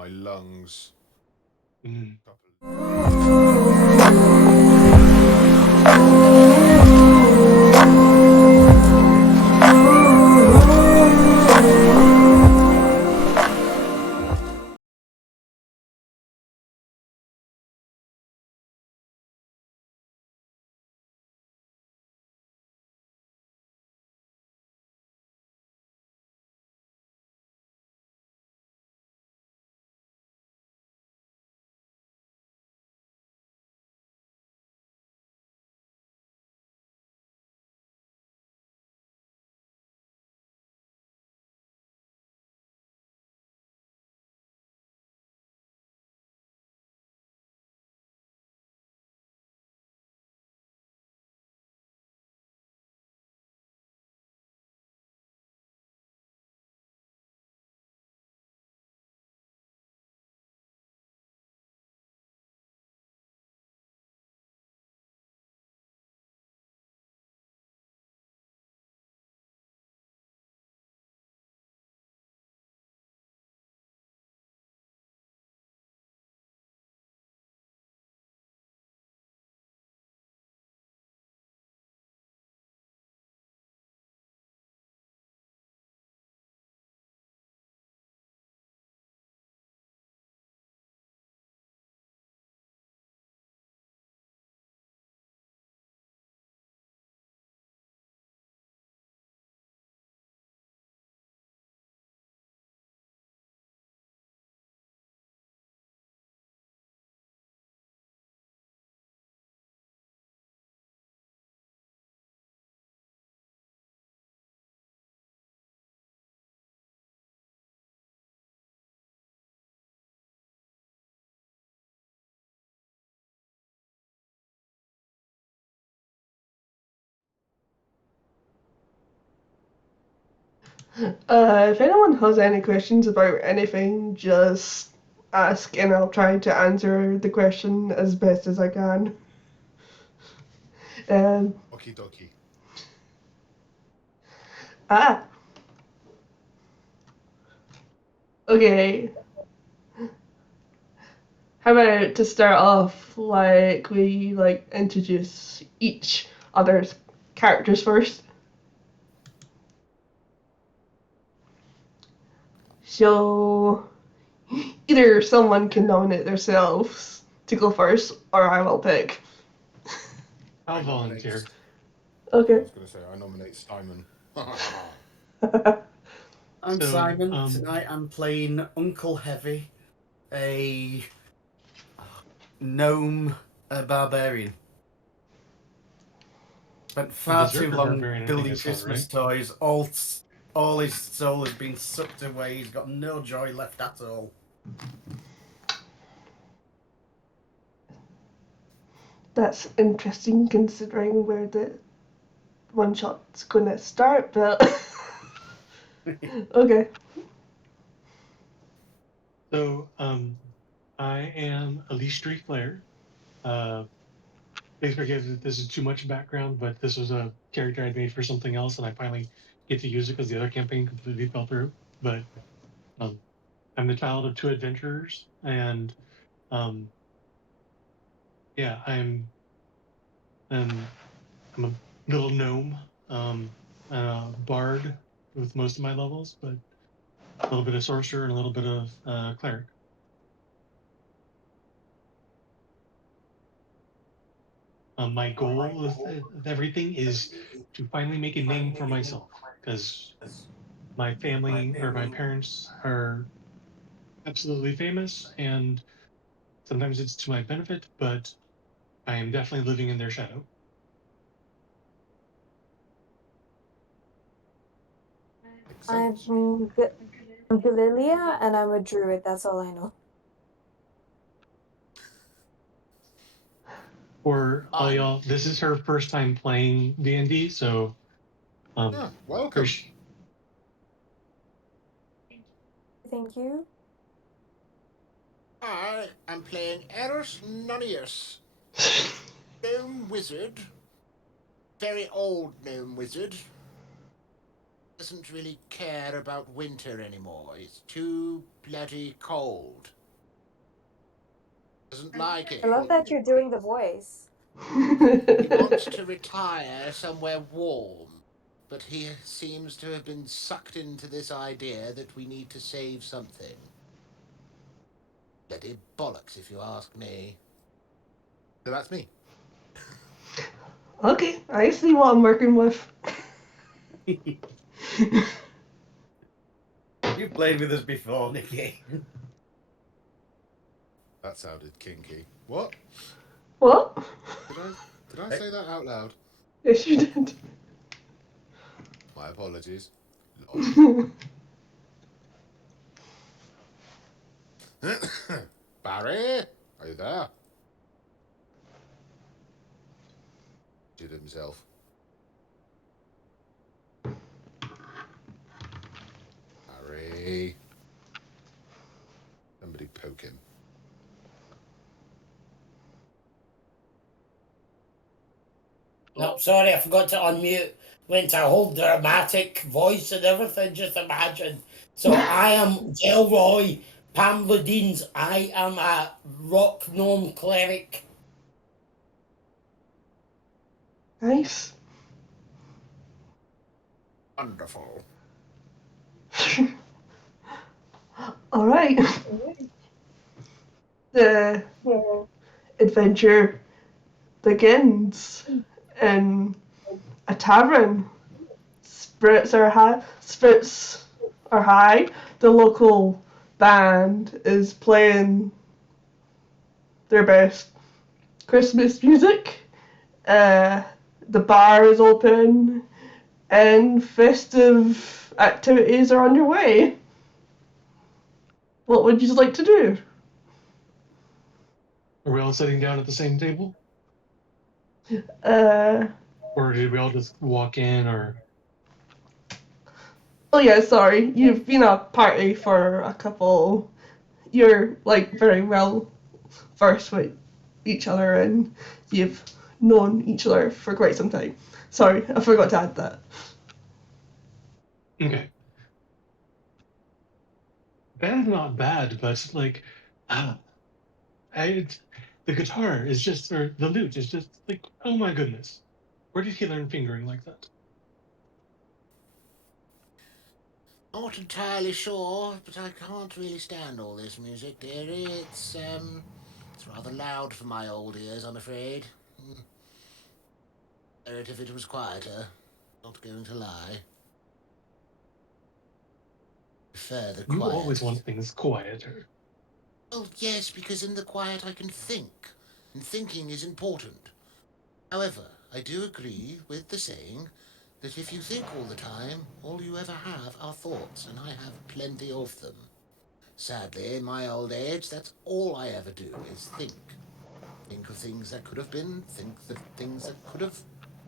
my lungs. Mm. If anyone has any questions about anything, just ask and I'll try to answer the question as best as I can. Okie dokie. Ah, okay. How about to start off, we introduce each other's characters first. So either someone can nominate themselves to go first, or I will pick. I'll volunteer. Okay. I was going to say, I nominate Simon. I'm So, Simon. Tonight I'm playing Uncle Heavy, a gnome barbarian. Spent far too Berserker long barbarian, I think building it's called, Christmas right? toys. All his soul has been sucked away. He's got no joy left at all. That's interesting considering where the one shot's gonna start, but okay. So, I am a Lee Street player. Please forgive if this is too much background, but this was a character I'd made for something else, and I finally get to use it because the other campaign completely fell through. But um, I'm the child of two adventurers, and um, yeah, um, I'm a little gnome, bard with most of my levels, but a little bit of sorcerer and a little bit of cleric. My goal with everything is to finally make a name for myself because my family or my parents are absolutely famous, and sometimes it's to my benefit, but I am definitely living in their shadow. Makes I'm sense. Galilia, and I'm a druid. That's all I know. For all y'all, this is her first time playing D&D, so Welcome. appreciate. Thank you. I am playing Eros Nonius, gnome wizard, very old gnome wizard, doesn't really care about winter anymore. It's too bloody cold. Doesn't like it. I love that you're doing the voice. He wants to retire somewhere warm, but he seems to have been sucked into this idea that we need to save something. Bloody bollocks, if you ask me. So that's me. Okay, I see what I'm working with. You've played with us before, Nikki. That sounded kinky. What? What? Did I say that out loud? Yes, you did. My apologies. Lol. Barry, are you there? Did himself. Barry. Somebody poke him. No, sorry, I forgot to unmute. Went to a whole dramatic voice and everything, just imagine. So I am Delroy Pamladines. I am a rock gnome cleric. Nice. Wonderful. All right. The adventure begins in a tavern. Spirits are high. Spirits are high. The local band is playing their best Christmas music. The bar is open, and festive activities are underway. What would you like to do? Are we all sitting down at the same table? Uh, Or did we all just walk in or oh yeah, sorry. You've been a party for a couple. You're like very well versed with each other, and you've known each other for quite some time. Sorry, I forgot to add that. okay. Bad not bad, but like the guitar is just or the lute is just like, oh my goodness. Where did he learn fingering like that? Not entirely sure, but I can't really stand all this music, dearie. It's rather loud for my old ears, I'm afraid. If it was quieter, not going to lie. Prefer the You quiet. always want things quieter. Oh, yes, because in the quiet I can think, and thinking is important. However, I do agree with the saying that if you think all the time, all you ever have are thoughts, and I have plenty of them. Sadly, in my old age, that's all I ever do is think. Think of things that could have been, think of things that could have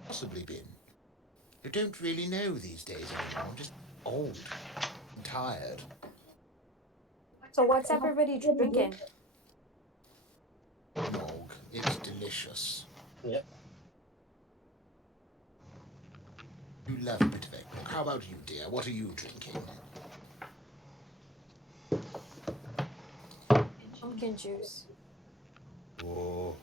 possibly been. You don't really know these days anymore. I'm just old and tired. So what's everybody drinking? Nog, it's delicious. Yep. You love a bit of eggnog. How about you, dear? What are you drinking? Pumpkin juice. Oh.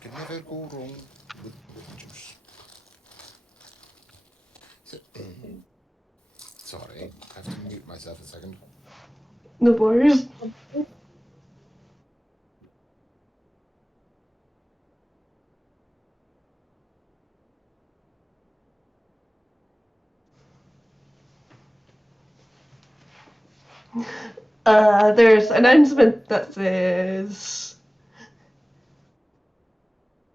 Can never go wrong with juice. So, sorry, I have to mute myself a second. No worries. There's an announcement that says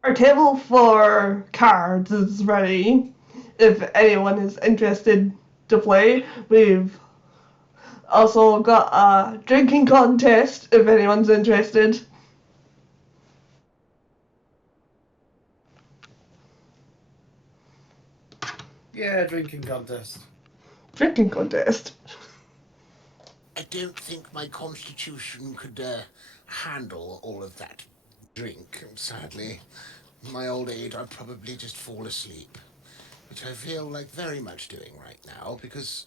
our table for cards is ready. If anyone is interested to play, we've also got a drinking contest if anyone's interested. Yeah, drinking contest. Drinking contest. I don't think my constitution could handle all of that drink, sadly. In my old age, I'd probably just fall asleep, which I feel like very much doing right now, because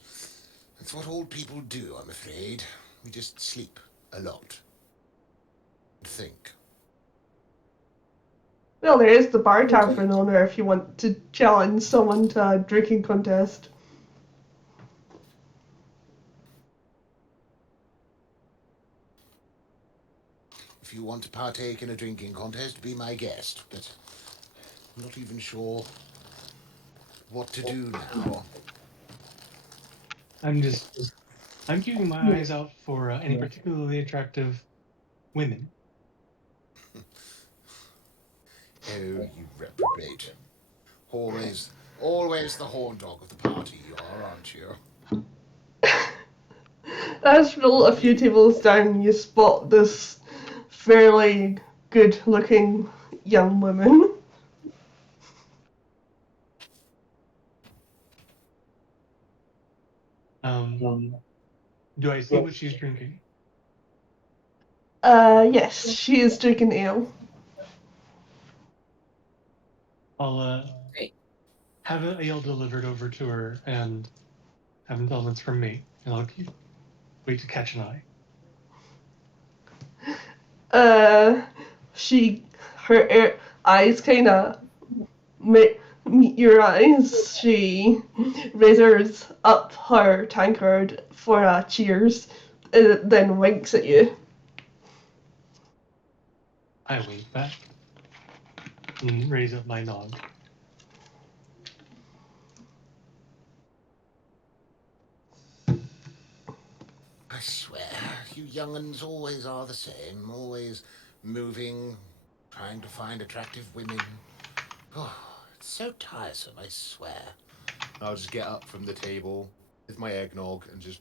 that's what old people do, I'm afraid. We just sleep a lot. And think. Well, there is the bar tavern owner if you want to challenge someone to a drinking contest. If you want to partake in a drinking contest, be my guest, but I'm not even sure what to do now. I'm keeping my eyes out for any particularly attractive women. Oh, you reprobate. Always the horn dog of the party you are, aren't you? As you roll a few tables down, you spot this fairly good-looking young woman. Do I see what she's drinking? Yes, she is drinking ale. I'll have an ale delivered over to her and have them tell them it's from me, and I'll wait to catch an eye. Her eyes kind of meet your eyes. She raises up her tankard for a cheers, and then winks at you. I wink back and raise up my nog. I swear, you young'uns always are the same, always moving, trying to find attractive women. Oh, it's so tiresome, I swear. I'll just get up from the table with my eggnog and just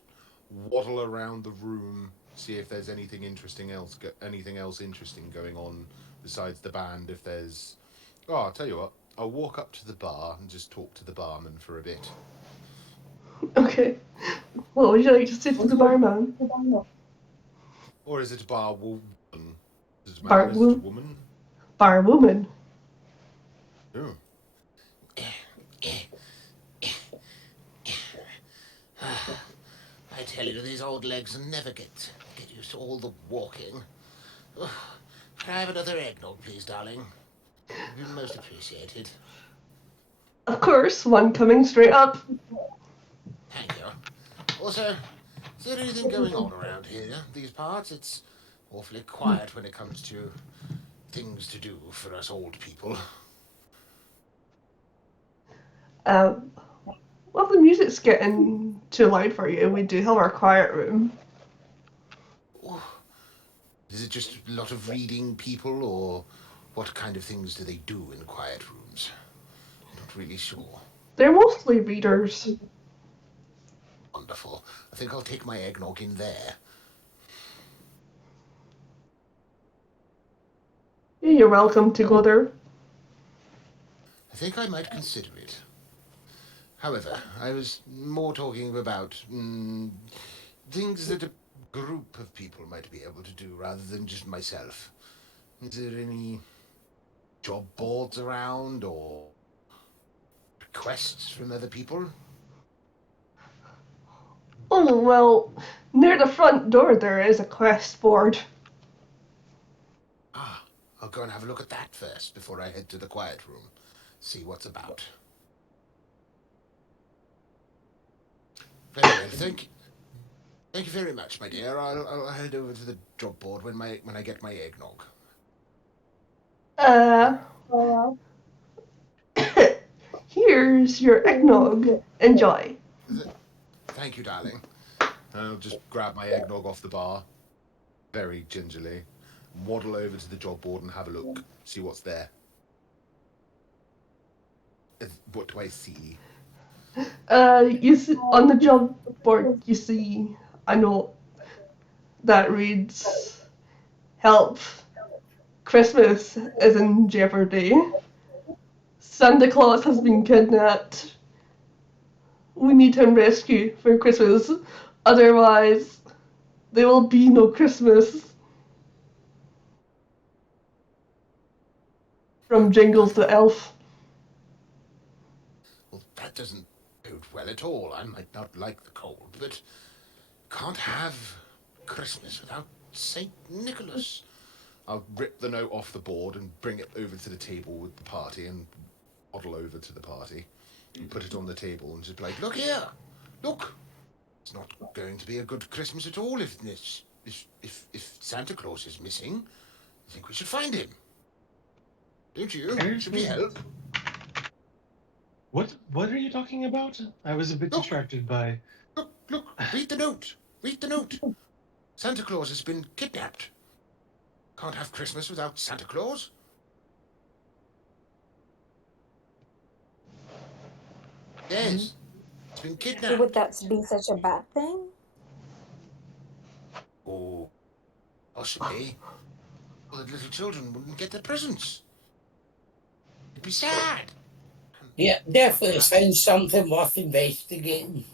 waddle around the room, see if there's anything else interesting going on besides the band. If there's, oh, I'll tell you what. I'll walk up to the bar and just talk to the barman for a bit. Okay. What would you like to say to the barman? Or is it a bar woman? Does it Bar matter? Is it a wo- woman? Bar woman. Oh. I tell you, these old legs never get used to all the walking. Oh, can I have another eggnog, please, darling? It'd be most appreciated. Of course, one coming straight up. Thank you. Also, is there anything going on around here, these parts? It's awfully quiet when it comes to things to do for us old people. Well, the music's getting too loud for you. We do have our quiet room. Oh, is it just a lot of reading people, or what kind of things do they do in quiet rooms? I'm not really sure. They're mostly readers. Wonderful. I think I'll take my eggnog in there. Yeah, you're welcome to go there. I think I might consider it. However, I was more talking about things that a group of people might be able to do rather than just myself. Is there any job boards around or requests from other people? Oh, well, near the front door there is a quest board. Ah, I'll go and have a look at that first before I head to the quiet room. See what's about. Very well, thank you. Thank you very much, my dear. I'll head over to the job board when I get my eggnog. Uh, here's your eggnog. Enjoy. Thank you, darling. I'll just grab my eggnog off the bar, very gingerly, waddle over to the job board and have a look, see what's there. What do I see? You see, on the job board you see a note that reads, "Help! Christmas is in jeopardy. Santa Claus has been kidnapped. We need him rescued for Christmas. Otherwise, there will be no Christmas." From Jingles the elf. Well, that doesn't bode well at all. I might not like the cold, but can't have Christmas without Saint Nicholas. I'll rip the note off the board and bring it over to the table with the party and waddle over to the party and put it on the table and just be like, Look here, look. It's not going to be a good Christmas at all if Santa Claus is missing. I think we should find him. Don't you? Should we help? What are you talking about? I was a bit Look. distracted by. Look, read the note. Read the note. Santa Claus has been kidnapped. Can't have Christmas without Santa Claus. Yes, he's been kidnapped. Would that be such a bad thing? Oh, possibly. Well, the little children wouldn't get their presents. It'd be sad. Yeah, definitely sounds something worth investigating.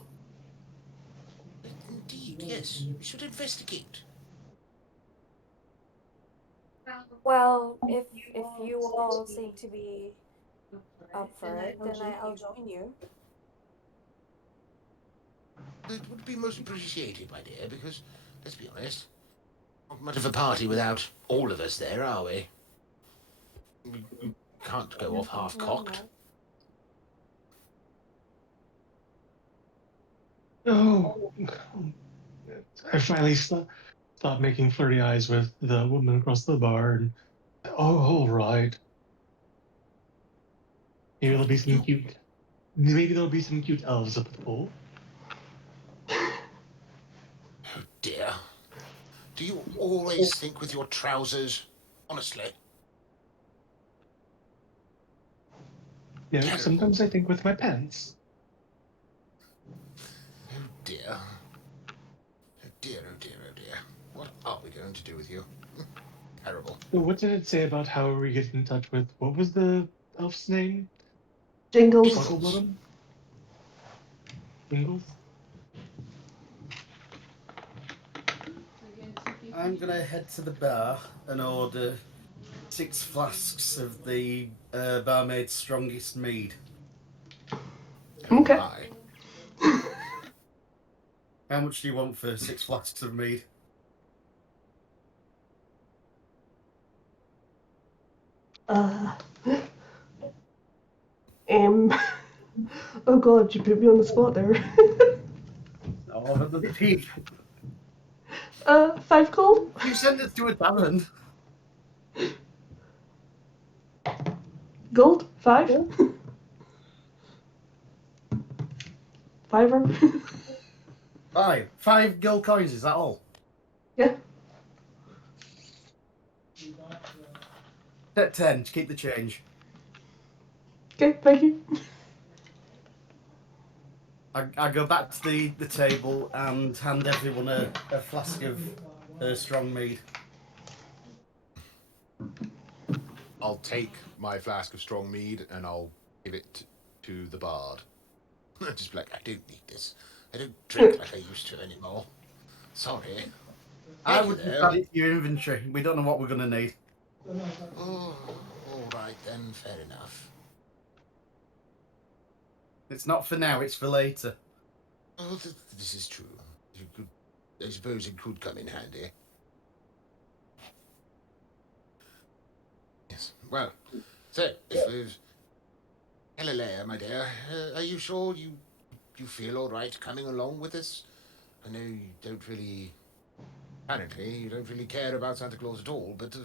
Indeed, yes. We should investigate. Well, if you all seem to be up for it, then I'll join you. It would be most appreciated, my dear, because, let's be honest, not much of a party without all of us there, are we? We can't go off half-cocked. Oh, I finally stopped making flirty eyes with the woman across the bar. And, oh, all right. Maybe there'll be some cute. Maybe there'll be some cute elves up at the pool. Oh, dear. Do you always think with your trousers? Honestly. Yeah, sometimes I think with my pants. Oh, dear. Oh, dear, oh, dear, oh, dear. What are we going to do with you? Terrible. So what did it say about how we get in touch with? What was the elf's name? Jingles. Bucklebottom? Jingles? I'm gonna head to the bar and order 6 flasks of the barmaid's strongest mead. Okay. Hi. How much do you want for 6 flasks of mead? Oh god, you put me on the spot there. Oh, the pig. 5 gold? You sent it to a tavern. Gold? 5? Fiver? 5 gold coins, is that all? Yeah. Set 10 to keep the change. Okay, thank you. I go back to the table and hand everyone a flask of strong mead. I'll take my flask of strong mead and I'll give it to the bard. Just be like, I don't need this. I don't drink like I used to anymore. Sorry. I Thank you, would just though. add it to your inventory. We don't know what we're going to need. Oh, all right then, fair enough. It's not for now, it's for later. Oh, this is true. I suppose it could come in handy. Yes. Well, so, if Galilea, my dear, are you sure you feel all right coming along with us? I know you don't really, apparently, you don't really care about Santa Claus at all, but,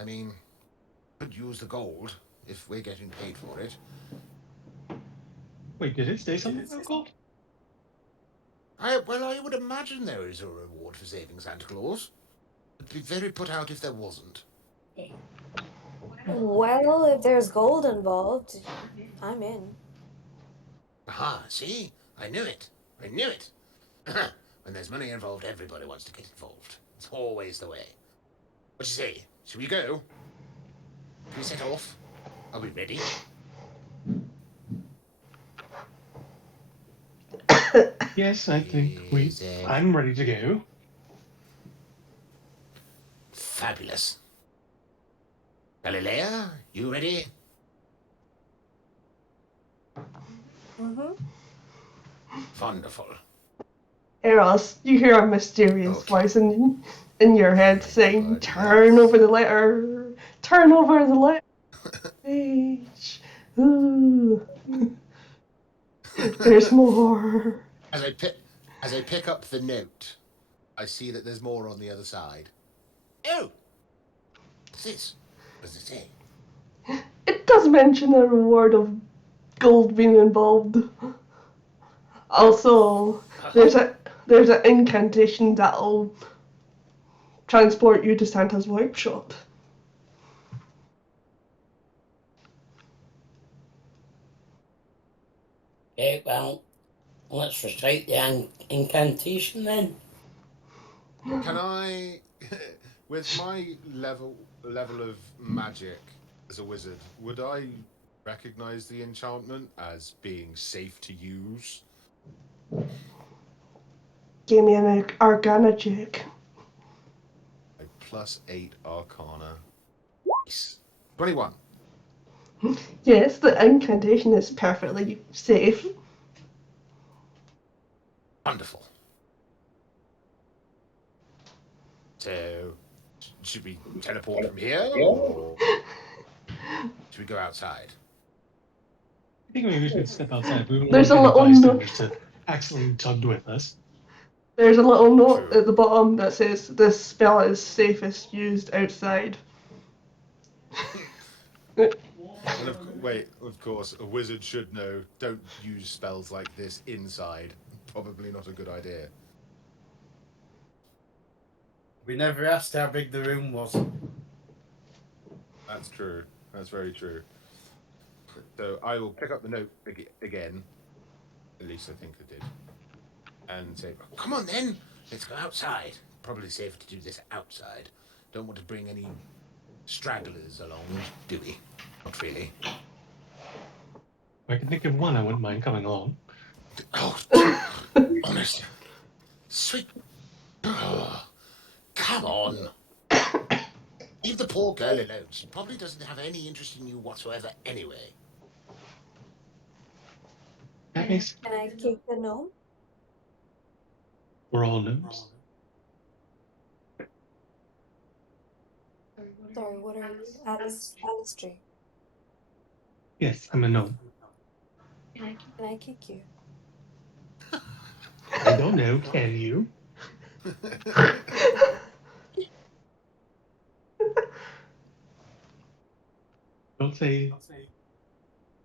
I mean, could use the gold if we're getting paid for it. Wait, did it say something about gold? I would imagine there is a reward for saving Santa Claus. I'd be very put out if there wasn't. Well, if there's gold involved, I'm in. Aha, see? I knew it. I knew it. When there's money involved, everybody wants to get involved. It's always the way. What do you say? Should we go? Can we set off? Are we ready? Yes, I think I'm ready to go. Fabulous. Galilea, you ready? Mm-hmm. Wonderful. Eros, you hear a mysterious Okay. voice in your head saying, But "Turn yes. over the letter. Turn over the letter. Page. Ooh, there's more." As I pick up the note, I see that there's more on the other side. Oh, what's this? What does it say? It does mention a reward of gold being involved. Also, there's an incantation that'll transport you to Santa's workshop. Okay, well, let's recite the incantation then. Can I, with my level of magic as a wizard, would I recognize the enchantment as being safe to use? Give me an Arcana check. A +8 Arcana. Nice. 21. Yes, the incantation is perfectly safe. Wonderful. So, should we teleport from here, or should we go outside? I think maybe we should step outside. We don't There's want a any little bystanders to accidentally tugged with us. There's a little note True. at the bottom that says this spell is safest used outside. And of course, a wizard should know, don't use spells like this inside. Probably not a good idea. We never asked how big the room was. That's true. That's very true. So I will pick up the note again. At least I think I did. And say, Come on then, let's go outside. Probably safer to do this outside. Don't want to bring any stragglers along, do we? Not really. If I can think of one, I wouldn't mind coming along. Oh, honest. Sweet. Oh, come on. Leave the poor girl alone. She probably doesn't have any interest in you whatsoever anyway. That makes Can I kick the gnome? we're all gnomes. Sorry, what are you? Alistair. Yes, I'm a gnome. Can I kick you? I don't know. Can you? Don't say.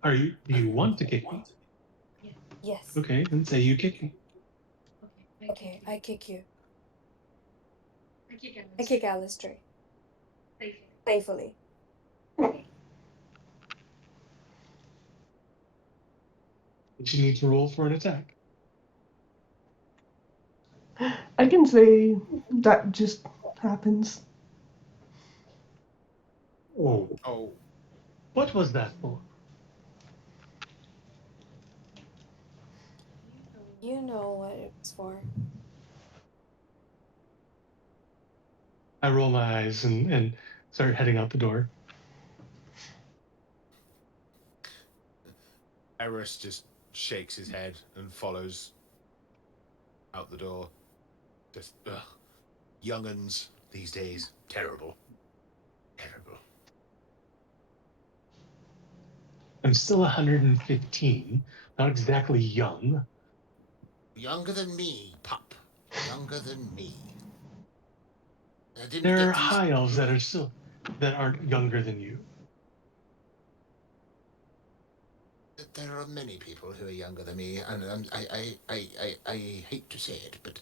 Are you? Do you want to kick me? Yes. Okay, then say you kick me. Okay, I kick you. I kick Alistair. Playfully. But you need to roll for an attack. I can say that just happens. Oh, oh, what was that for? You know what it's for. I roll my eyes and start heading out the door. Eris just shakes his head and follows out the door. Just, young'uns these days. Terrible. Terrible. I'm still 115, not exactly young. Younger than me, pup. Younger than me. I didn't There are get these. high elves that aren't younger than you. There are many people who are younger than me, and I hate to say it, but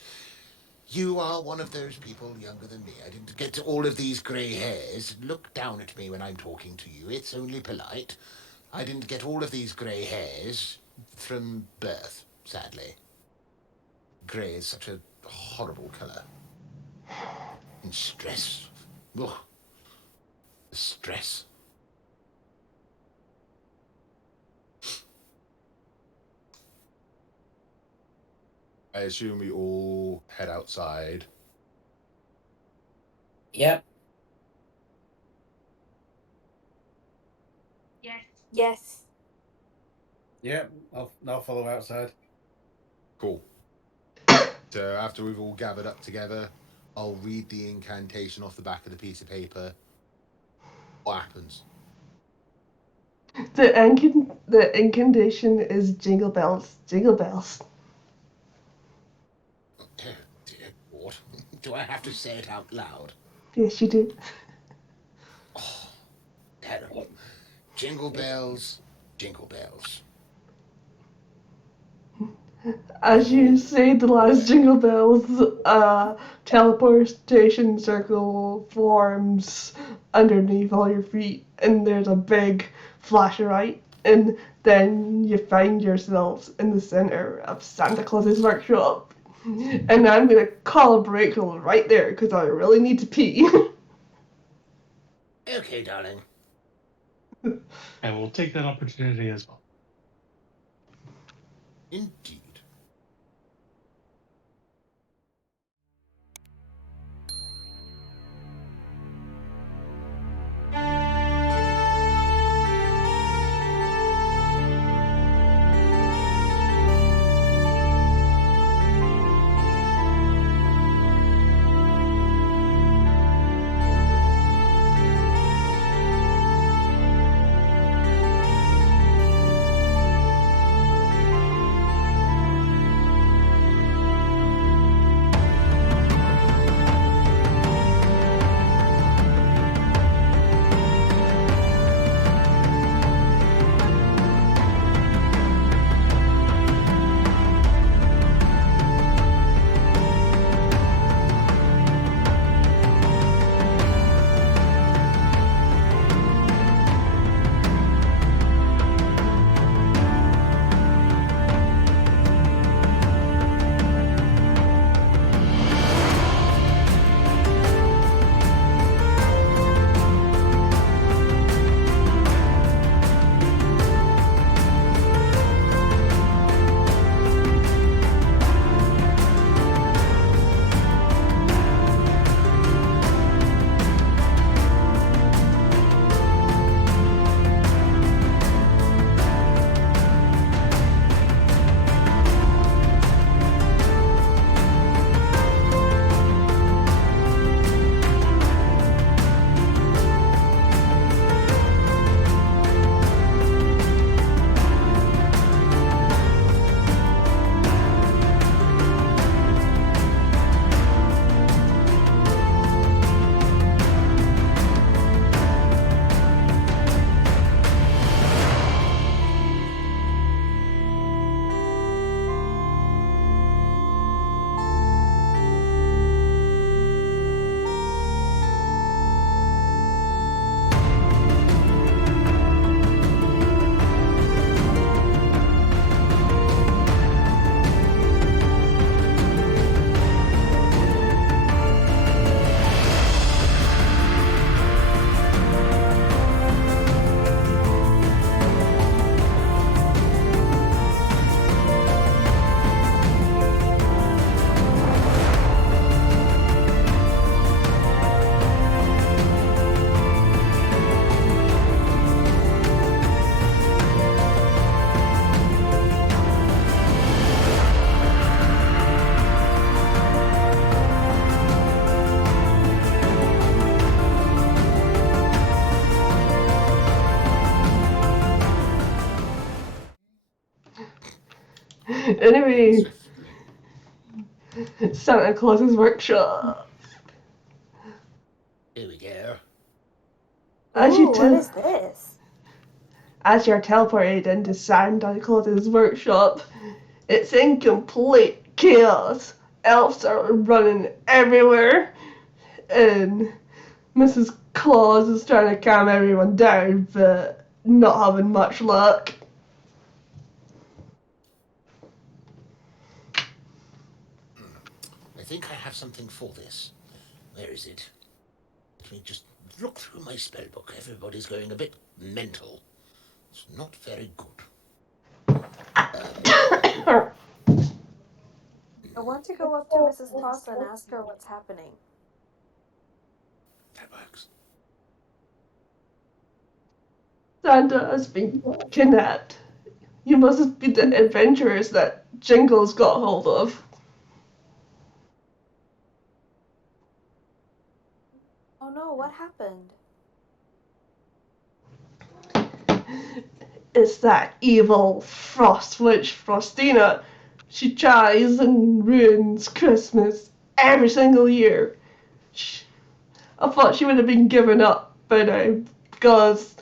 you are one of those people younger than me. I didn't get all of these grey hairs. Look down at me when I'm talking to you. It's only polite. I didn't get all of these grey hairs from birth, sadly. Grey is such a horrible colour. And stress. Ugh. The stress. I assume we all head outside. Yep. Yes. Yeah, I'll follow outside. Cool. So after we've all gathered up together, I'll read the incantation off the back of the piece of paper. What happens? The incantation is jingle bells, jingle bells. Oh, dear Lord. Do I have to say it out loud? Yes, you do. Oh, terrible. Jingle bells, jingle bells. As you say the last jingle bells, teleportation circle forms underneath all your feet, and there's a big flash of light, and then you find yourselves in the center of Santa Claus's workshop. And I'm gonna call a break right there because I really need to pee. Okay, darling. I will take that opportunity as well. Indeed. Anyway, Swiftly. Santa Claus's workshop. Here we go. As Ooh, you what is this? as you're teleported into Santa Claus's workshop, it's in complete chaos. Elves are running everywhere, and Mrs. Claus is trying to calm everyone down, but not having much luck. I think I have something for this. Where is it? Let me just look through my spellbook. Everybody's going a bit mental. It's not very good. I want to go up to Mrs. Claus and ask her what's happening. That works. Santa has been kidnapped. You must be the adventurers that Jingles got hold of. Oh no, what happened? It's that evil frost witch Frostina. She tries and ruins Christmas every single year. I thought she would have been given up by now because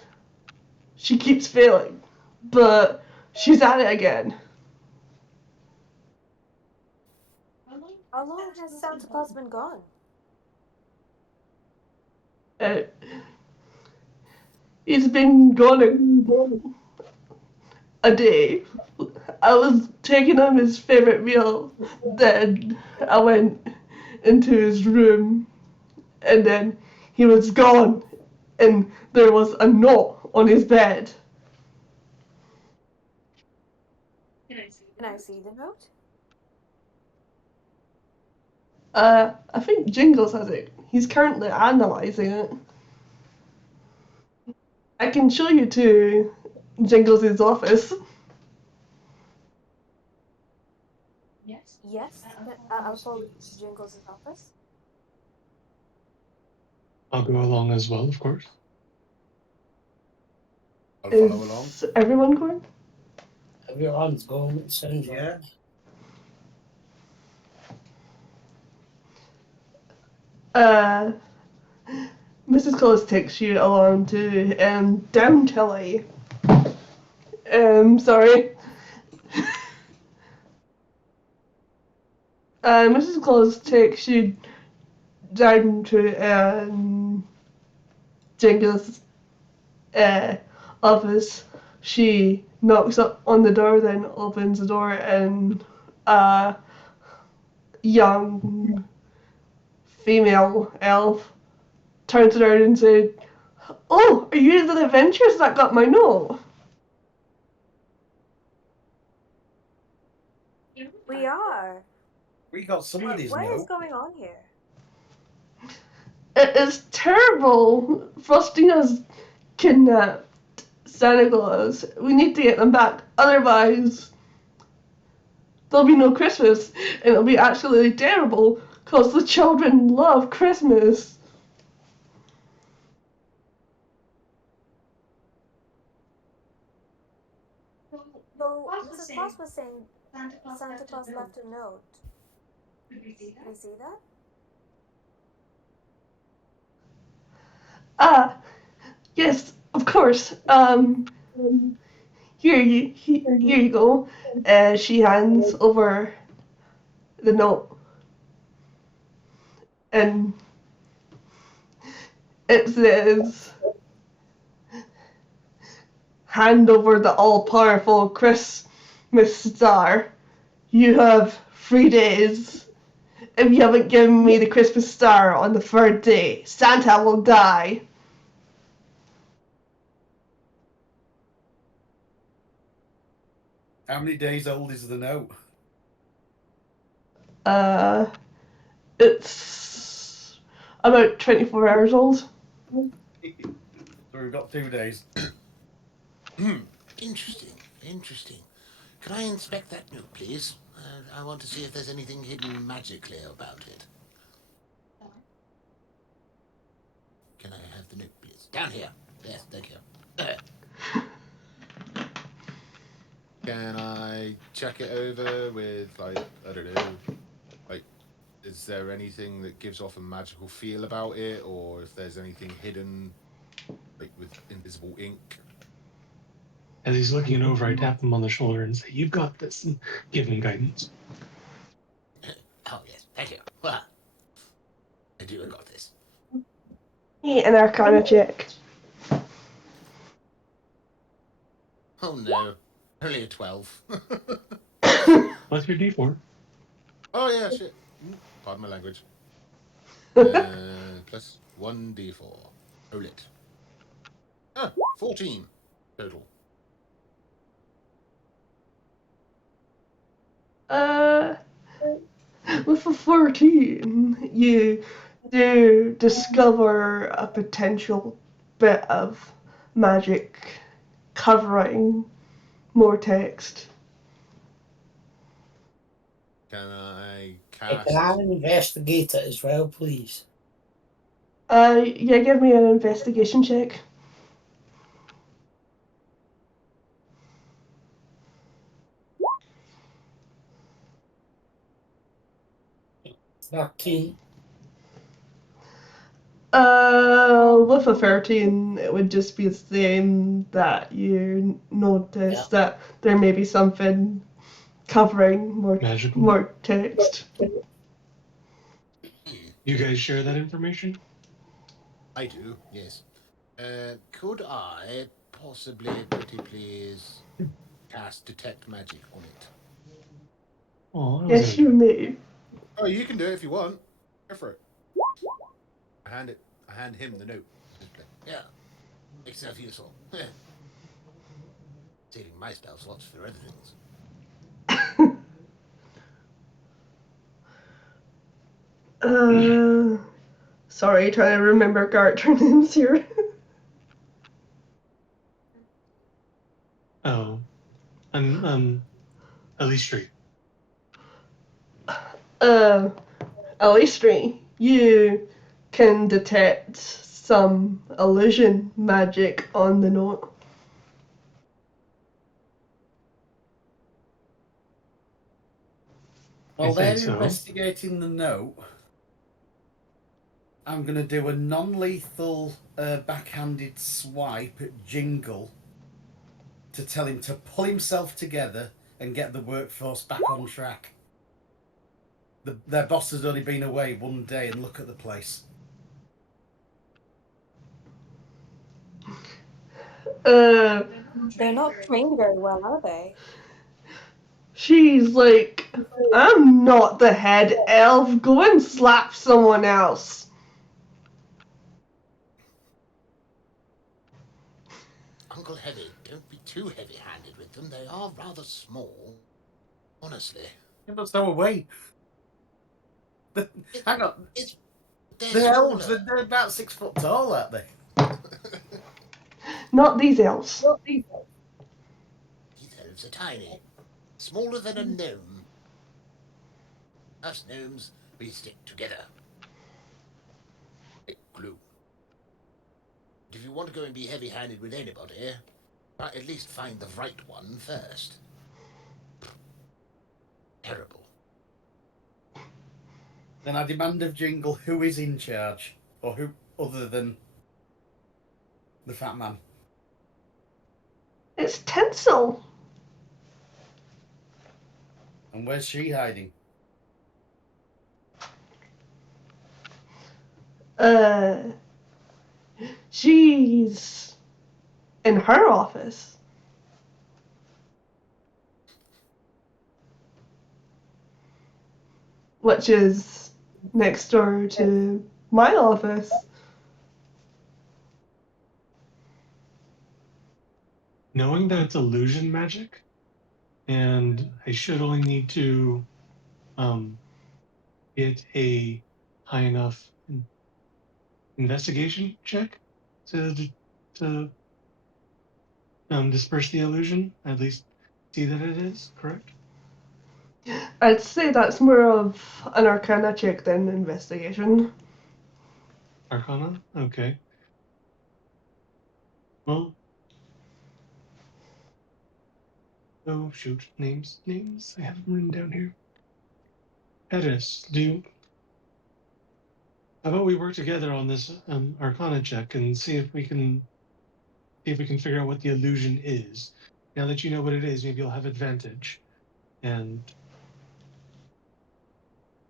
she keeps failing. But she's at it again. How long has Santa Claus been gone? Uh, he's been gone a day. I was taking him his favourite meal. Then I went into his room and then he was gone and there was a note on his bed. Can I see the note? I think Jingles has it. He's currently analysing it. I can show you to Jingles' office. Yes. I'll follow you to Jingles' office. I'll go along as well, of course. I'll follow along. Is everyone going? Everyone's going, it sounds Yeah. Mrs. Claus takes you along to Downtilly. Sorry. Mrs. Claus takes you down to Jingles' office. She knocks up on the door, then opens the door, and a young female elf turns around and says, "Oh, are you the adventurers that got my note?" We are. We got somebody's What is note. going on here? It is terrible. Frostina's kidnapped Santa Claus. We need to get them back. Otherwise, there'll be no Christmas. And it'll be absolutely terrible because the children love Christmas. So, Mrs. Claus was saying Santa Claus left a note. Can we see that? Ah, yes, of course. Here you go. She hands over the note. And it says, "Hand over the all-powerful Christmas star. You have 3 days. If you haven't given me the Christmas star on the 3rd day, Santa will die." How many days old is the note? It's about 24 hours old. So we've got 2 days. Interesting, interesting. Can I inspect that note, please? I want to see if there's anything hidden magically about it. Can I have the note, please? Down here. Yes, thank you. Can I check it over with, like, I don't know, like, is there anything that gives off a magical feel about it, or if there's anything hidden, like with invisible ink? As he's looking it over, I tap him on the shoulder and say, "You've got this," and give him guidance. Oh, yes, thank you. Well, I do, I got this. An Arcana check. Oh, no. Only a 12. What's your D4? Oh, yeah, shit. Pardon my language. Plus 1d4. Roll it. 14 total. With a 14, you do discover a potential bit of magic covering more text. Can I Can cast? I investigate it as well, please? Yeah, give me an investigation check. $13. With a 13, it would just be the same that you notice that there may be something covering Magical. more text. You guys share that information? I do, yes. Could I possibly, pretty please, cast Detect Magic on it? Oh, that was Yes, you may. Oh, you can do it if you want. Go for it. I hand him the note. Yeah, makes yourself useful. Saving my spell slots for other things. Sorry, trying to remember character names here. Oh, and Elistri. Alistri, you can detect some illusion magic on the note. While think they're so. investigating the note, I'm going to do a non-lethal backhanded swipe at Jingle to tell him to pull himself together and get the workforce back on track. Their boss has only been away one day, and look at the place. Uh, They're not trained very well, are they? she's like, I'm not the head elf. Go and slap someone else. Uncle Heavy, don't be too heavy-handed with them. They are rather small. Honestly. Yeah, but so are we. Hang on. They're The elves, smaller. they're about 6 foot tall, aren't they? Not these elves. These elves are tiny. Smaller than a gnome. Us gnomes, we stick together. Like glue. If you want to go and be heavy-handed with anybody, at least find the right one first. Terrible. Then I demand of Jingle who is in charge, or who other than the fat man. It's Tinsel. And where's she hiding? She's in her office. Which is next door to my office. Knowing that it's illusion magic, and I should only need to get a high enough investigation check to to disperse the illusion. At least see that it is correct. I'd say that's more of an arcana check than investigation. Arcana. Okay. Well. Oh shoot. Names. I have them written down here. Hedis, how about we work together on this Arcana check and see if we can figure out what the illusion is. Now that you know what it is, maybe you'll have advantage and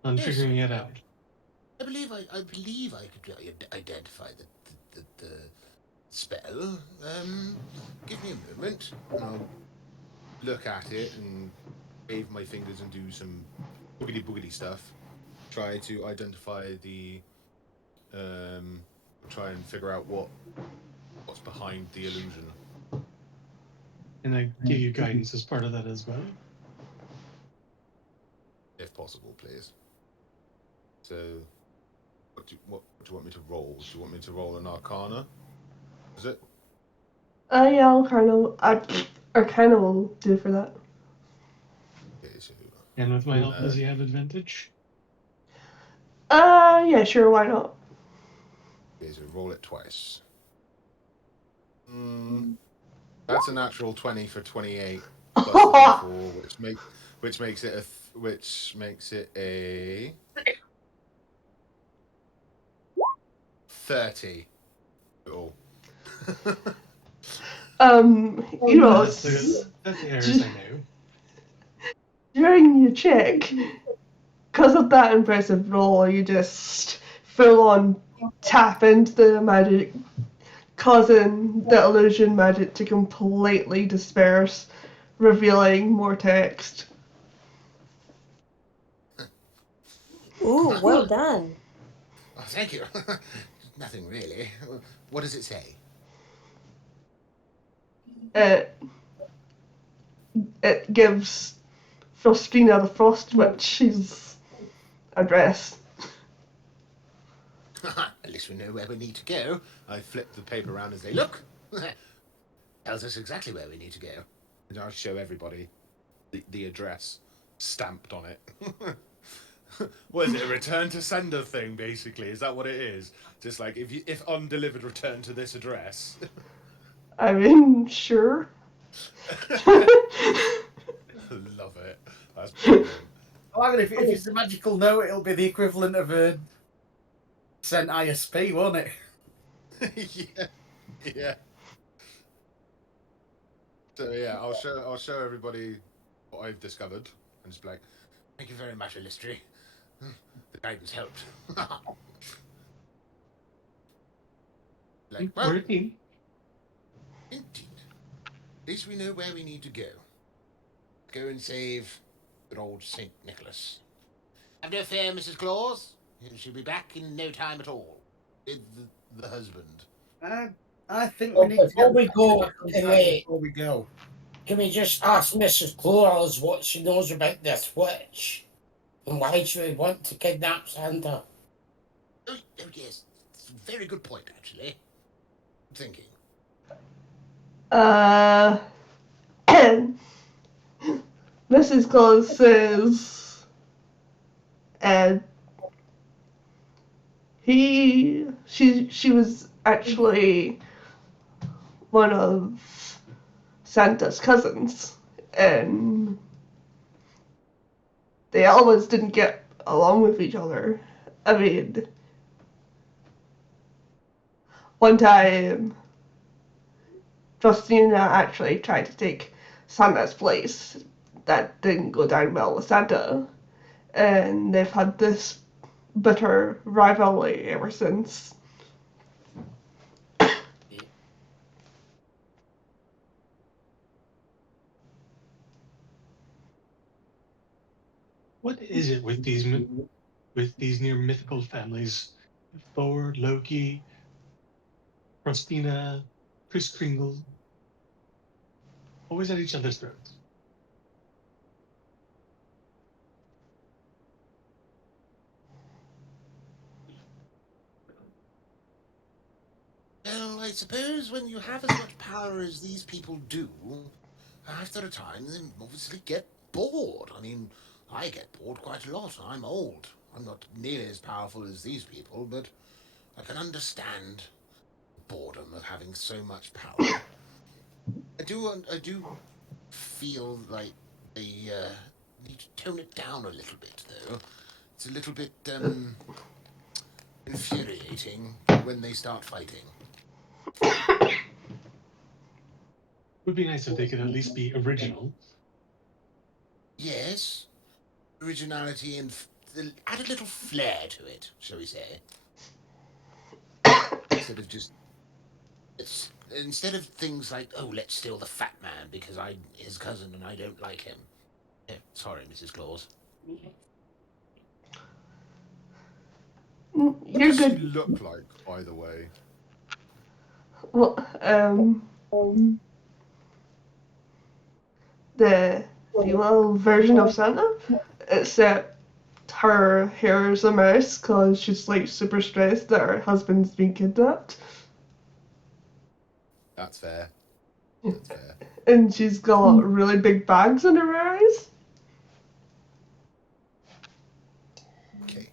on Yes, figuring it out. I believe I could identify the spell. Give me a moment, And I'll look at it and wave my fingers and do some boogity boogity stuff. Try to identify the try and figure out what's behind the illusion. And I give you guidance as part of that as well. If possible, please. So what do you want me to roll? Do you want me to roll an arcana? Is it? Yeah, Arcana will do for that. Okay, so And with my help, does he have advantage? Yeah, sure, why not? okay, so roll it twice. That's a natural 20 for 28 plus the d4, which makes it a 30. Oh. You know, That's the errors I know. during your check, because of that impressive roll, you just full on tap into the magic, causing the illusion magic to completely disperse, revealing more text. Ooh, well done. Oh, thank you. Nothing really. What does it say? It it gives Frostina the Frost Witch's address. At least we know where we need to go. I flip the paper around as they look. Tells us exactly where we need to go. And I show everybody the address stamped on it. What is it? A return to sender thing, basically? Is that what it is? Just like if undelivered, return to this address. I mean, sure. Love it. That's brilliant. Well, if it's a magical note, it'll be the equivalent of a sent ISP, won't it? Yeah, yeah. So yeah, I'll show everybody what I've discovered, and just be like, Thank you very much, Illustri. The guidance helped. Like, well, Working. indeed. At least we know where we need to go. Go and save good old St. Nicholas. Have no fear, Mrs. Claus. She'll be back in no time at all. With the husband. I think Well, we need to before get we go, back on track before we go. can we just ask Mrs. Claus what she knows about this witch and why she would want to kidnap Santa? Oh, yes. It's a very good point, actually. I'm thinking. Mrs. Claus says, and she was actually one of Santa's cousins, and they always didn't get along with each other. I mean, one time, Justina actually tried to take Santa's place. That didn't go down well with Santa, and they've had this bitter rivalry ever since. What is it with these near mythical families? Thor, Loki, Frostina, Kris Kringle, always at each other's throats. Well, I suppose when you have as much power as these people do, after a time, they obviously get bored. I mean, I get bored quite a lot. I'm old. I'm not nearly as powerful as these people, but I can understand the boredom of having so much power. I do feel like they need to tone it down a little bit, though. It's a little bit infuriating when they start fighting. It would be nice if they could at least be original. Yes, originality and add a little flair to it, shall we say? Instead of just instead of things like, oh, let's steal the fat man because I'm his cousin and I don't like him. Yeah, sorry, Mrs. Claus. What You're does she good. look like, by the way? Well, the female version of Santa, except her hair is a mess because she's like super stressed that her husband's been kidnapped. That's fair. That's fair. And she's got really big bags under her eyes. Okay.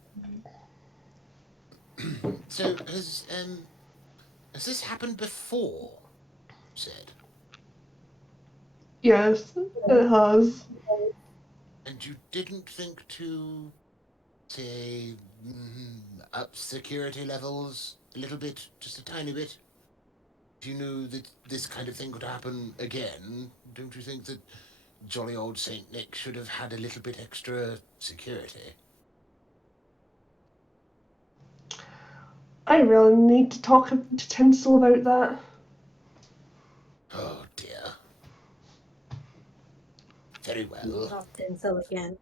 So has this happened before? Said. Yes, it has. And you didn't think to say up security levels a little bit, just a tiny bit? If you knew that this kind of thing could happen again, don't you think that jolly old Saint Nick should have had a little bit extra security? I really need to talk to Tinsel about that. Oh dear. Very well. Not Tinsel again.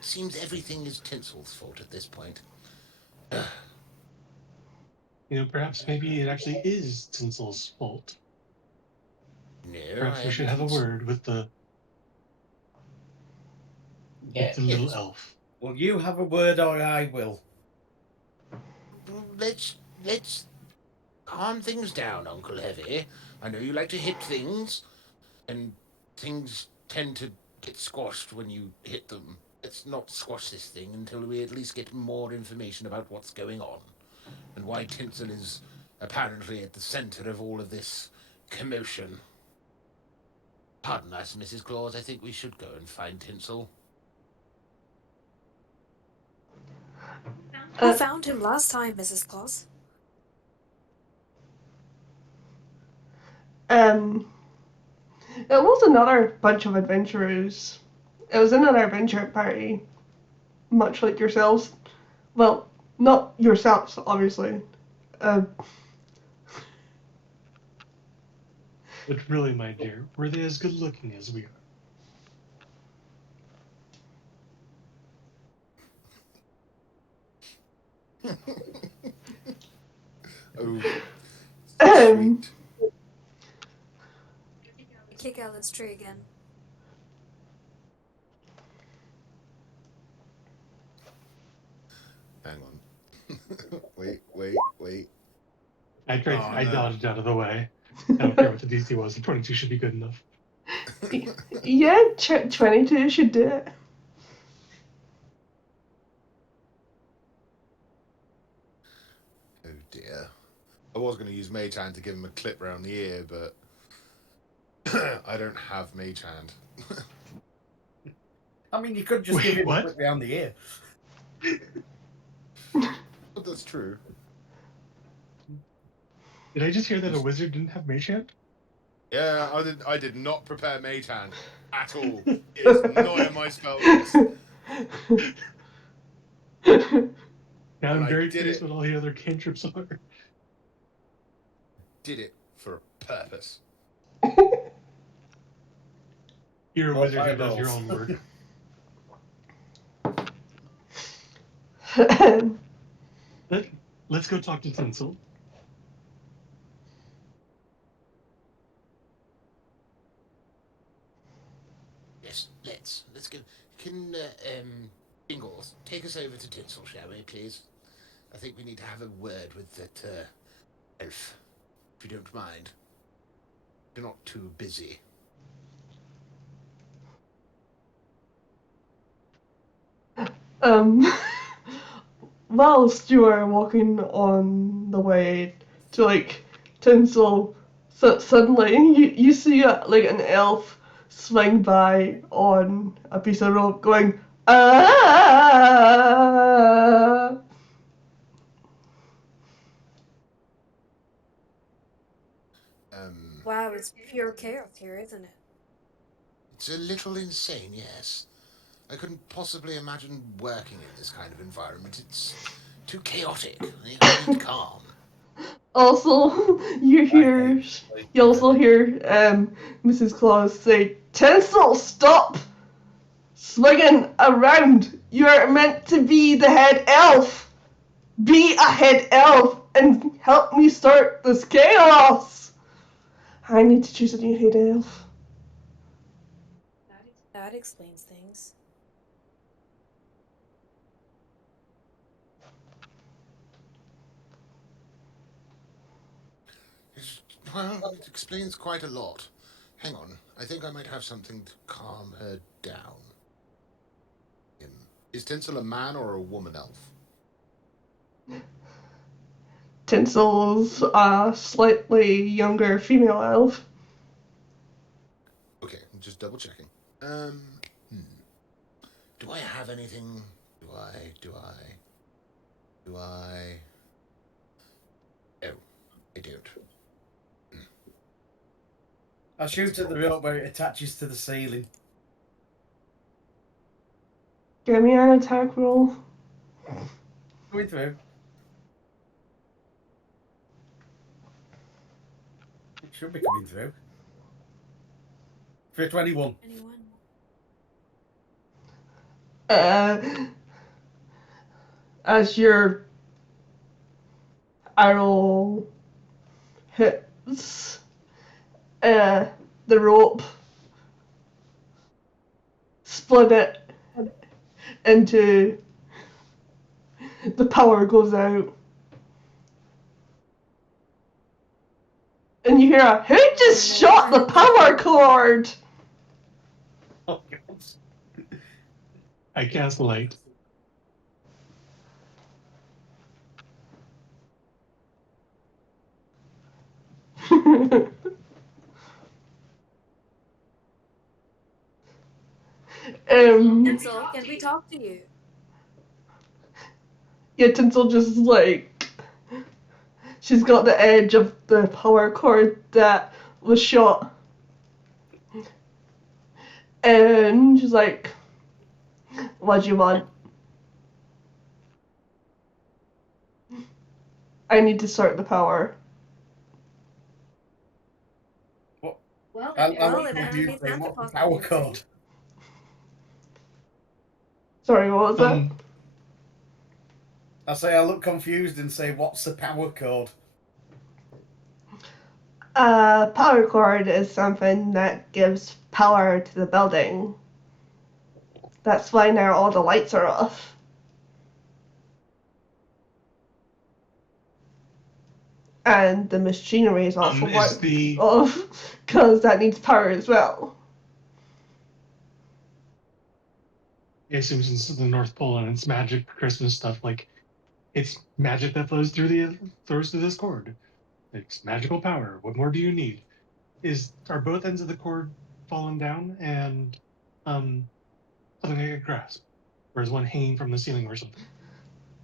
Seems everything is Tinsel's fault at this point. Perhaps maybe it actually is Tinsel's fault. No, I Perhaps we should haven't. have a word with the Yeah. little Yes. elf. Well, you have a word or I will. Let's calm things down, Uncle Heavy. I know you like to hit things, and things tend to get squashed when you hit them. Let's not squash this thing until we at least get more information about what's going on and why Tinsel is apparently at the center of all of this commotion. Pardon us, Mrs. Claus. I think we should go and find Tinsel. Who found him last time, Mrs. Claus? It was another bunch of adventurers. It was another adventure party, much like yourselves. Well, not yourselves, obviously. But really, my dear, were they as good looking as we are? Oh, Um, sweet. Kick Alan's tree again. Hang on. wait. I tried. Oh, I no. dodged out of the way. I don't care what the DC was. The 22 should be good enough. yeah, 22 should do it. Oh dear. I was going to use Mage Hand to give him a clip round the ear, but I don't have Mage Hand. I mean, you could just Wait, give him what? a clip round the ear. But that's true. Did I just hear that a wizard didn't have mage hand? Yeah, I did not prepare Mage Hand at all. It is not in my spell list. Now And I'm I very did curious it. what all the other cantrips are. Did it for a purpose. You're a Or wizard who does your eyeballs. own work. Let's go talk to Tinsel. Yes, let's go. Can Ingles take us over to Tinsel, shall we, please? I think we need to have a word with that elf, if you don't mind. You're not too busy. um, whilst you are walking on the way to Tinsel, suddenly you see an elf swing by on a piece of rope, going ah. Wow, it's pure chaos here, isn't it? It's a little insane, yes. I couldn't possibly imagine working in this kind of environment. It's too chaotic. I need calm. Also, I you also hear Mrs. Claus say, "Tinsel, stop swinging around. You're meant to be the head elf. Be a head elf and help me start this chaos. I need to choose a new head elf." That explains things. It's Well, it explains quite a lot. Hang on, I think I might have something to calm her down. Is Tinsel a man or a woman elf? Tinsel's a slightly younger female elf. Okay, I'm just double checking. Hmm. Do I have anything? Do I? Oh, I don't. I shoot at the rope where it attaches to the ceiling. Give me an attack roll. Going through. It should be coming through. For 21. Anyone? As your arrow hits the rope, split it into, the power goes out. And you hear a, who just shot the power cord? Oh, God. I cast light. Tinsel, can we talk to you? Yeah, Tinsel just like, she's got the edge of the power cord that was shot. And she's like, what do you want? I need to start the power. What? Well, I'm if confused. Santa What's the Claus power can code? sing. Sorry, what was that? I say I look confused and say, what's the power code? Power cord is something that gives power to the building. That's why now all the lights are off. And the machinery is also off, because that needs power as well. I assume since it's the North Pole and it's magic Christmas stuff, like it's magic that flows through this cord. It's magical power. What more do you need? Are both ends of the cord fallen down and something I could grasp? Or is one hanging from the ceiling or something?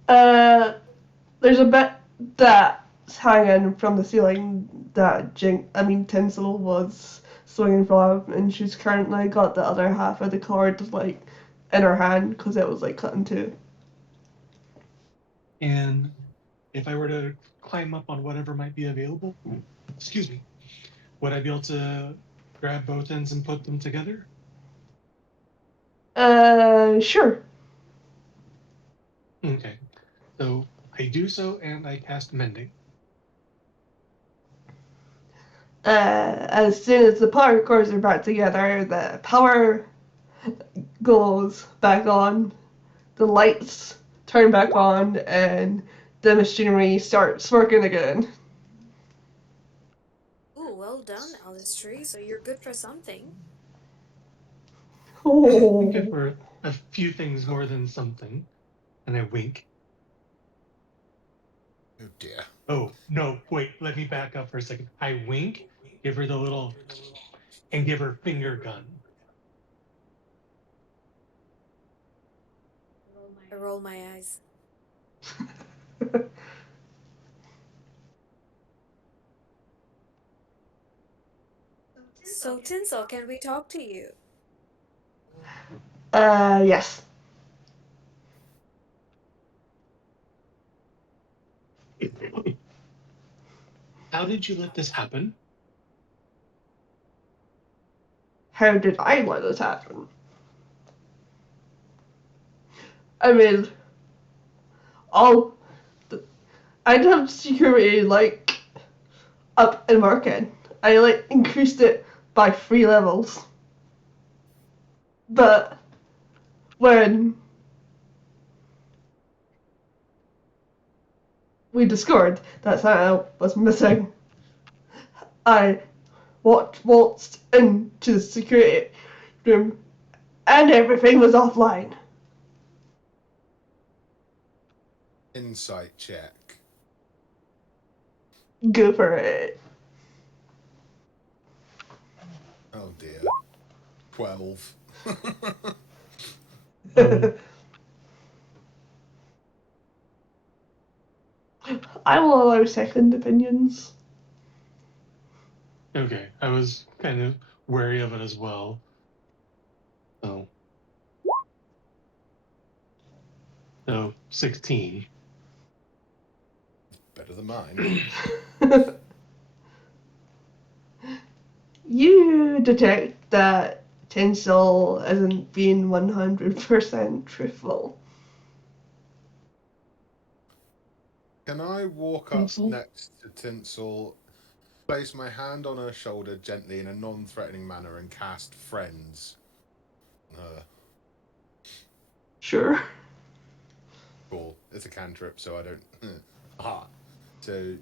There's a bit that's hanging from the ceiling that Tinsel was swinging from, and she's currently got the other half of the cord like in her hand because it was like cut in two. And if I were to climb up on whatever might be available, excuse me, would I be able to grab both ends and put them together? Sure. Okay. So I do so and I cast mending. As soon as the power cords are back together, the power goes back on, the lights turn back on, and the machinery starts working again. Ooh, well done, Alistri. So you're good for something. I'm good for a few things more than something. And I wink. Oh dear. Oh, no, wait, let me back up for a second. I wink, give her the little, and give her finger gun. I roll my eyes. So, Tinsel, can we talk to you? Yes. How did you let this happen? How did I let this happen? I mean, I'd have security like up and working. I like increased it by 3 levels. But when we discovered that Santa was missing, I waltzed into the security room and everything was offline. Insight check. Go for it. Oh dear. 12. I will allow second opinions. Okay, I was kind of wary of it as well. So 16. Better than mine. You detect that Tinsel isn't being 100% truthful. Can I walk up Tinsel? next to Tinsel, place my hand on her shoulder gently in a non-threatening manner, and cast Friends on her? Sure. Cool. It's a cantrip, so I don't. Aha. So.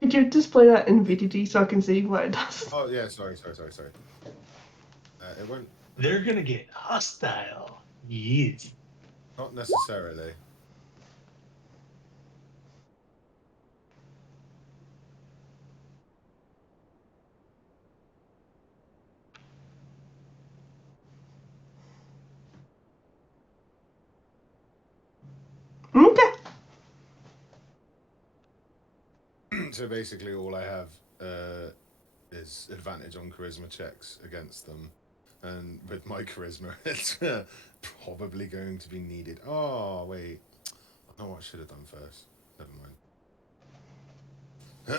Could you display that in VDD so I can see what it does? Oh yeah. Sorry. It won't. They're gonna get hostile. Yes. Not necessarily. Okay. So basically, all I have is advantage on charisma checks against them, and with my charisma, it's probably going to be needed. Oh wait, I know what I should have done first. Never mind.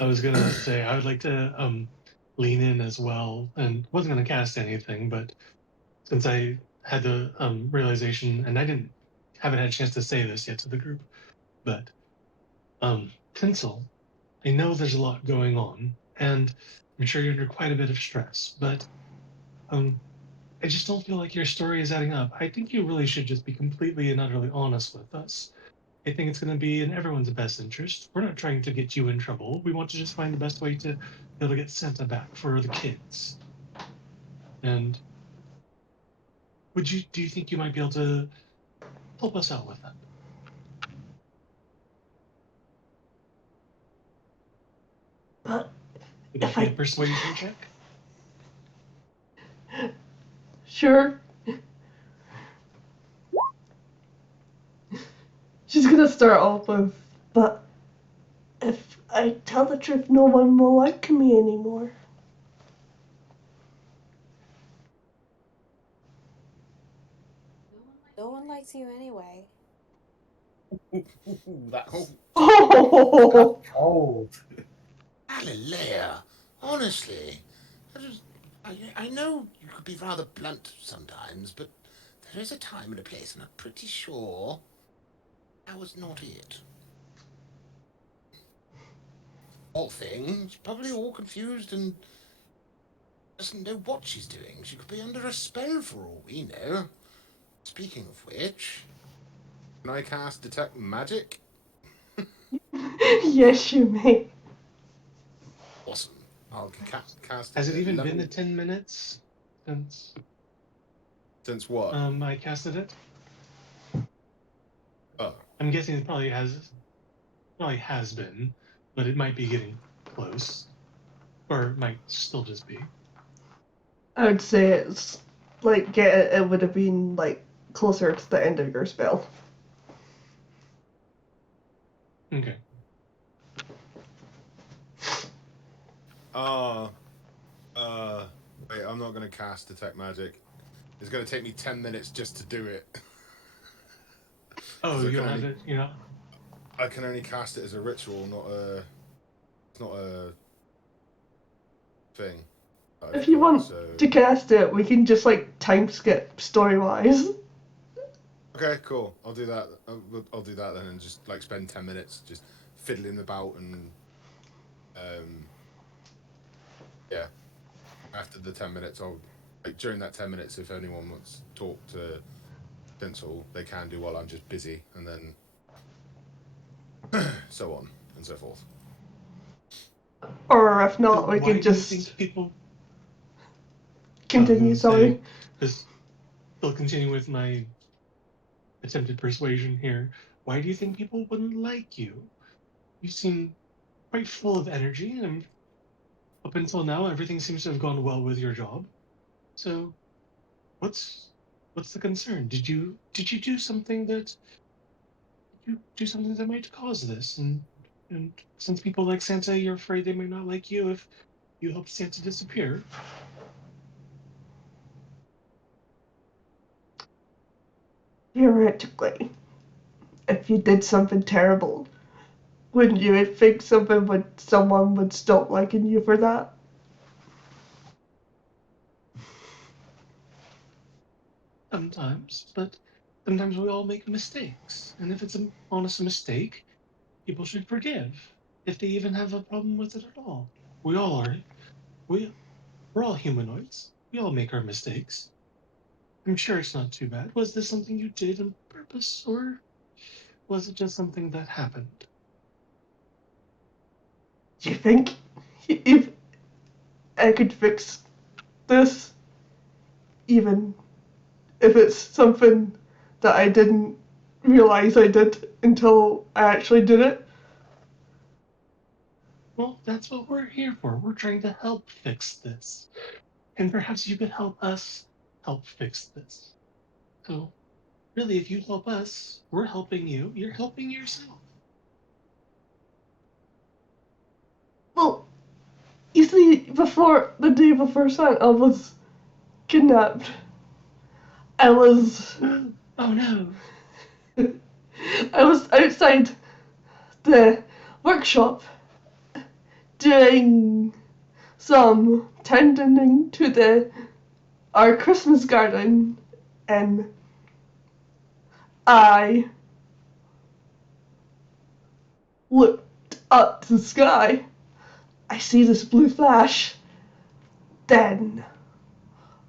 I was gonna say I would like to lean in as well, and wasn't gonna cast anything, but since I had the realization, and I haven't had a chance to say this yet to the group, but Tinsel, I know there's a lot going on, and I'm sure you're under quite a bit of stress, but I just don't feel like your story is adding up. I think you really should just be completely and utterly honest with us. I think it's going to be in everyone's best interest. We're not trying to get you in trouble. We want to just find the best way to be able to get Santa back for the kids. And do you think you might be able to help us out with that? But Would if that be a I. persuasion check? Sure. She's gonna start off with, but if I tell the truth, no one will like me anymore. No one likes you anyway. That's Oh! cold. Hallelujah. Honestly, I know you could be rather blunt sometimes, but there is a time and a place, and I'm pretty sure that was not it. All things, probably all confused and doesn't know what she's doing. She could be under a spell for all we know. Speaking of which, Can I cast Detect Magic? Yes, you may. Awesome. I'll cast Has it it at even been level. the 10 minutes since Since what? I casted it? Oh. I'm guessing it probably has been, but it might be getting close, or it might still just be. I would say it's like it would have been like closer to the end of your spell. Okay. Wait, I'm not going to cast Detect Magic. It's going to take me 10 minutes just to do it. Oh, I you can don't have only- it. You know. I can only cast it as a ritual, it's not a thing. If you want to cast it, we can just like time skip story wise. Okay, cool. I'll do that. I'll do that then, and just like spend 10 minutes just fiddling about and yeah. After the 10 minutes, during that 10 minutes, if anyone wants to talk to Tinsel, they can do while I'm just busy, and then so on. and so forth. Or if not, we Why could do you just think people... continue, sorry. Just still continue with my attempted persuasion here. Why do you think people wouldn't like you? You seem quite full of energy, and up until now, everything seems to have gone well with your job. So, what's the concern? Did you do something that might cause this? And since people like Santa, you're afraid they might not like you if you help Santa disappear. Theoretically, if you did something terrible, wouldn't you think someone would stop liking you for that? Sometimes, but sometimes we all make mistakes, and if it's an honest mistake, people should forgive. If they even have a problem with it at all, we all are. We we're all humanoids. We all make our mistakes. I'm sure it's not too bad. Was this something you did on purpose, or was it just something that happened? Do you think if I could fix this, even if it's something that I didn't realize I did until I actually did it? Well, that's what we're here for. We're trying to help fix this. And perhaps you could help us help fix this. So, really, if you help us, we're helping you. You're helping yourself. Well, you see, before the day before Santa was kidnapped, I was Oh no. I was outside the workshop doing some tending to our Christmas garden, and I looked up to the sky. I see this blue flash. Then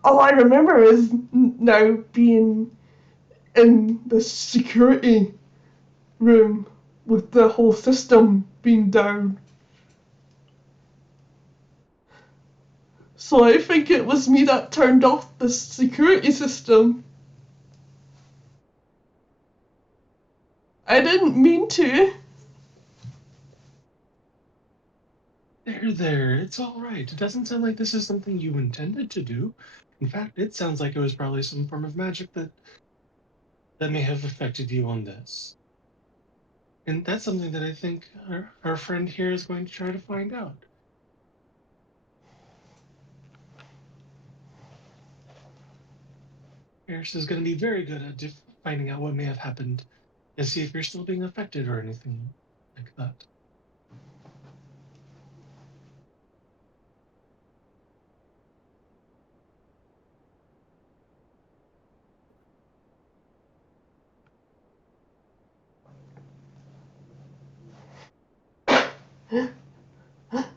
all I remember is now being in the security room with the whole system being down. So I think it was me that turned off the security system. I didn't mean to. There. It's all right. It doesn't sound like this is something you intended to do. In fact, it sounds like it was probably some form of magic that may have affected you on this. And that's something that I think our friend here is going to try to find out. Eris is going to be very good at finding out what may have happened and see if you're still being affected or anything like that.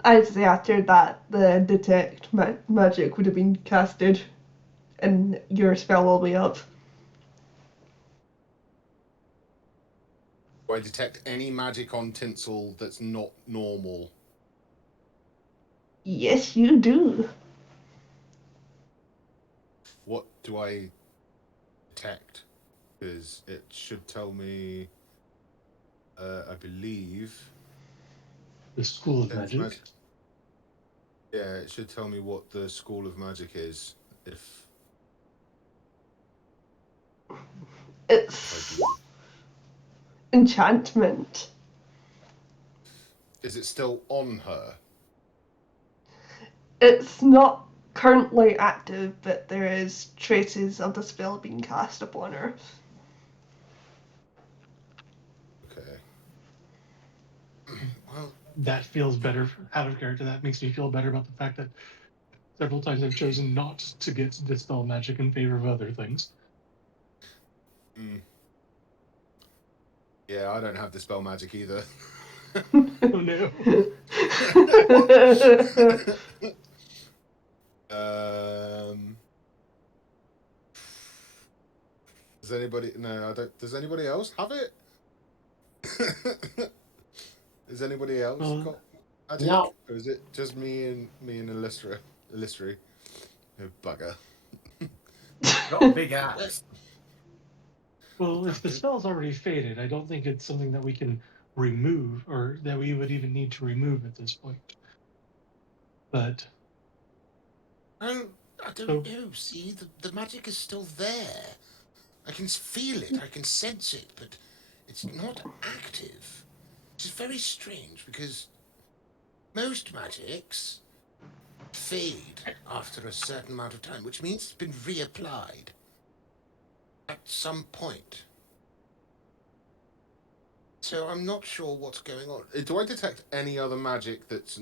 I'd say after that, the detect magic would have been casted, and your spell will be up. Do I detect any magic on Tinsel that's not normal? Yes, you do. What do I detect? Because it should tell me, I believe... The School of Magic. Yeah, it should tell me what the School of Magic is, if I It's do. enchantment. Is it still on her? It's not currently active, but there is traces of the spell being cast upon her. Okay. Well, That feels better out of character. That makes me feel better about the fact that several times I've chosen not to get dispel magic in favor of other things. yeah, I don't have dispel magic either. Oh no. Does anybody? No, I don't. Does anybody else have it? Has anybody else got magic? No. Or is it just me and Illusory? Oh, bugger. Got a big axe. Well, if the spell's already faded, I don't think it's something that we can remove or that we would even need to remove at this point. But I don't so know. See, the magic is still there. I can feel it. I can sense it, but it's not active. Which is very strange because most magics fade after a certain amount of time, which means it's been reapplied at some point. So I'm not sure what's going on. Do I detect any other magic that's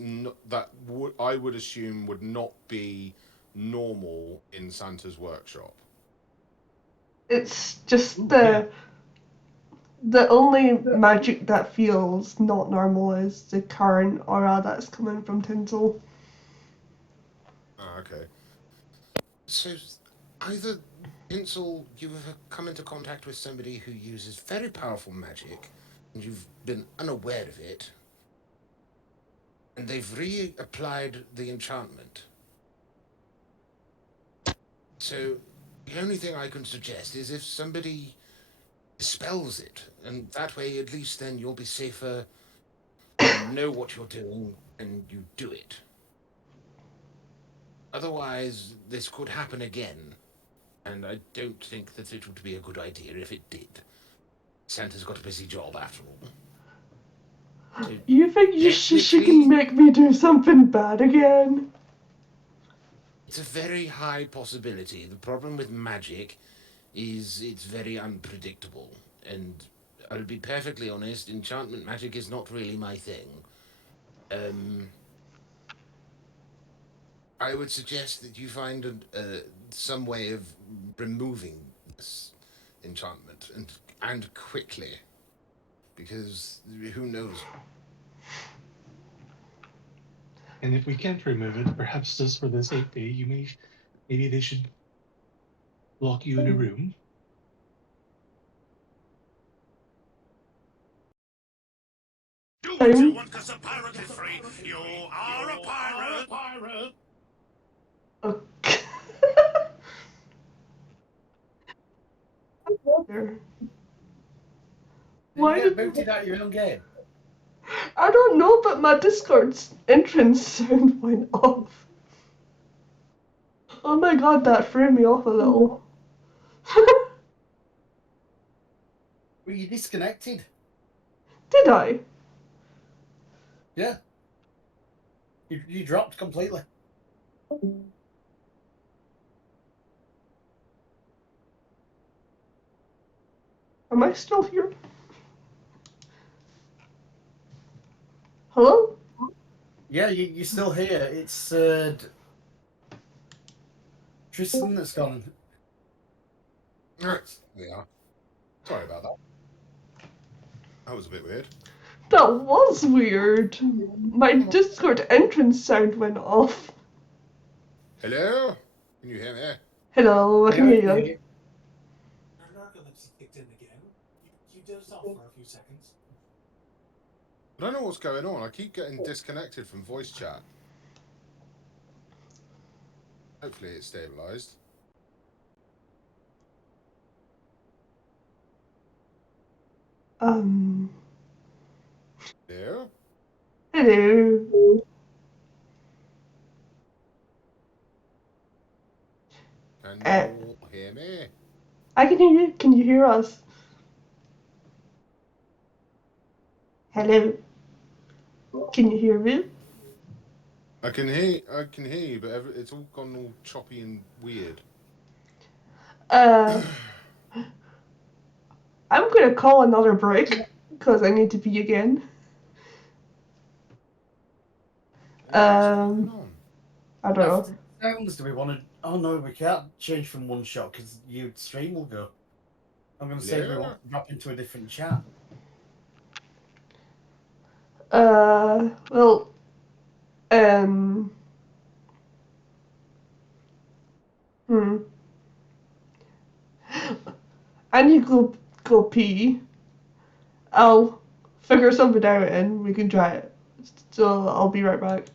I would assume would not be normal in Santa's workshop? It's just yeah, the only magic that feels not normal is the current aura that's coming from Tinsel. Ah, okay. So either Pinsel, you have come into contact with somebody who uses very powerful magic, and you've been unaware of it, and they've reapplied the enchantment. So the only thing I can suggest is if somebody dispels it, and that way at least then you'll be safer, you know what you're doing, and you do it. Otherwise, this could happen again, and I don't think that it would be a good idea if it did. Santa's got a busy job after all. So You think she can technically, make me do something bad again? it's a very high possibility. The problem with magic is it's very unpredictable. And I'll be perfectly honest, enchantment magic is not really my thing. Um, I would suggest that you find some way of removing this enchantment and quickly, because who knows? and if we can't remove it, perhaps just for this 8 day, maybe they should lock you in a room. Do what you Time. want because a pirate is free. You are a pirate. Okay. There. Did you Why get did booted out of your own game? I don't know, but my Discord's entrance sound went off. Oh my god, that threw me off a little. Were you disconnected? Did I? Yeah. You dropped completely. Am I still here? Hello? Yeah, you're still here. It's Tristan that's gone. Right, we are. Sorry about that. That was a bit weird. That was weird. My Discord entrance sound went off. Hello? Can you hear me? Hello, I can hear you. Our narcolepsy kicked in again. You dozed off for a few seconds. I don't know what's going on. I keep getting disconnected from voice chat. Hopefully it's stabilised. Hello? Hello. Can Uh, you all hear me? I can hear you. Can you hear us? Hello. Can you hear me? I can hear you, but it's all gone all choppy and weird. I'm gonna call another break because I need to pee again. What's going on? I don't know. Sounds do we want to? Oh no, we can't change from one shot because your stream will go. I'm going to say we want to drop into a different chat. Well, I need to go pee. I'll figure something out and we can try it. So I'll be right back.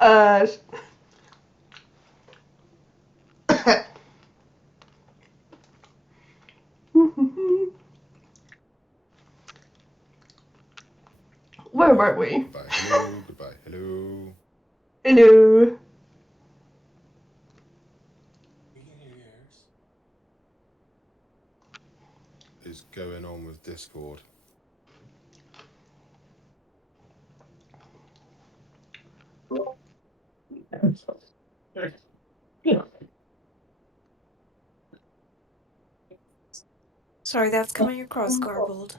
Uh, where were we? Goodbye, hello, goodbye, hello. Hello. We can hear yours. Is going on with Discord? Sorry, that's coming across garbled.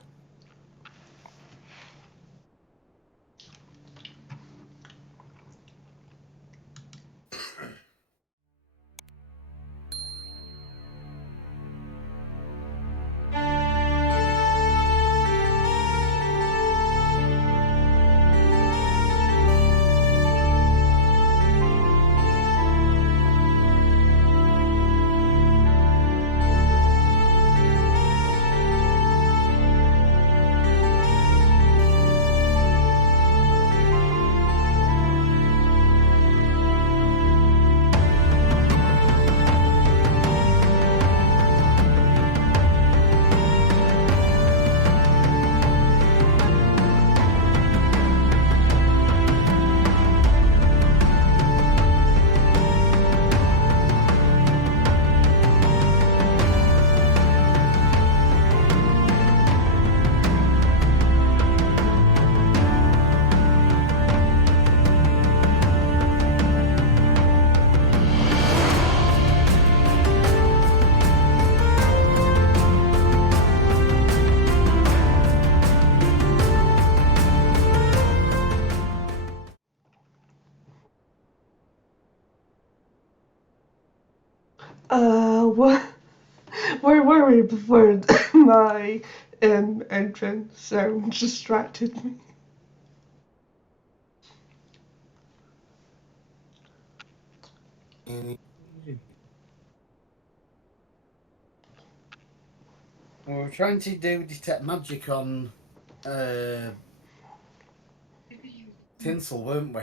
What? Where were we before my entrance sound distracted me? We were trying to do detect magic on Tinsel, weren't we?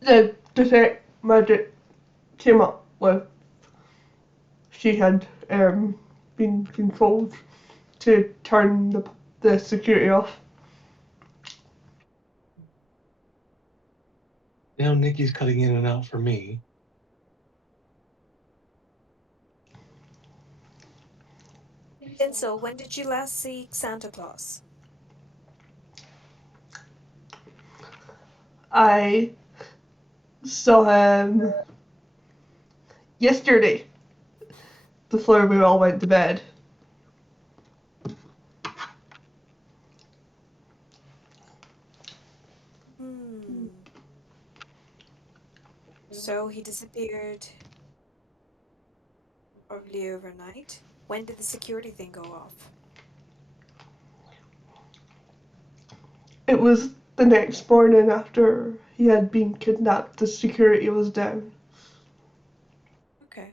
The detect magic came up with she had been controlled to turn the security off. Now Nikki's cutting in and out for me. And so, when did you last see Santa Claus? I saw him yesterday before we all went to bed. Hmm. So he disappeared early overnight. When did the security thing go off? It was the next morning after he had been kidnapped. The security was down. Okay.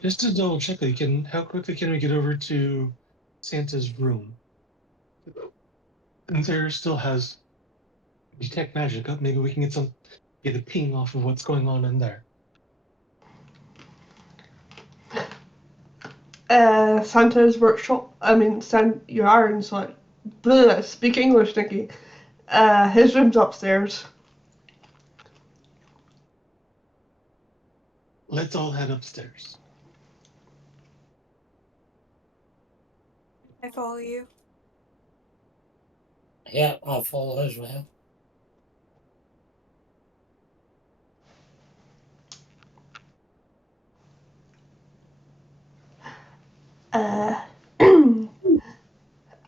Just to double check, how quickly can we get over to Santa's room? And there still has detect magic up. Maybe we can get a ping off of what's going on in there. Santa's workshop. You are in speak English, Nikki. His room's upstairs. Let's all head upstairs. I follow you. Yeah, I'll follow as well.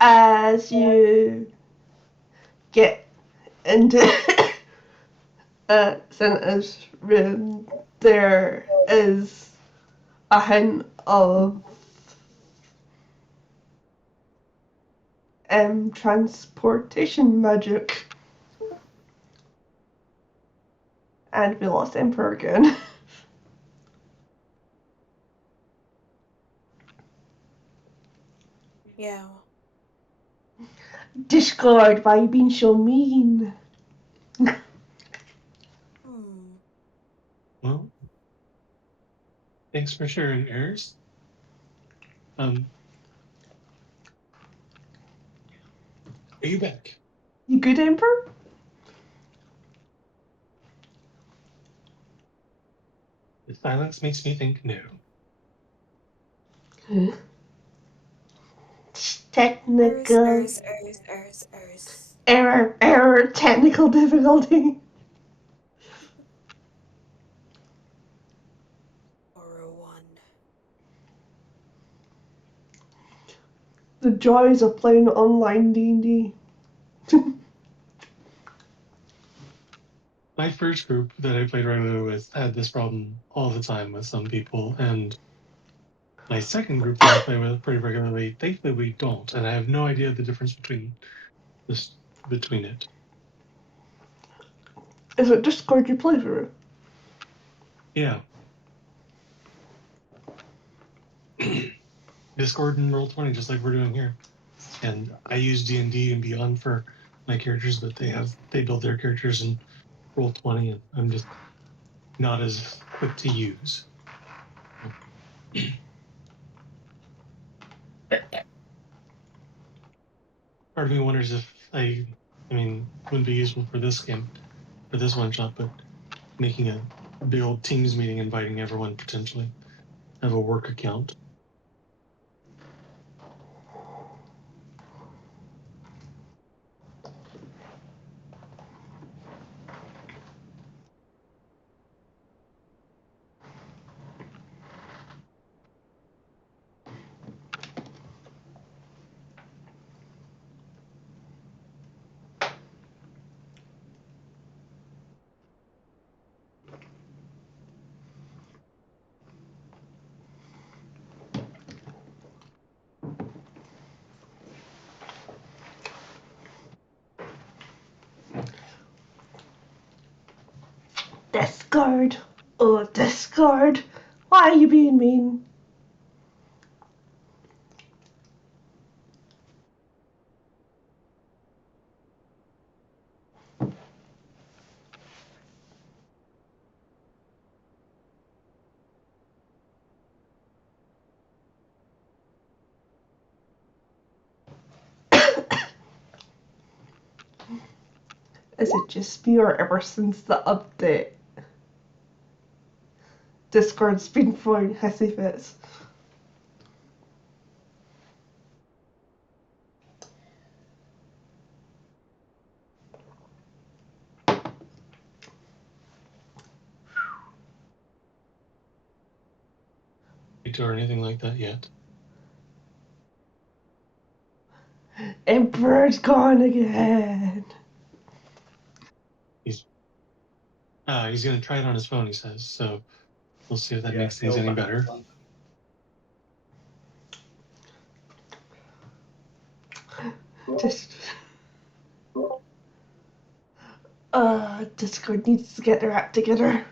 As you get into Santa's room, there is a hint of transportation magic. And we lost Emperor again. Yeah. Discord, why you being so mean? Hmm. Well, thanks for sharing, Eris. Are you back? You good, Emperor? The silence makes me think no. Technical Ers. error, technical difficulty. Or a one. The joys of playing online D&D. My first group that I played regularly with had this problem all the time with some people, and my second group that I play with pretty regularly, thankfully we don't, and I have no idea the difference between it. Is it Discord you play through? Yeah. Discord and Roll20, just like we're doing here. And I use D&D and Beyond for my characters, but they build their characters in Roll20, and I'm just not as quick to use. Part of me wonders if wouldn't be useful for this game, for this one shot, but making a big old Teams meeting, inviting everyone potentially, have a work account. Discord. Oh, Discord. Why are you being mean? Is it just me, or ever since the update, Discord's been throwing hissy fits? Or anything like that yet. Emperor's gone again. He's gonna try it on his phone, he says, so we'll see if that makes things any better. Just Discord needs to get their act together.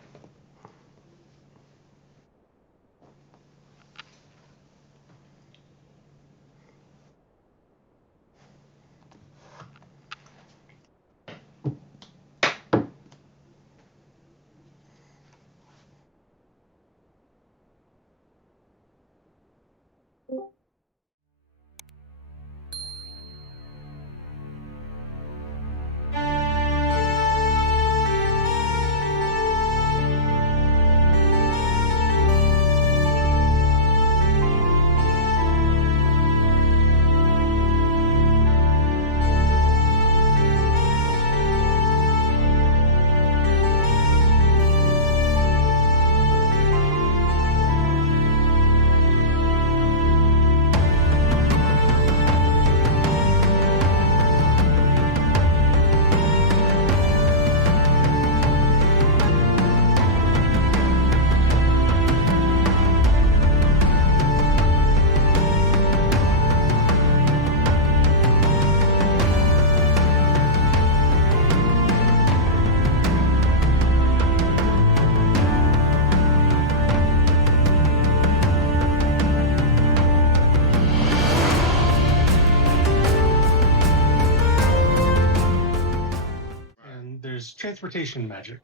And there's transportation magic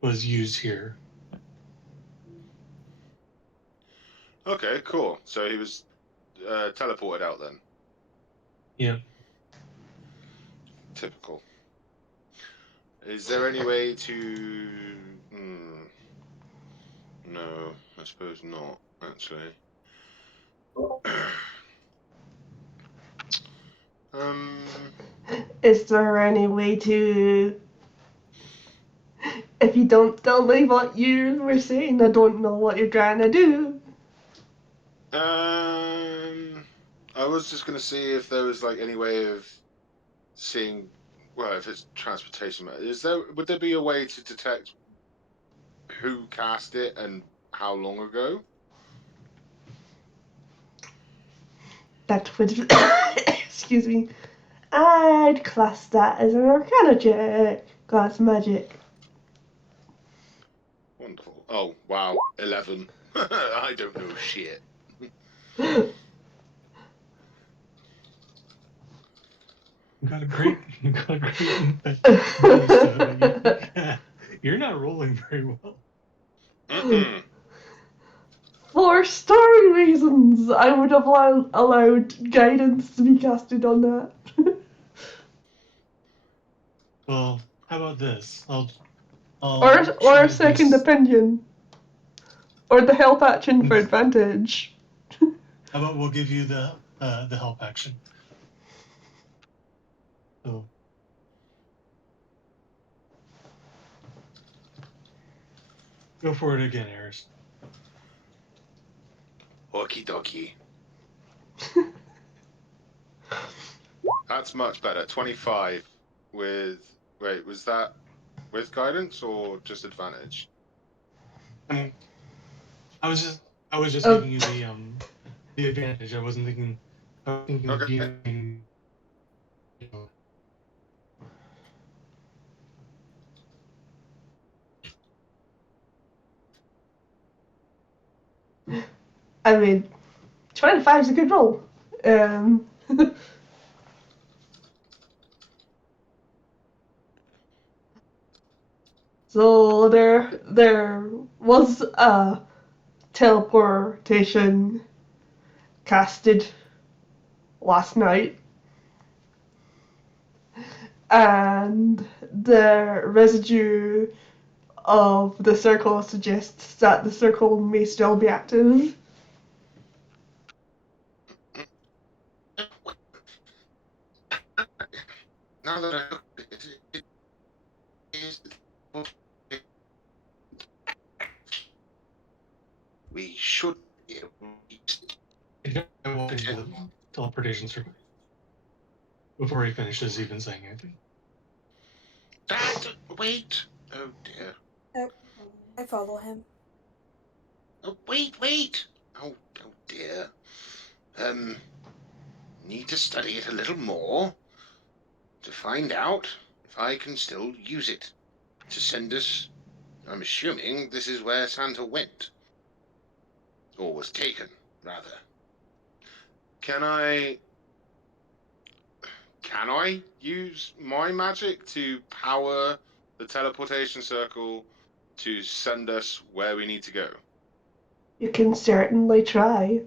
was used here. Okay, cool. So he was teleported out then. Yeah. Typical. Is there any way to... No, I suppose not, actually. Is there any way to... If you don't tell me what you were saying, I don't know what you're trying to do. I was just going to see if there was like any way of seeing... Well, if it's transportation, would there be a way to detect who cast it and how long ago? That would... Excuse me. I'd class that as an arcana check. Glass magic. Wonderful. Oh, wow. 11. I don't know shit. You got a great You're not rolling very well. For story reasons, I would have allowed guidance to be casted on that. Well, how about this? I'll or a second opinion. Or the help action for advantage. How about we'll give you the help action? So go for it again, Eris. Okie dokie. That's much better. 25 with... Wait, was that with guidance or just advantage? I was just giving you the advantage. I wasn't thinking Okay. of viewing. I mean, 25 is a good roll. So there was a teleportation casted last night, and the residue of the circle suggests that the circle may still be active. Now that I look at it, it is we should be able I walk into the teleportation circle before he finishes even saying anything. Dad, wait! Oh dear. I follow him. Oh, wait! Oh dear. Need to study it a little more to find out if I can still use it to send us. I'm assuming this is where Santa went. Or was taken, rather. Can I use my magic to power the teleportation circle to send us where we need to go? You can certainly try.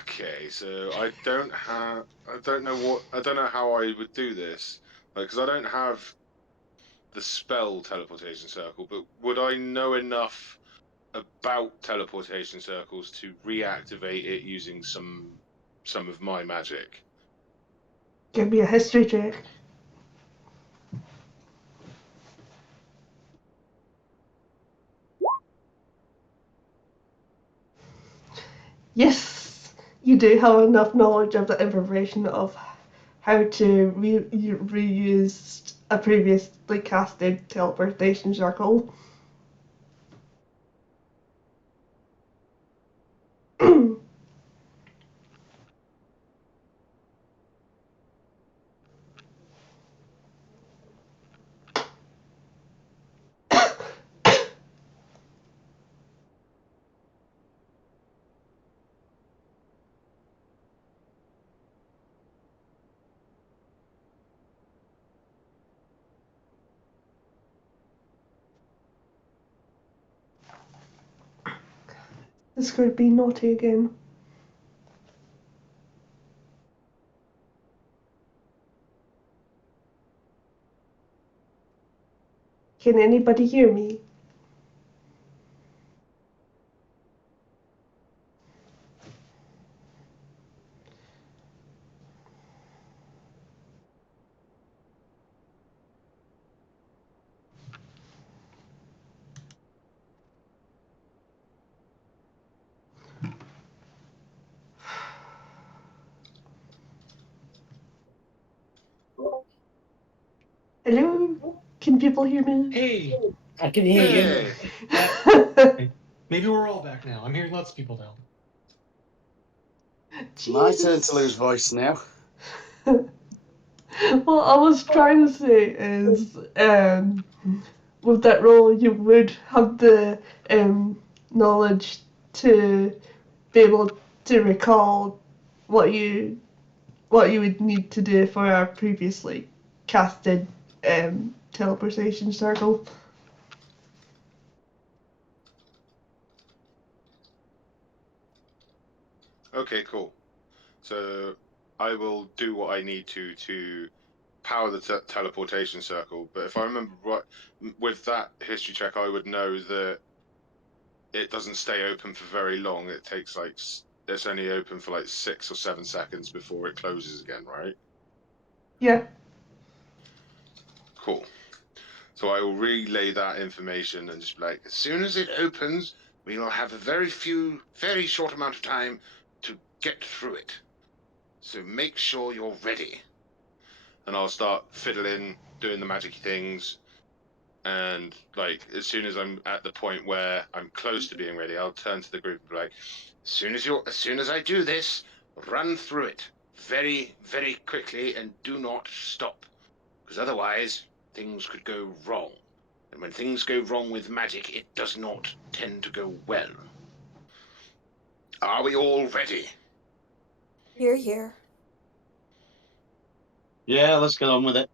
Okay, so I don't know how I would do this, because I don't have the spell teleportation circle, but would I know enough about teleportation circles to reactivate it using some of my magic? Give me a history check. Yes, you do have enough knowledge of the information of how to reuse a previously casted teleportation circle. This could be naughty again. Can anybody hear me? Hello? Can people hear me? Hey, I can hear you. Hey, maybe we're all back now. I'm hearing lots of people now. My turn to Jesus. lose voice now. What I was trying to say is, with that role, you would have the knowledge to be able to recall what you would need to do for a previously casted teleportation circle. okay, cool. So I will do what I need to power the teleportation circle. But if I remember right, with that history check, I would know that it doesn't stay open for very long. It takes it's only open for like 6 or 7 seconds before it closes again, right? Yeah. Cool. So I will relay that information and just be like, as soon as it opens, we will have a very short amount of time to get through it. So make sure you're ready. And I'll start fiddling, doing the magicy things. And like, as soon as I'm at the point where I'm close to being ready, I'll turn to the group and be like, as soon as I do this, run through it very, very quickly and do not stop. Because otherwise, things could go wrong. And when things go wrong with magic, it does not tend to go well. Are we all ready? Here. Yeah, let's get on with it.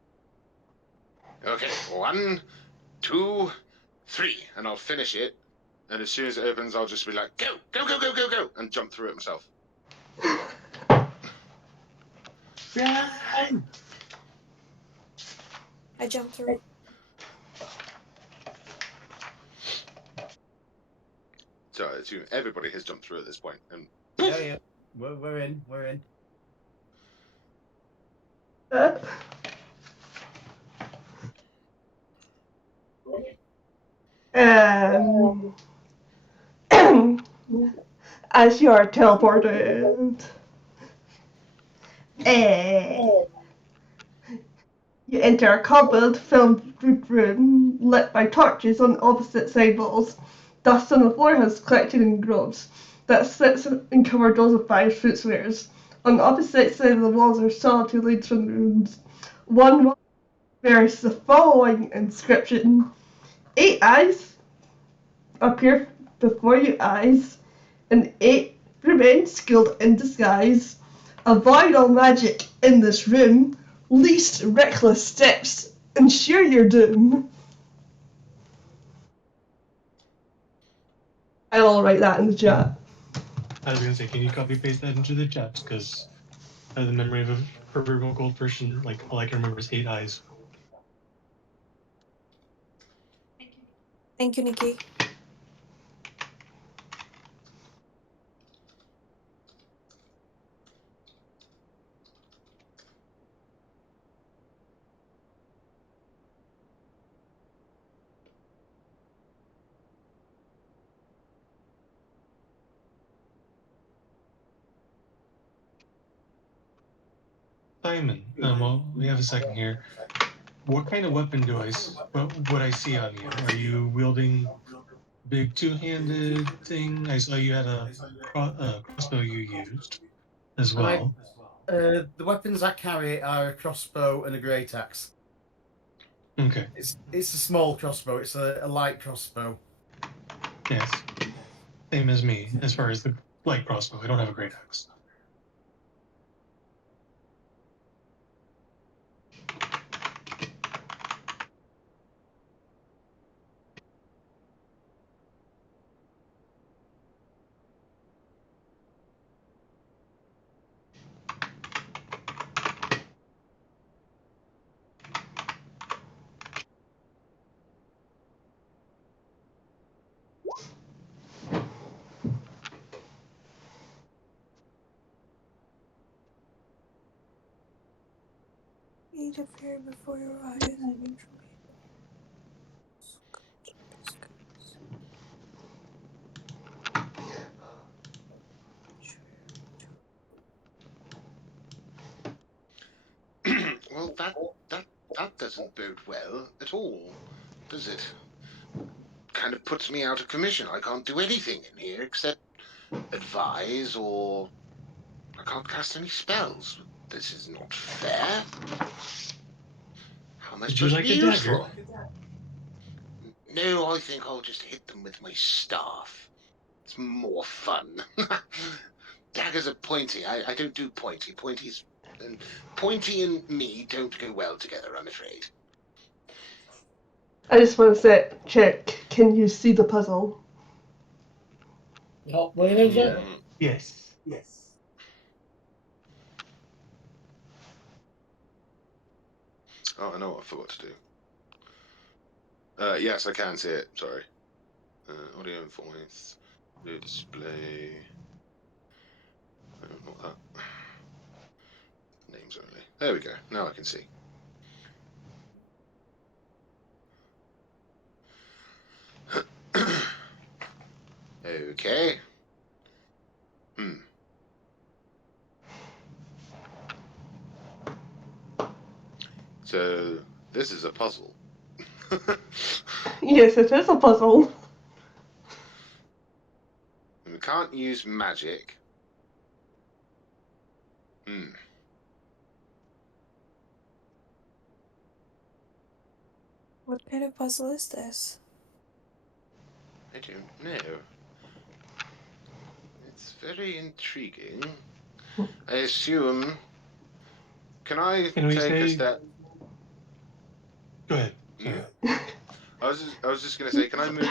Okay, 1, 2, 3, and I'll finish it. And as soon as it opens, I'll just be like, go, go, go, go, go, go, and jump through it myself. Run! I jumped through. So I assume everybody has jumped through at this point, and Yeah. We're in. Uh, um, as you are teleported, you enter a cupboard filled with room lit by torches on opposite side walls. Dust on the floor has collected in grubs that sits in covered doors of various footwears. On the opposite side of the walls are solid leads from rooms. One wall bears the following inscription: 8 eyes appear before your eyes, and 8 remain skilled in disguise. Avoid all magic in this room. Least reckless steps ensure your doom. I'll write that in the chat. I was gonna say, can you copy paste that into the chat? Because I have the memory of a proverbial gold person. Like all I can remember is 8 eyes. Thank you, Nikki. Simon, well, we have a second here. What kind of weapon would I see on you? Are you wielding big two-handed thing? I saw you had a crossbow you used as well. The weapons I carry are a crossbow and a great axe. Okay. It's a small crossbow. It's a light crossbow. Yes. Same as me, as far as the light crossbow. I don't have a great axe. Eat appear before your eyes and you Well, that doesn't bode well at all, does it? Kind of puts me out of commission. I can't do anything in here except advise, or I can't cast any spells. This is not fair. How am I Would you supposed to like be a dagger? useful? No, I think I'll just hit them with my staff. It's more fun. Daggers are pointy. I don't do pointy. Pointy and me don't go well together, I'm afraid. I just want to check. Can you see the puzzle? No, where is it? Yes. oh, I know what I forgot to do. Yes, I can see it. Sorry. Audio and voice. New display. Not that. Names only. There we go. Now I can see. Okay. So this is a puzzle. Yes, it is a puzzle. We can't use magic. What kind of puzzle is this? I don't know. It's very intriguing. I assume. Can I Can we take a say? step? Go ahead. Yeah. I was just gonna say, can I move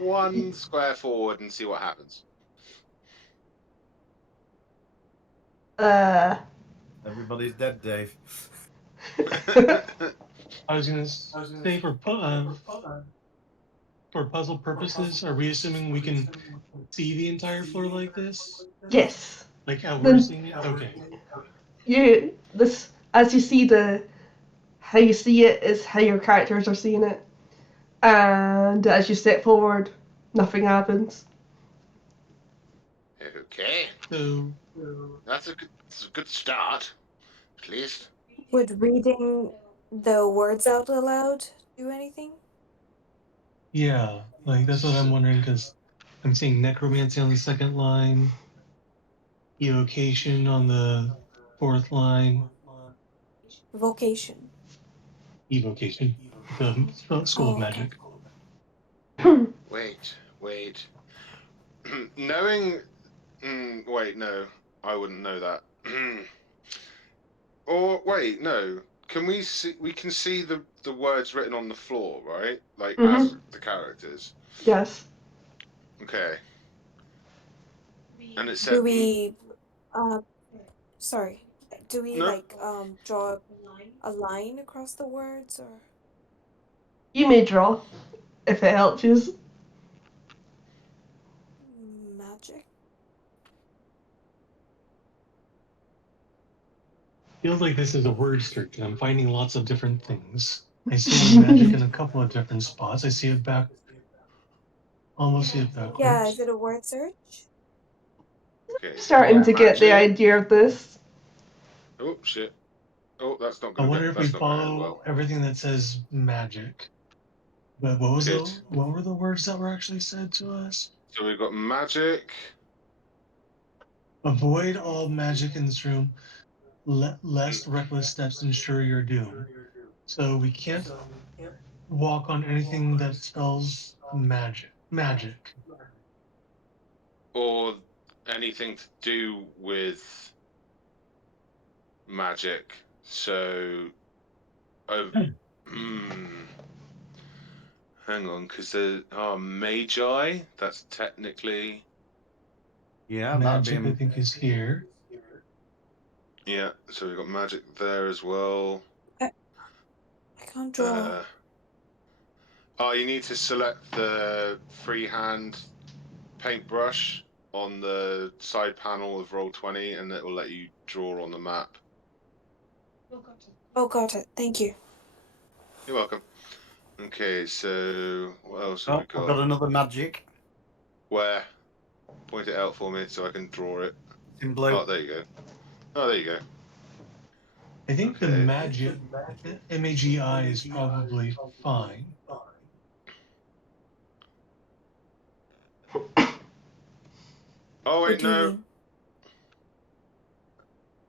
1 square forward and see what happens? Everybody's dead, Dave. I was gonna say for puzzle purposes, are we assuming we can see the entire floor like this? Yes. Like how we're Then seeing it? Okay. as you see how you see it is how your characters are seeing it, and as you step forward, nothing happens. Okay, So that's a good start, at least. Would reading the words out aloud do anything? yeah, like that's what I'm wondering because I'm seeing necromancy on the second line, evocation on the fourth line, Vocation. evocation, the school of Oh, okay. magic. Wait. Knowing. Wait, no, I wouldn't know that. Or wait, no. Can we see? We can see the words written on the floor, right? Like as Mhm. the characters. Yes. Okay. And it Do said we sorry. Do we no. like draw a line across the words or You may draw if it helps you. magic? Feels like this is a word search, and I'm finding lots of different things. I see magic in a couple of different spots. I see it almost see it Yeah, is backwards. it a word search? Okay, so we Starting got to get the magic. idea of this. Oh shit. Oh, that's not I gonna wonder get. if we That's not gonna end well. follow everything that says magic. But Good. what were the words that were actually said to us? So we've got magic. Avoid all magic in this room, lest reckless steps ensure your doom. So we can't walk on anything that spells magic. Magic. Or anything to do with magic. So, oh, hang on, because the magi. That's technically Yeah, that'd be. Magic, I think, is here. yeah. So we've got magic there as well. I can't draw. Uh, oh, you need to select the freehand paintbrush on the side panel of Roll20, and it will let you draw on the map. Oh, got it. Thank you. You're welcome. Okay, so what else have Oh, we I've got? got another magic Where? Point it out for me so I can draw it. in blue. Oh, there you go. Oh, there you go. I think the Okay. magic, MAGI, is probably fine. Oh, What wait, do you no. mean?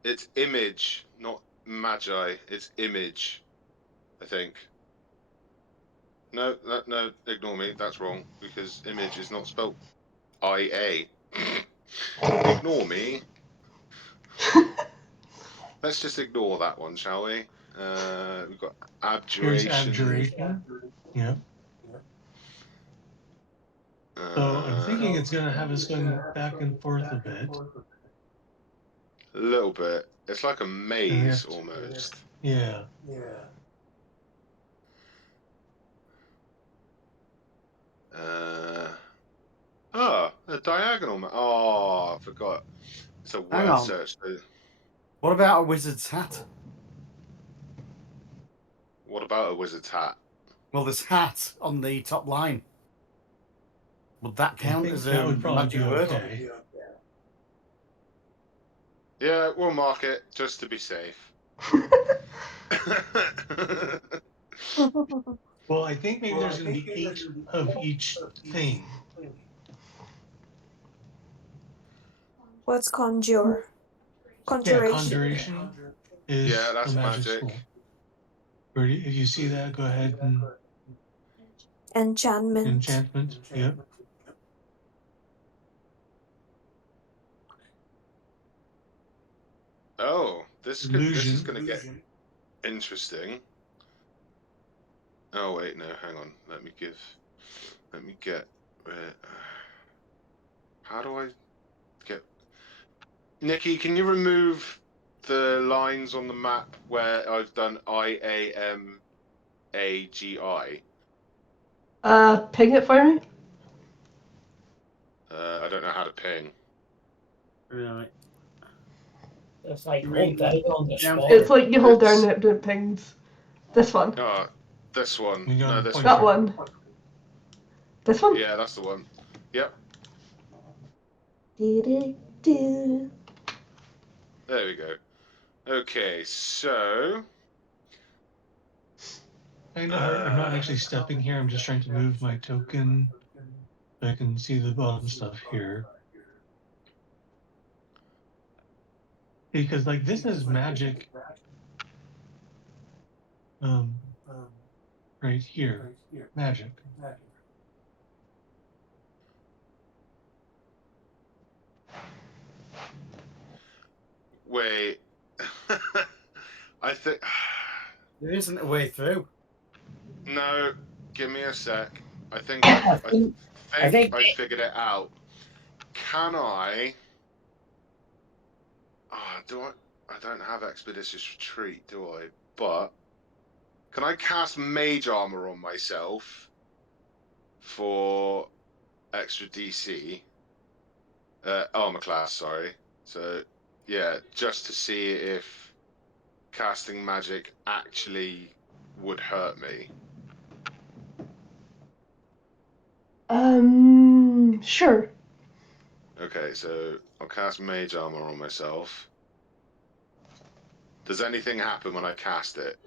It's image, not magi. It's image, I think. No, ignore me. That's wrong because image is not spelled IA. Ignore me. Let's just ignore that one, shall we? We've got Here's abjuration. abjuration. Yeah. So I'm thinking A it's going to have us going back and forth a bit. little bit. It's like a And we maze have to, almost. yeah. A diagonal. Oh, I forgot. It's a Hang word on. search. What about a wizard's hat? What about a wizard's hat? Well, there's hat on the top line. Would that I count think as that a would probably magic be word? okay. Yeah, we'll mark it just to be safe. Well, I think maybe there's going to be 8 of each thing. What's conjure? Yeah, Conjuration. conjuration Yeah, is a that's magic magic. school. If you see that, go ahead and Enchantment. enchantment. Yep. Oh, this is Illusion. going to get interesting. Oh wait, no, hang on. Let me get. How do I get? Nikki, can you remove the lines on the map where I've done IAM Ping it for me. I don't know how to ping. Right. It's like hold down on the spot. It's like you hold down and it pings. This one. Oh, this one. We got No, the this pointer. That one. This one? Yeah, that's the one. Yep. Do-do-do. There we go. Okay, so Kind of hard. I'm not actually stepping here. I'm just trying to move my token. I can see the bottom stuff here. Because like this is magic. Right here, magic. wait. I think There isn't a way through. no. Give me a sec. I think I think I figured it out. Can I? Do I? I don't have Expeditious Retreat, do I? But can I cast Mage Armor on myself for extra DC? Armor class, sorry. So yeah, just to see if casting magic actually would hurt me. Sure. Okay, so I'll cast Mage Armor on myself. Does anything happen when I cast it?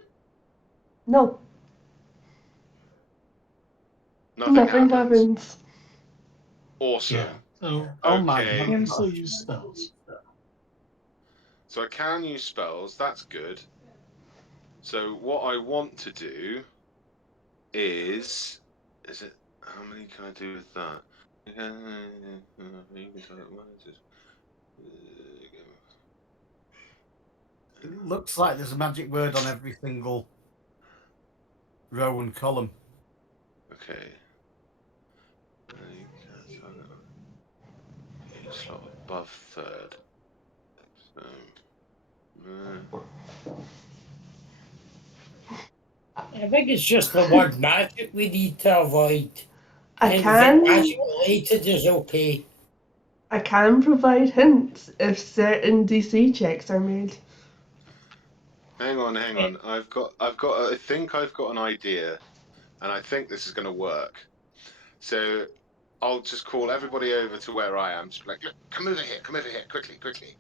No. Nothing happens. Awesome. Yeah. So Okay. I can still use spells. So I can use spells. That's good. So what I want to do is it? How many can I do with that? It looks like there's a magic word on every single row and column. Okay. Slot above third. So, I think it's just the word magic we need to avoid. I Anything can. magic related is okay. I can provide hints if certain DC checks are made. hang on. I think I've got an idea, and I think this is going to work. So I'll just call everybody over to where I am. Just be like, look, come over here, quickly.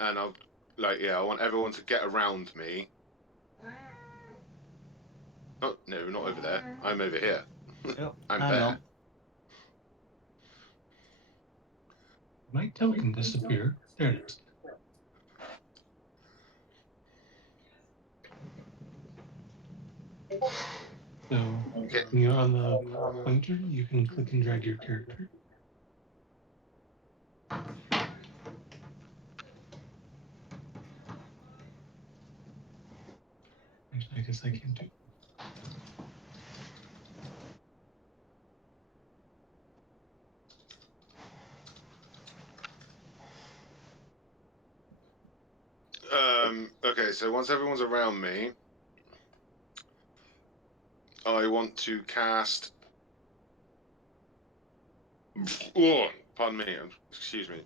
And I'll I want everyone to get around me. Oh no, not over there. I'm over here. Yep, I'm hang there. on. My token disappeared. There it is. So when you're on the pointer, you can click and drag your character. Actually, I guess I can do. Okay, so once everyone's around me, I want to cast. Oh, pardon me. Excuse me.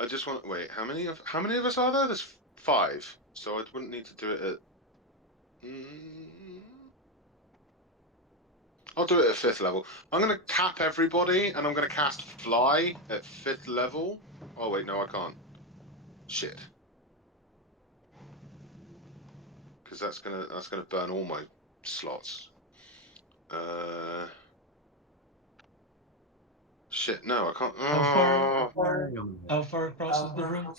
I just want. Wait, how many of us are there? There's 5, so I wouldn't need to do it at. I'll do it at 5th level. I'm going to cap everybody, and I'm going to cast Fly at 5th level. Oh wait, no, I can't. Shit. Because that's gonna burn all my slots. Shit, no, I can't. How far across is the room?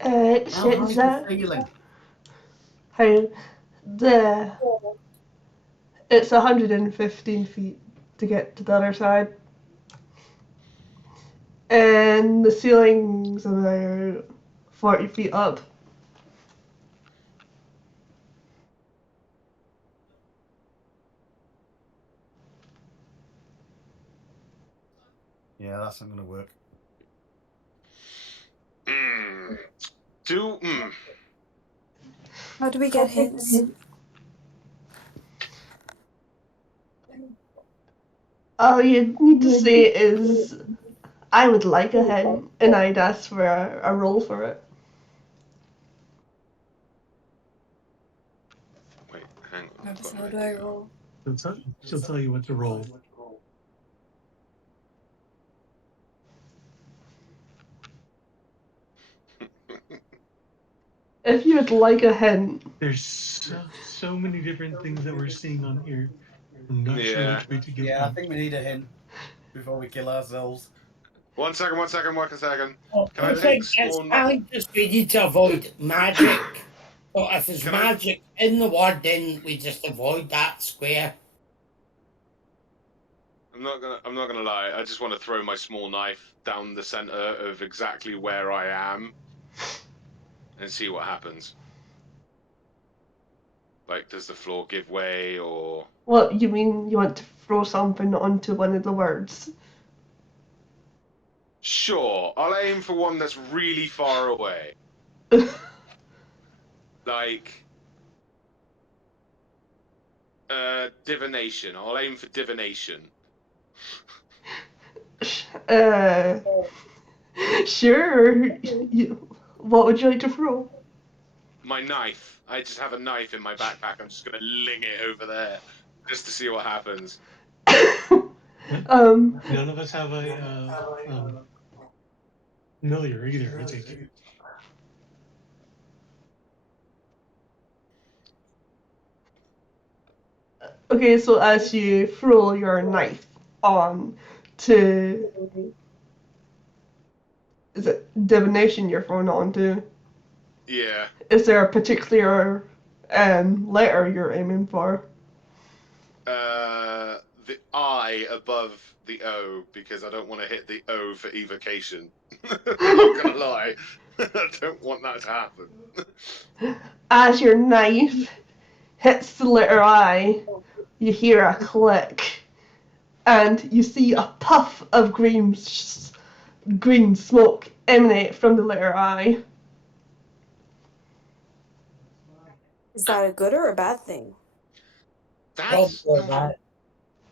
How high is the It's ceiling? how the it's 115 feet to get to the other side, and the ceiling's about 40 feet up. Yeah, that's not going to work. How do we get hints? All you need to say is, I would like a hint, and I'd ask for a roll for it. Wait, hang on. I've got How an do I idea. roll? She'll tell you what to roll. If you would like a hint, There's so many different things that we're seeing on here. I'm not sure Yeah. which way to give Yeah, I them. think we need a hint before we kill ourselves. One second. Oh, Can I I take think it's small? kind just we need to avoid magic. So if there's Can I- magic in the word, then we just avoid that square. I'm not gonna lie. I just want to throw my small knife down the center of exactly where I am, and see what happens. Like, does the floor give way, or? what you mean you want to throw something onto one of the words? Sure, I'll aim for one that's really far away. Like, divination. I'll aim for divination. uh, sure. What would you like to throw? My knife. I just have a knife in my backpack. I'm just gonna ling it over there, just to see what happens. um, None of us have a familiar either, I take it. okay, so as you throw your knife on to, is it divination you're throwing it onto? Yeah. Is there a particular letter you're aiming for? The I above the O, because I don't want to hit the O for evocation. I'm not gonna lie. I don't want that to happen. As your knife hits the letter I, you hear a click, and you see a puff of green smoke emanate from the letter I. Is that a good or a bad thing? That's Probably not that.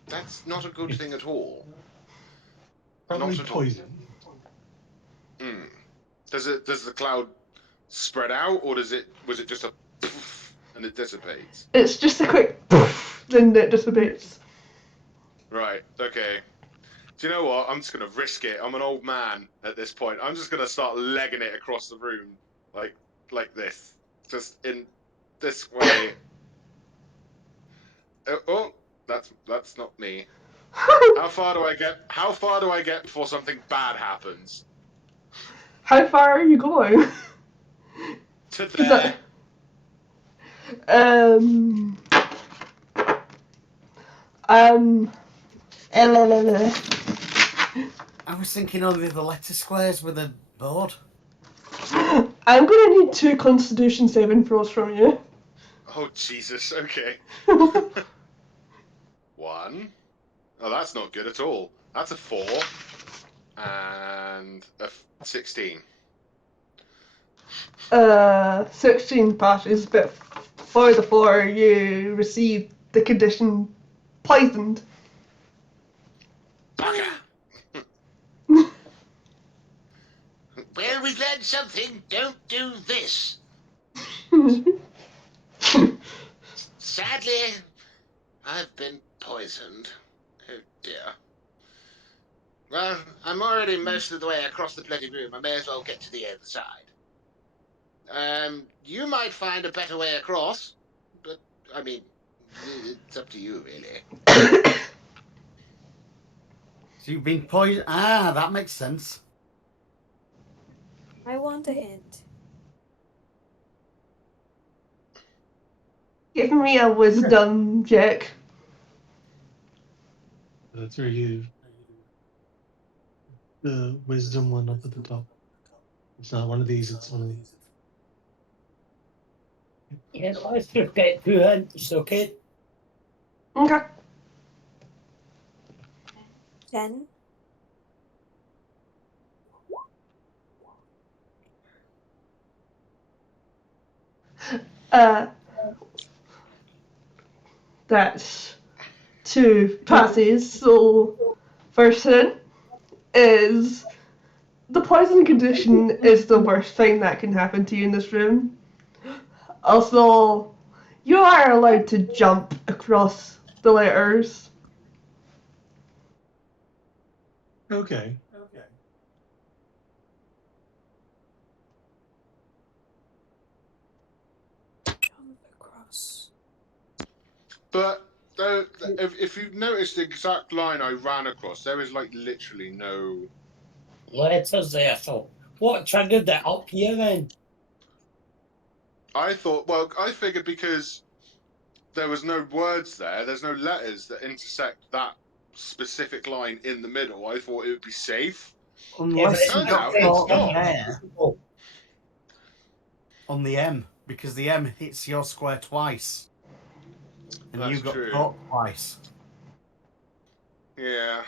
that's not a good thing at all. Probably Not at all. poison. Does the cloud spread out, or was it just a poof and it dissipates? It's just a quick poof, then it dissipates. Right. Okay. Do you know what? I'm just gonna risk it. I'm an old man at this point. I'm just gonna start legging it across the room, like this, just in this way. Oh, that's not me. How far do I get? How far do I get before something bad happens? How far are you going? To 'Cause there. um, um, I was thinking only the letter squares with a board. I'm gonna need 2 Constitution saving throws from you. Oh Jesus. Okay. 1. Oh, that's not good at all. That's a 4 and a 16. 16 passes, but for the 4, you receive the condition poisoned. Bugger! Well, we've learned something. Don't do this. Sadly, I've been poisoned. Oh dear. Well, I'm already most of the way across the bloody room. I may as well get to the other side. You might find a better way across, but I mean, it's up to you, really. So you've been poisoned. Ah, that makes sense. I want a hint. Give me a wisdom check. That's where you the wisdom one up at the top. It's not one of these, it's one of these. Yeah, let's just get 2 hints, okay? Okay. 10. Uh, that's 2 passes. So first thing is the poison condition is the worst thing that can happen to you in this room. Also, you are allowed to jump across the letters. Okay. Jump across. But if you notice the exact line I ran across, there is like literally no. Letters there, so what triggered it up here then? I thought, well, I figured because there was no words there, there's no letters that intersect that specific line in the middle. I thought it would be safe. Unless you Turns got out caught it's on not. there on the M, because the M hits your square twice. And That's you got true. caught twice. Yeah.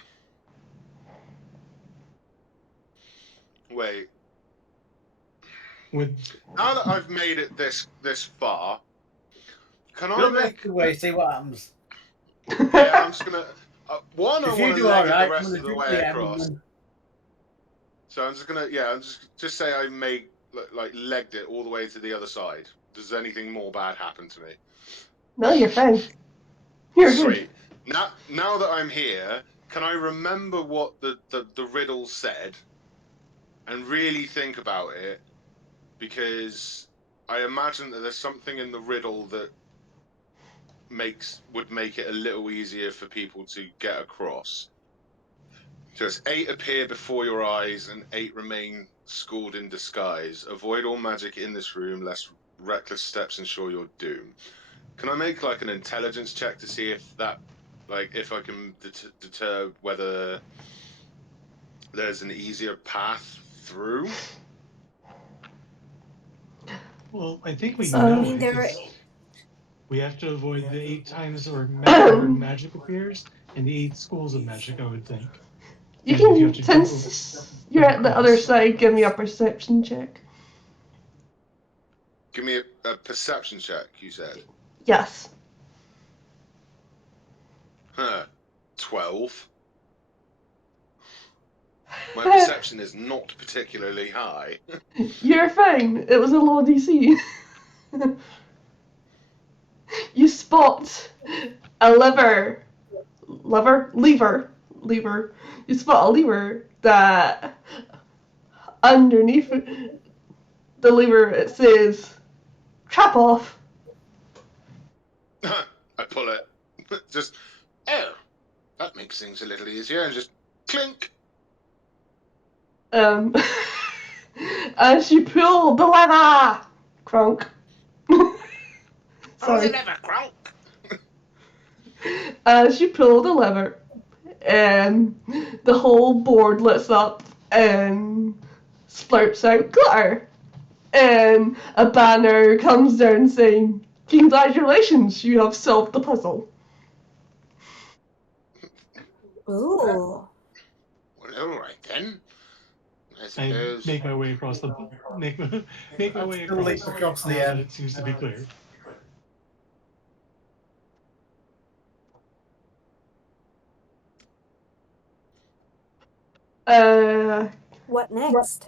Wait. With Now that I've made it this far, can I Go make? the way, see what happens. Yeah, I'm just gonna. One, I If want you to do leg all it right, the I'm rest going of to the jump way the M. across. And So I'm just gonna, yeah, I'm just say I made like legged it all the way to the other side. Does anything more bad happen to me? No, you're fine. You're good. Sweet. Now that I'm here, can I remember what the riddle said and really think about it? Because I imagine that there's something in the riddle that would make it a little easier for people to get across. So it's 8 appear before your eyes and 8 remain schooled in disguise. Avoid all magic in this room, lest reckless steps ensure your doom. Can I make like an intelligence check to see if that, like, if I can deter whether there's an easier path through? well, I think we So, I know mean, there. because we have to avoid the 8 times where magic appears and the 8 schools of magic, I would think. You And if you have can, to jump since you're at the other across. side, give me a perception check. Give me a perception check, you said. Yes. Huh. 12. My perception is not particularly high. You're fine. It was a low DC. You spot a lever. You spot a lever that underneath the lever it says trap off. I pull it. Just, oh, that makes things a little easier. And just clink. As you pull the lever, crunk. Pull the Sorry. lever, Kronk. As you pull the lever, the whole board lifts up and splurts out glitter. And a banner comes down saying, "Congratulations, you have solved the puzzle." Ooh. Well, all right then. I I suppose. make my way across the make my way still leap across. across the But M. it seems to be clear. What next?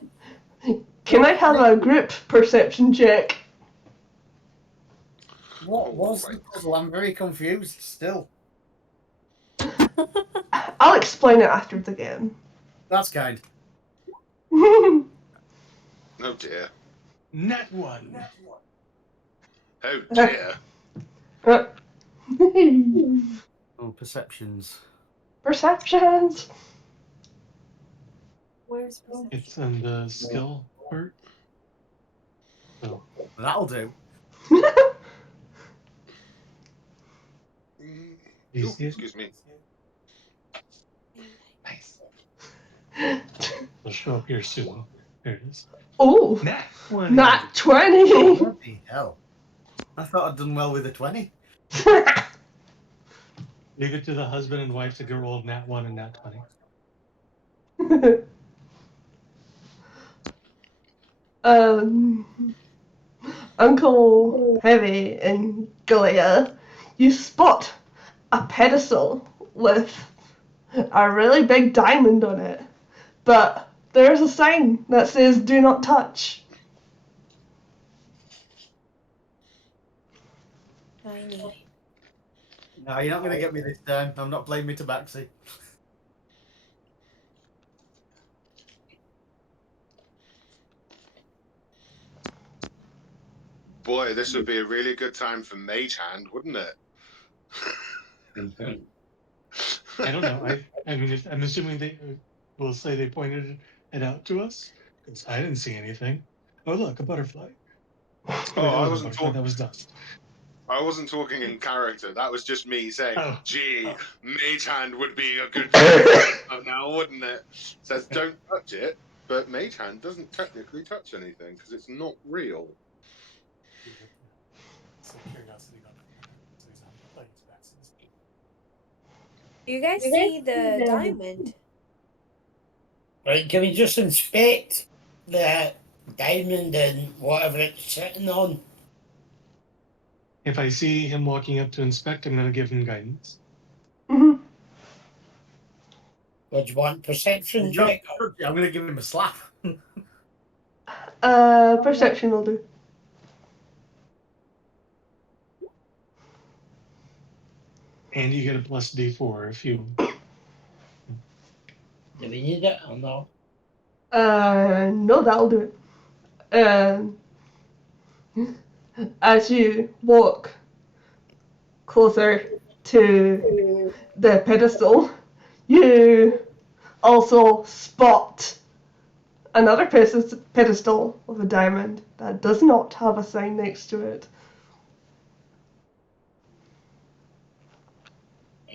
Can I have a group perception check? What was the puzzle? I'm very confused still. I'll explain it after the game. That's kind. Oh dear. Net 1. Oh dear. Oh, perceptions. Perceptions. Where's perception? It's in the skill part. So That'll do. you see it? Excuse me. Nice. It'll show up here soon. There it is. Oh, Nat 20. not 20. Bloody hell. I thought I'd done well with a 20. Leave it to the husband and wife to go roll Nat 1 and Nat 20. Uncle Heavy and Galea, you spot a pedestal with a really big diamond on it, but there's a sign that says "Do not touch." Tiny. No, you're not going to get me this time. I'm not playing me tabaxi. Boy, this would be a really good time for Mage Hand, wouldn't it? I don't know. I mean, I'm assuming they will say they pointed it out to us because I didn't see anything. Oh, look, a butterfly. Oh, Wait, that I wasn't a wasn't butterfly. talking. That was dust. I wasn't talking in character. That was just me saying, Oh. "Gee, Mage Hand would be a good time now, wouldn't it?" Says, "Don't touch it," but Mage Hand doesn't technically touch anything because it's not real. So curiosity about so he's not playing tabaxi this game. Do you guys see the diamond? Right, can we just inspect the diamond and whatever it's sitting on? If I see him walking up to inspect, I'm going to give him guidance. Mhm. What do you want? Perception check? I'm going to give him a slap. Perception will do. And you get a plus D4 if you. Do we need it or no? No, that'll do it. As you walk closer to the pedestal, you also spot another pedestal with a diamond that does not have a sign next to it.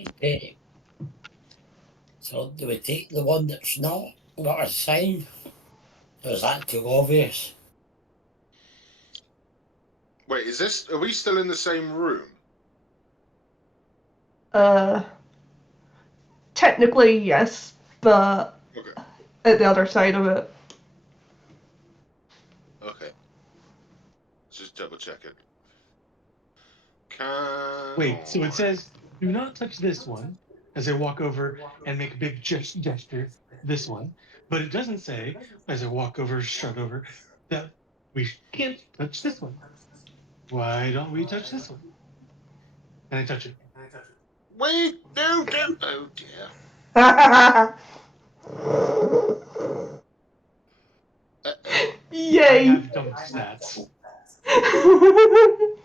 Okay. So do we take the one that's not got a sign? Or is that too obvious? Wait, is this? Are we still in the same room? Technically yes, but Okay. at the other side of it. Okay. Let's just double check it. Can... Wait, so it says, do not touch this one as I walk over and make a big gesture, this one. But it doesn't say, as I walk over, strut over, that we can't touch this one. Why don't we touch this one? And I touch it. Wait, no, don't. Oh dear. Yay! I have dumb stats.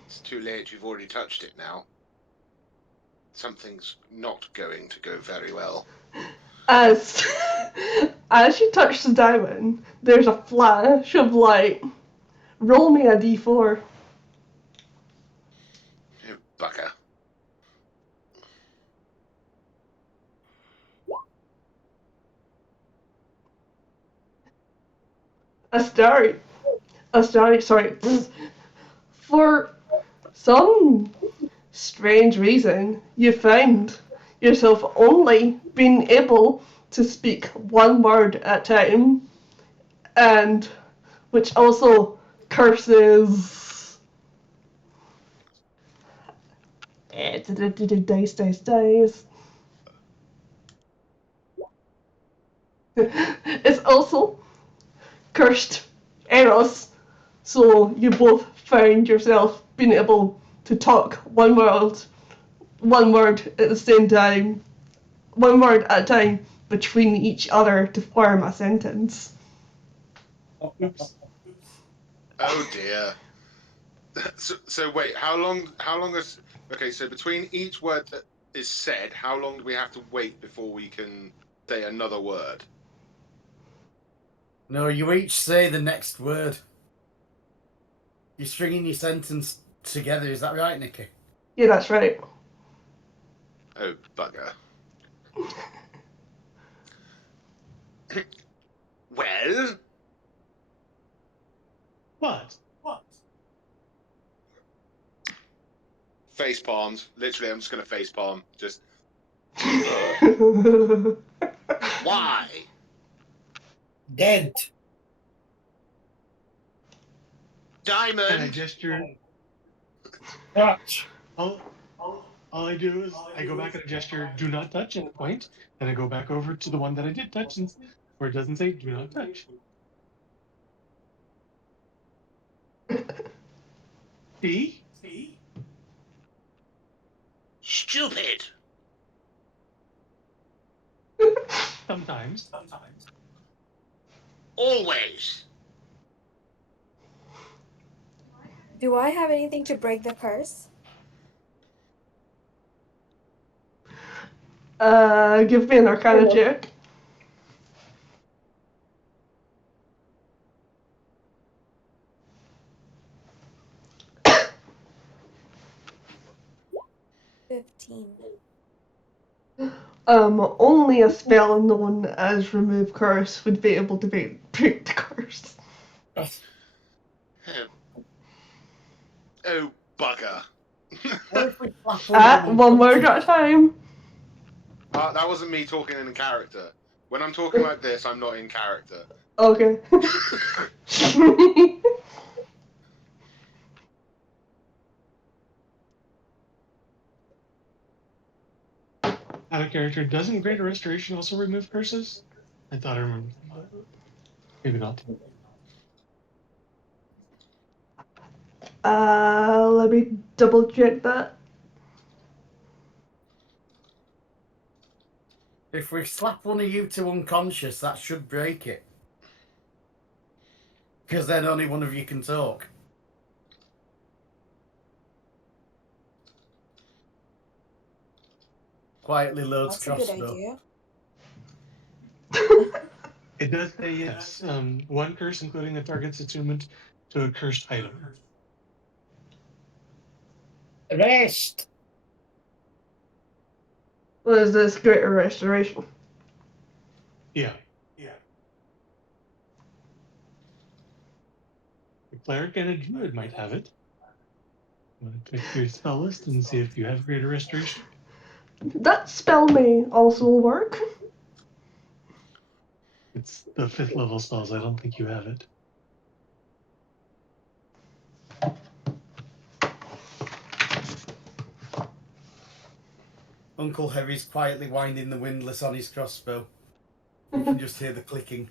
It's too late. You've already touched it now. Something's not going to go very well. As you touch the diamond, there's a flash of light. Roll me a d4. You bugger. Sorry. For some strange reason, you find yourself only being able to speak one word at a time, and which also curses. Dice. It's also cursed Eros, so you both find yourself being able to talk one word at the same time, one word at a time between each other to form a sentence. Oops. Oh dear. So wait, how long is... Okay, so between each word that is said, how long do we have to wait before we can say another word? No, you each say the next word. You're stringing your sentence together, is that right, Nikki? Yeah, that's right. Oh, bugger. Well? What? Face palms. Literally, I'm just going to face palm. Just... Why? Dead. And I Diamond! gesture. Touch. All I do is I go back and I gesture do not touch at a point, and I go back over to the one that I did touch, and where it doesn't say do not touch. See? Stupid! Sometimes. Always! Do I have anything to break the curse? Give me an Arcana check. Only a spell known as Remove Curse would be able to break the curse. Oh, bugger. What if we flap one of them One word unconscious? at a time. That wasn't me talking in character. When I'm talking like this, I'm not in character. Okay. Out of character, doesn't Greater Restoration also remove curses? I thought I remembered, but maybe not. Let me double check that. If we slap one of you two unconscious, that should break it. Because then only one of you can talk. Quietly loads That's a good crossbow. idea. It does say yes. One curse, including the target's attunement to a cursed item. Rest. What is this Greater Restoration? Yeah. A cleric and a druid might have it. Want to pick your spell list and see if you have Greater Restoration? That spell may also work. It's the 5th level spells. I don't think you have it. Uncle Harry's quietly winding the windlass on his crossbow. You can just hear the clicking.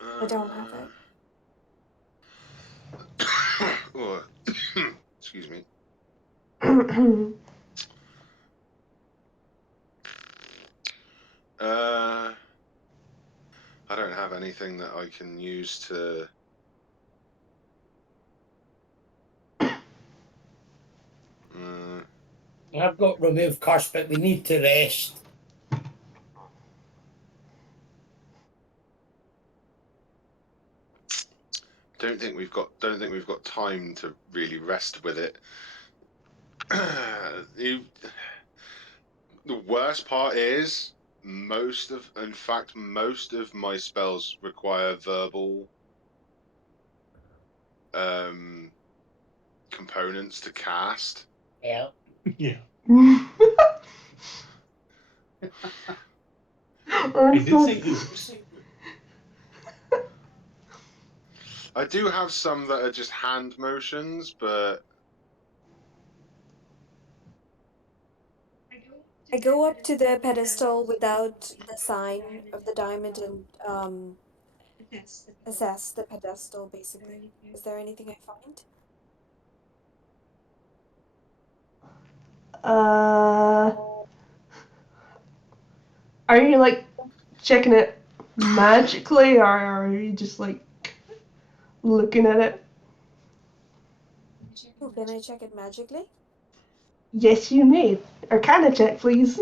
I don't have it. Oh, excuse me. I don't have anything that I can use to. I've got remove curse, but we need to rest. Don't think we've got time to really rest with it. The worst part is most of my spells require verbal components to cast. Yeah. Yeah. I did say oops. I do have some that are just hand motions, but I go up to the pedestal without the sign of the diamond and assess the pedestal, basically. Is there anything I find? Are you like checking it magically, or are you just like looking at it? Oh, can I check it magically? Yes, you may. Arcana check, please.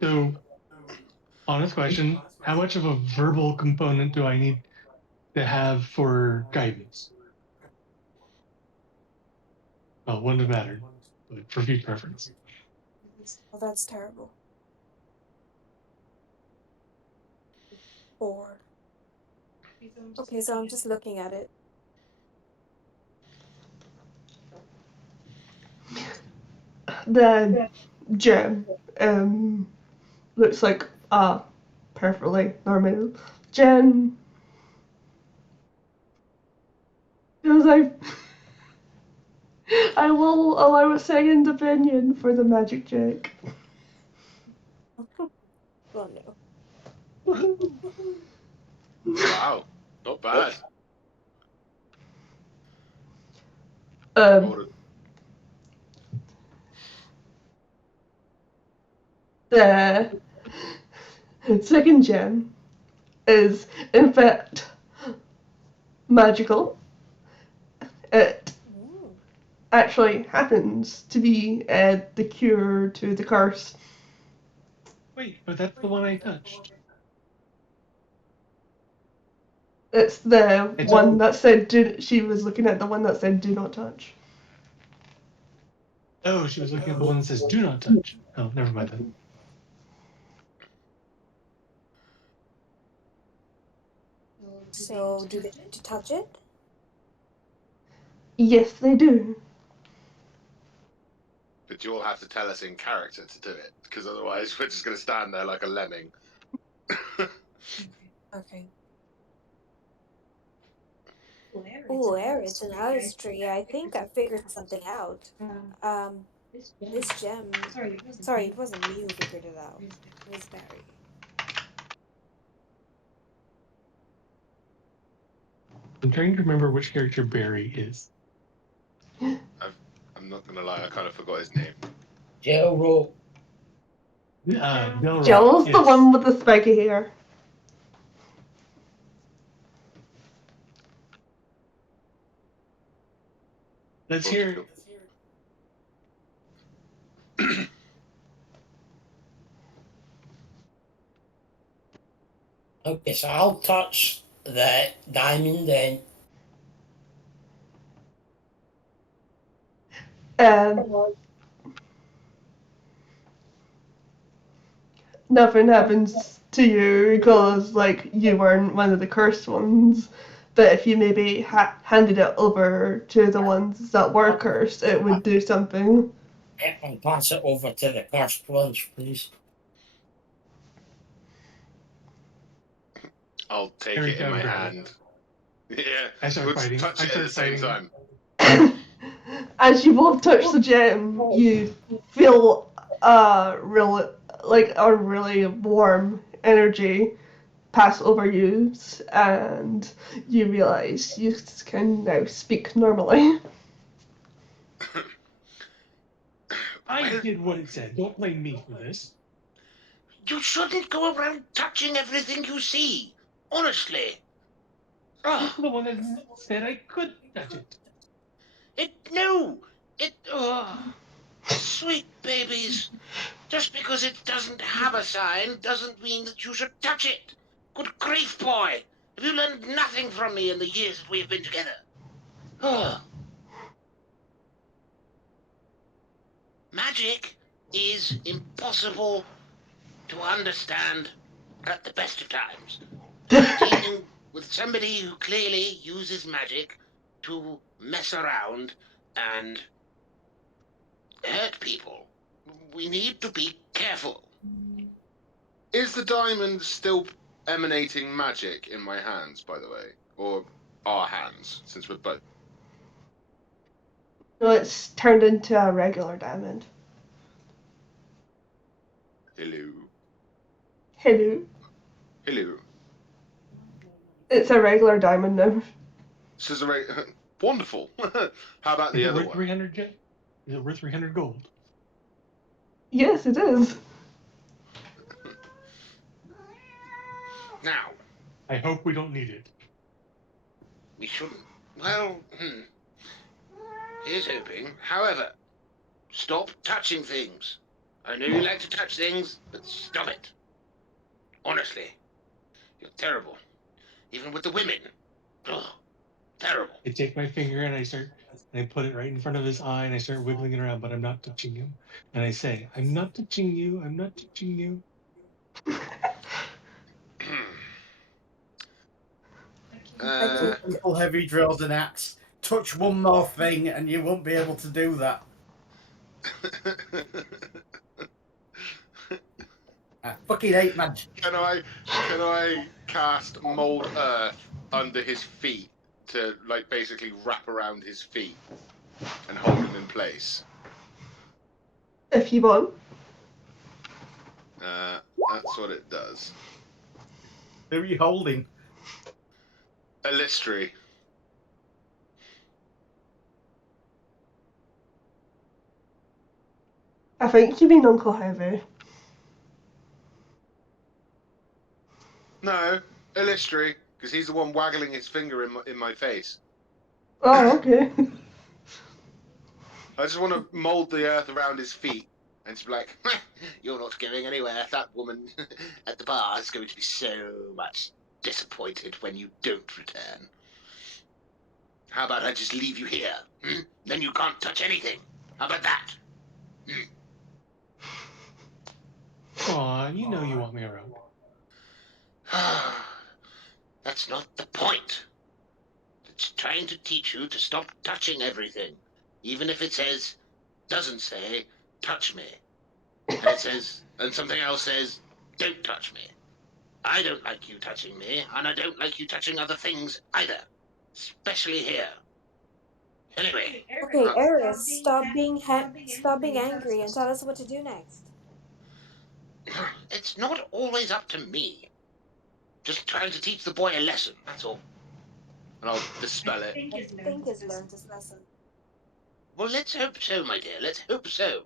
So, honest question, how much of a verbal component do I need to have for guidance? Well, wouldn't have mattered, but for future reference. Oh, that's terrible. 4. Okay, so I'm just looking at it. The gem looks like perfectly normal. Jen goes, I will allow a second opinion for the magic check. Oh no. Wow, not bad. Um, the second gem is, in fact, magical. It actually happens to be the cure to the curse. Wait, but that's the one I touched. It's the It's one that said she was looking at the one that said do not touch. Oh, she was looking at the one that says "Do not touch." Oh, never mind then. So, do they need to touch it? Yes, they do. But you all have to tell us in character to do it, because otherwise we're just going to stand there like a lemming. Okay. Ooh, air, it's an artistry. I think I figured something out. This gem. Sorry, it wasn't me who figured it out. It was Barry. I'm trying to remember which character Barry is. I'm not going to lie, I kind of forgot his name. Jelro. Delroy. Joel's Yes. the one with the spiky hair. Let's hear it. Okay, so I'll touch the diamond then. Nothing happens to you because, like, you weren't one of the cursed ones. But if you maybe handed it over to the ones that were cursed, it would do something. I'll pass it over to the cursed ones, please. I'll take Every it in time my grab hand. Yeah, I start we'll fighting. touch I it at start the same fighting. time. As you both touch the gem, you feel a really warm energy pass over you, and you realize you can now speak normally. I did what it said. Don't blame me for this. You shouldn't go around touching everything you see. Honestly. You're the one that said I could touch it. Sweet babies. Just because it doesn't have a sign doesn't mean that you should touch it. Good grief, boy. Have you learned nothing from me in the years that we have been together? Oh. Magic is impossible to understand at the best of times. I'm dealing with somebody who clearly uses magic to mess around and hurt people. We need to be careful. Is the diamond still emanating magic in my hands, by the way? Or our hands, since we're both... So it's turned into a regular diamond. Hello. Hello. Hello. It's a regular diamond now. This is wonderful. How about Is the it other worth one? 300 jet? Is it worth 300 gold? Yes, it is. Now, I hope we don't need it. we shouldn't. Well, here's hoping. However, stop touching things. I know you like to touch things, but stop it. Honestly, you're terrible. Even with the women. Ugh, terrible. I take my finger and I put it right in front of his eye and I start wiggling it around, but I'm not touching him. And I say, I'm not touching you. I'm not touching you. Simple heavy drills and axe. Touch one more thing and you won't be able to do that. I fucking hate magic. Can I cast mold earth under his feet to like basically wrap around his feet and hold him in place? If you want. That's what it does. Who are you holding? Illustory. I think you mean Uncle Heavy. No, Illustory, because he's the one waggling his finger in my face. Oh, okay. I just want to mold the earth around his feet and just be like, you're not going anywhere. That woman at the bar is going to be so much disappointed when you don't return. How about I just leave you here? Then you can't touch anything. How about that? Aw, you know you want me around. That's not the point. It's trying to teach you to stop touching everything, even if it doesn't say, touch me. And it says, and something else says, don't touch me. I don't like you touching me, and I don't like you touching other things either. Especially here. Anyway. Okay, Eris, stop being angry and tell us what to do next. It's not always up to me. Just trying to teach the boy a lesson, that's all. And I'll dispel it. I think he's learned his lesson. Well, let's hope so, my dear. Let's hope so.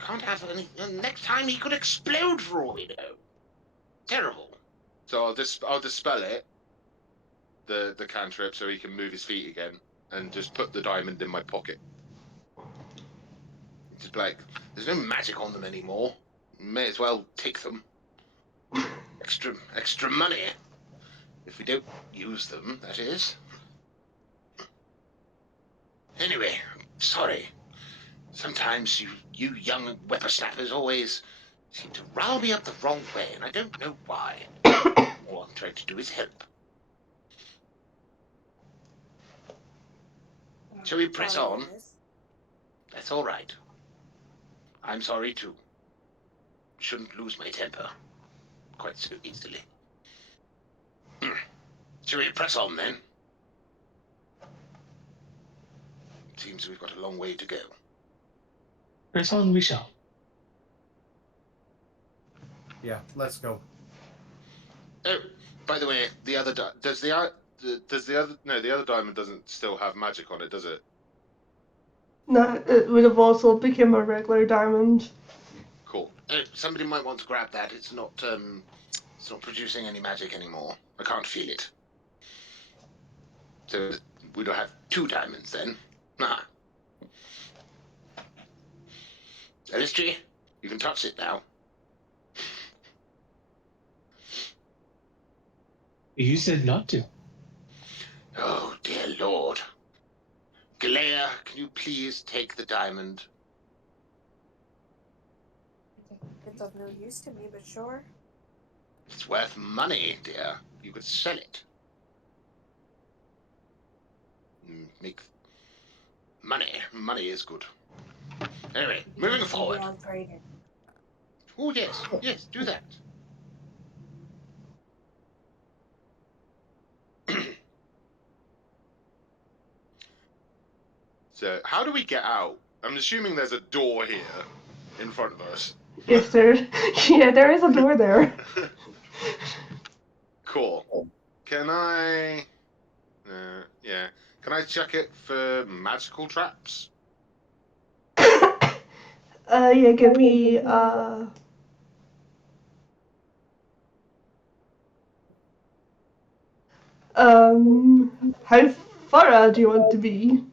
Can't have any. Next time he could explode for all we know. Terrible. So I'll dispel it, the cantrip, so he can move his feet again, and just put the diamond in my pocket. Just like, there's no magic on them anymore. May as well take them. Extra money. If we don't use them, that is. Anyway, sorry. Sometimes you young whippersnappers always seem to rile me up the wrong way, and I don't know why. All I'm trying to do is help. Shall we press on? That's all right. I'm sorry too. Shouldn't lose my temper quite so easily. Shall we press on then? Seems we've got a long way to go. Press on we shall. Yeah, let's go. Oh, by the way, the other the other diamond doesn't still have magic on it, does it? No, it would have also become a regular diamond. Cool. Oh, somebody might want to grab that. It's not producing any magic anymore. I can't feel it. So we don't have two diamonds then. Ah. Illustory, you can touch it now. You said not to. Oh, dear Lord. Galea, can you please take the diamond? It's of no use to me, but sure. It's worth money, dear. You could sell it. Make money. Money is good. Anyway, moving forward. Oh, yes. Yes, do that. So, how do we get out? I'm assuming there's a door here in front of us. Yes, there is a door there. Cool. Can I... yeah. Can I check it for magical traps? Yeah, give me, how thorough do you want to be?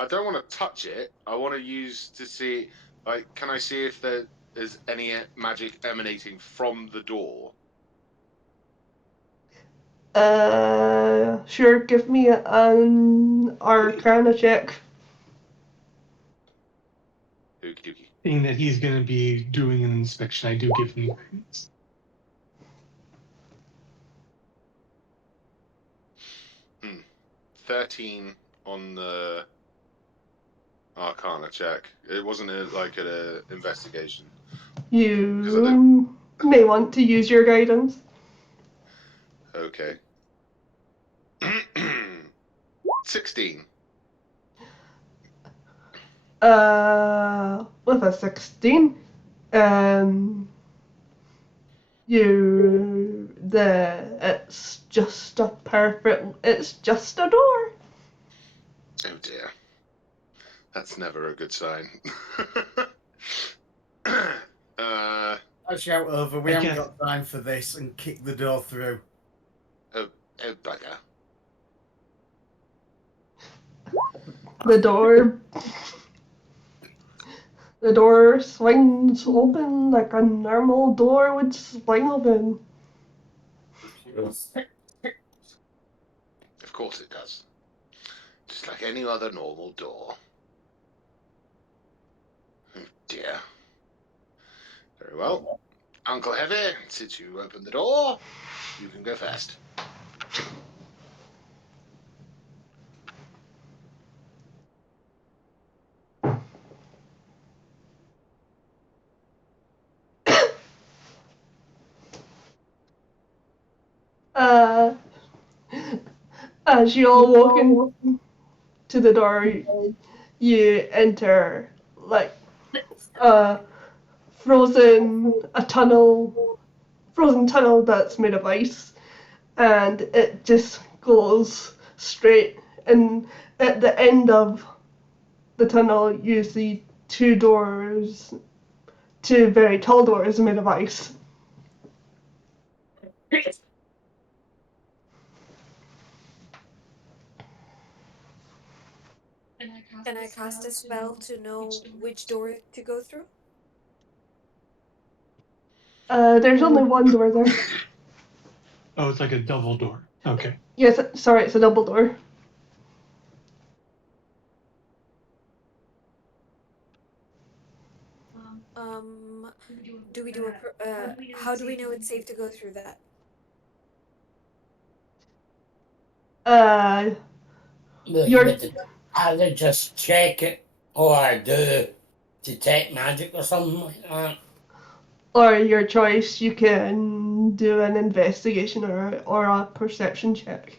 I don't want to touch it. I want to use to see, like, can I see if there is any magic emanating from the door? Sure, give me an Arcana check. Okie dokie. Being that he's going to be doing an inspection, I do give him guidance. 13 on the Arcana check. It wasn't like an investigation. You may want to use your guidance. Okay. 16. With a 16, it's just it's just a door. Oh dear. That's never a good sign. I shout over, we I haven't guess- got time for this, and kick the door through. Oh bugger. The door swings open like a normal door would swing open. Of course it does. Just like any other normal door. Oh dear. Very well. Uncle Heavy, since you opened the door, you can go first. As you all walk into the door, you enter like a frozen tunnel that's made of ice, and it just goes straight. And at the end of the tunnel, you see two very tall doors made of ice. Can I cast a spell to know which door to go through? There's only one door there. Oh, it's like a double door. Okay. Yes, sorry, it's a double door. Do we do how do we know it's safe to go through that? You're Would either just check it or do detect magic or something like that. or your choice. You can do an investigation or a perception check.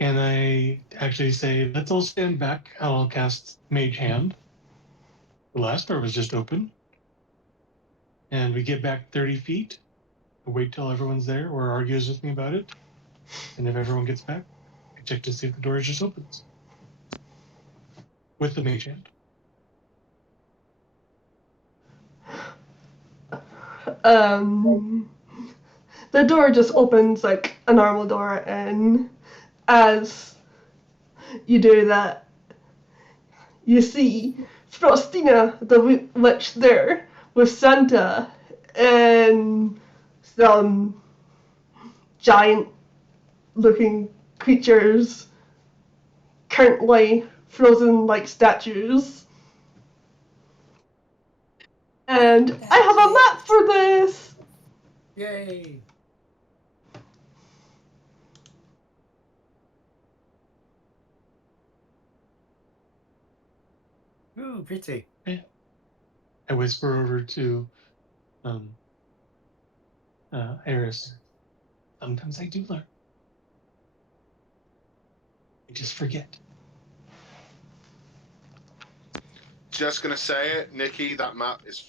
And I actually say, let's all stand back. I'll cast Mage Hand. The last door was just open. And we get back 30 feet. Wait till everyone's there or argues with me about it. And if everyone gets back, I check to see if the door just opens. With the Mage Hand. The door just opens like a normal door, and as you do that, you see Frostina, the witch, there with Santa and some giant-looking creatures currently frozen like statues. And I have a map for this! Yay! Ooh, pretty. I whisper over to Eris. Sometimes I do learn. I just forget. Just gonna say it, Nikki, that map is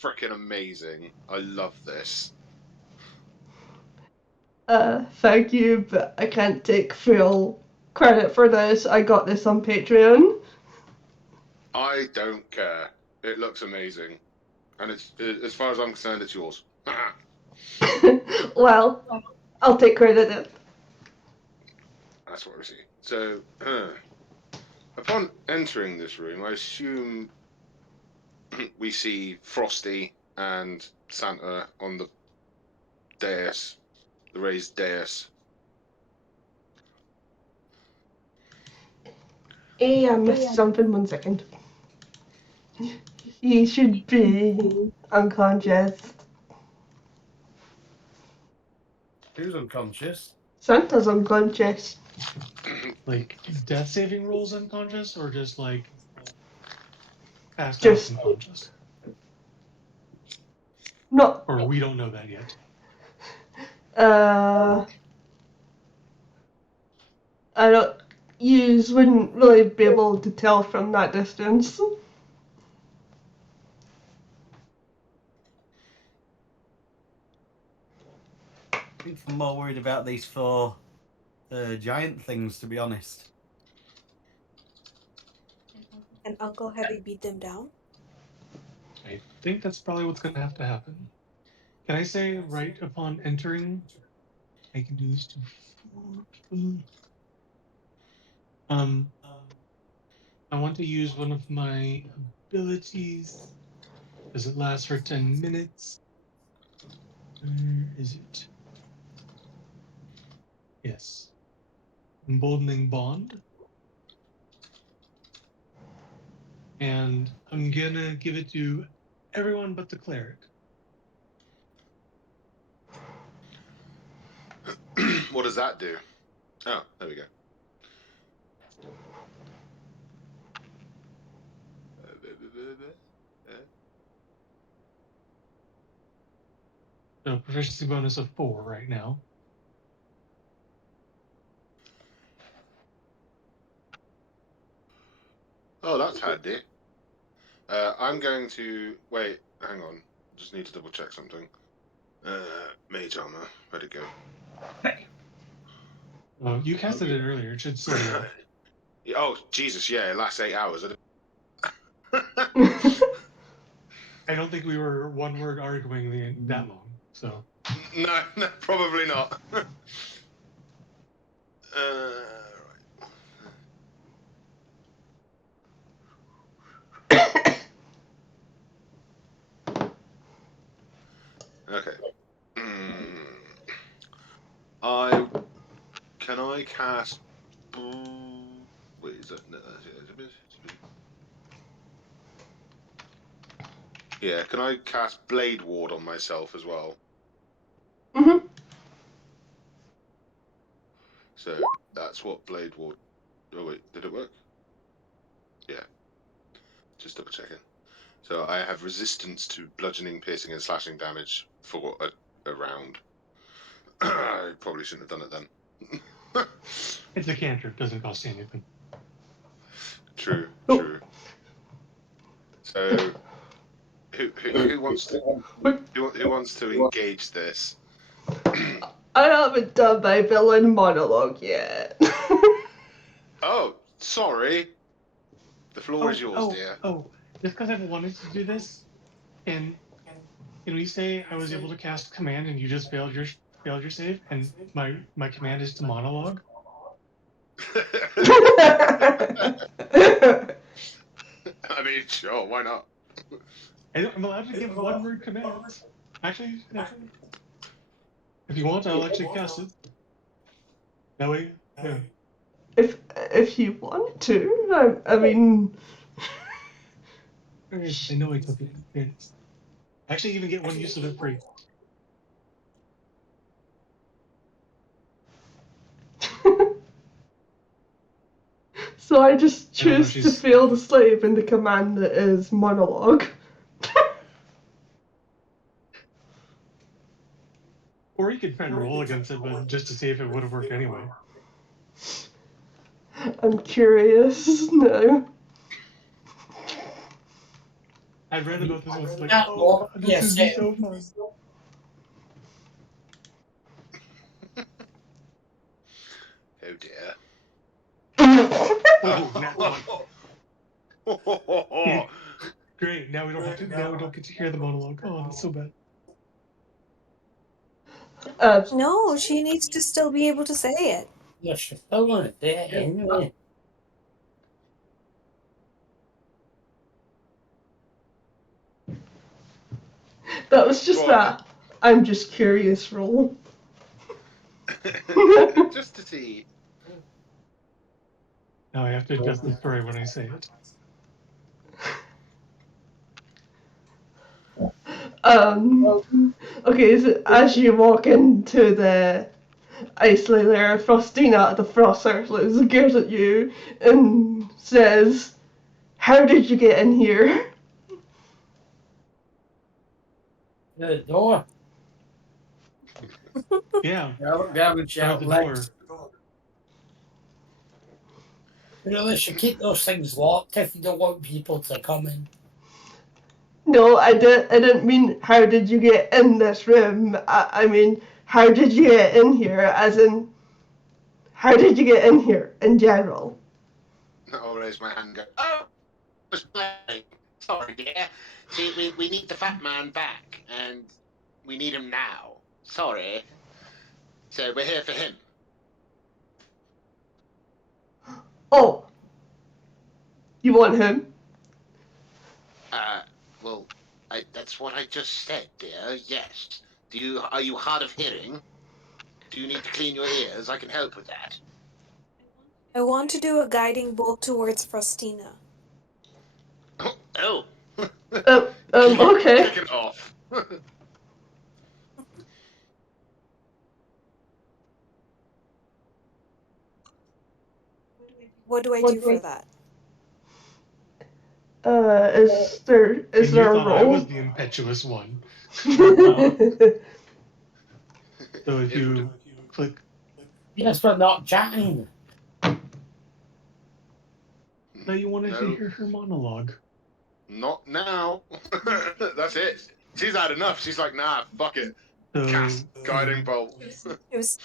freaking amazing. I love this. Thank you, but I can't take full credit for this. I got this on Patreon. I don't care. It looks amazing. And it's, as far as I'm concerned, it's yours. Well, I'll take credit then. That's what we see. So, upon entering this room, I assume we see Frosty and Santa on the dais, the raised dais. Hey, I missed something, 1 second. He should be unconscious. Who's unconscious? Santa's unconscious. Like death saving rolls unconscious, or just like passed Just- out unconscious? Not. Or we don't know that yet. I don't. You wouldn't really be able to tell from that distance. I think I'm more worried about these four giant things, to be honest. And Uncle Heavy beat them down? I think that's probably what's going to have to happen. Can I say right upon entering, I can do this to 4 people? I want to use one of my abilities. Does it last for 10 minutes? Where is it? Yes. Emboldening Bond. And I'm gonna give it to everyone but the cleric. What does that do? Oh, there we go. So proficiency bonus of 4 right now. Oh, that's handy. I'm going to wait. Hang on. Just need to double check something. Mage armor. Where'd it go? Oh, you casted it earlier. It should still be up. Oh, Jesus! Yeah, last 8 hours. I don't think we were one word arguing that long. So No, probably not. Okay. Can I cast? Wait, is that? No, yeah, can I cast Blade Ward on myself as well? Mhm. So that's what Blade Ward. Oh wait, did it work? Yeah. Just double checking. So I have resistance to bludgeoning, piercing, and slashing damage for a round. I probably shouldn't have done it then. it's a cantrip, doesn't cost you anything. True, true. So, who wants to engage this? I haven't done my villain monologue yet. Oh, sorry. The floor is yours, dear. Just because I've wanted to do this, and can we say I was able to cast command and you just failed your save, and my command is to monologue? I mean, sure, why not? I'm allowed to give one word commands. Actually, if you want, I'll actually cast it. That way, yeah. If you want to, I mean. I know I took it. Yes. I actually even get one use of it free. So I just choose to fail the slave in the command that is monologue. Or you could try to roll against it, but just to see if it would have worked anyway. I'm curious. No. I read about this and was like, oh, this would be so fun. Oh dear. Oh, great. Now we don't have to. Now we don't get to hear the monologue. Oh, that's so bad. No, she needs to still be able to say it. Yeah, she's still going to say it anyway. That was just that. I'm just curious roll. Just to see. Now I have to adjust the story when I say it. Okay, so as you walk into the icily there, Frostina, the frost circlet, stares at you and says, "How did you get in here?" The door. Yeah, Yeah, look down and through shout the legs. door. You really should keep those things locked if you don't want people to come in. No, I didn't mean how did you get in this room. I mean, how did you get in here, as in, how did you get in here in general? I'll raise my hand and go, oh, I was playing. Sorry, dear. See, we need the fat man back, and we need him now. Sorry. So we're here for him. Oh, you want him? Well, that's what I just said, dear. Yes. Are you hard of hearing? Do you need to clean your ears? I can help with that. I want to do a guiding bolt towards Frostina. Oh. Okay. Kick it off. What do I do for that? Is there And you a thought I was roll? the impetuous one. uh, So if you click, Yes, but not chatting. now you wanted to No, hear her monologue. not now. That's it. She's had enough. She's like, nah, fuck it. So Cast guiding bolt. It was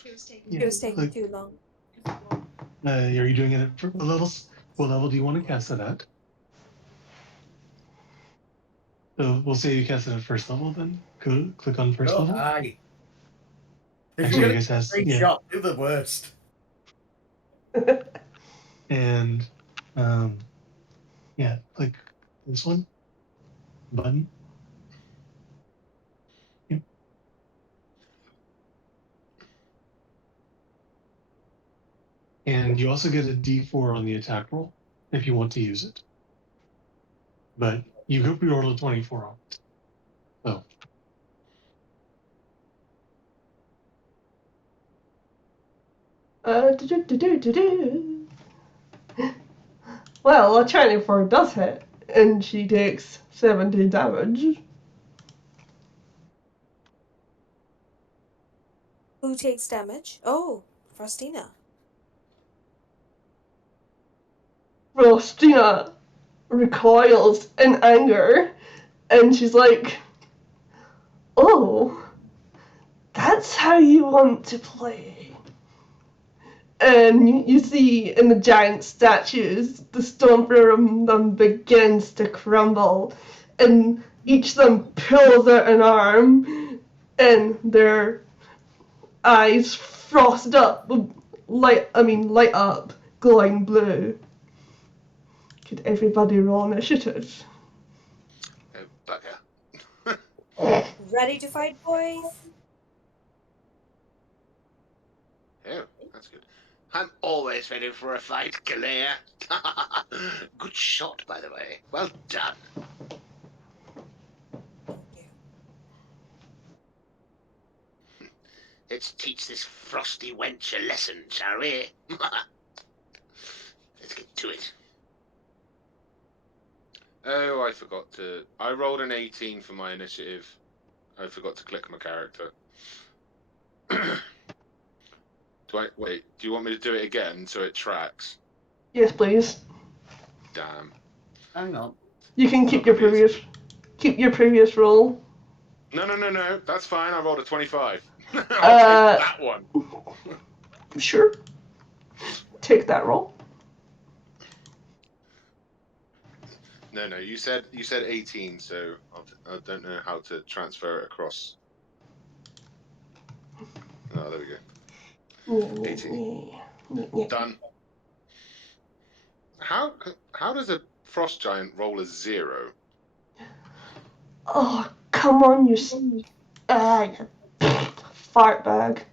yeah, it was taking click. too long. Are you doing it for what levels? What level do you want to cast it at? So we'll say you cast it at first level then. Go click on first Oh, level. aye. If Actually, you're I going guess to has free yeah. shot, do the worst. And yeah, click this one button. Yep. And you also get a D4 on the attack roll if you want to use it. But you could roll a 24 on it. So do. Well, a 24 does hit, and she takes 70 damage. Who takes damage? Oh, Frostina. Rostina recoils in anger, and she's like, "Oh, that's how you want to play." And you see in the giant statues, the stone from them begins to crumble, and each of them pulls out an arm, and their eyes frosted up, light up, glowing blue. Could everybody roll initiative? Oh, bugger. Ready to fight, boys? Oh, that's good. I'm always ready for a fight, Galea. Good shot, by the way. Well done. Thank you. Let's teach this frosty wench a lesson, shall we? Let's get to it. Oh, I forgot to. I rolled an 18 for my initiative. I forgot to click my character. Wait? Do you want me to do it again so it tracks? Yes, please. Damn. Hang on. You can It's not gonna be as... keep your previous roll. No. That's fine. I rolled a 25. I'll take that one. Sure. Take that roll. No. You said 18, so I don't know how to transfer it across. Oh, there we go. 18. Done. How does a frost giant roll a 0? Oh, come on, you fart bag.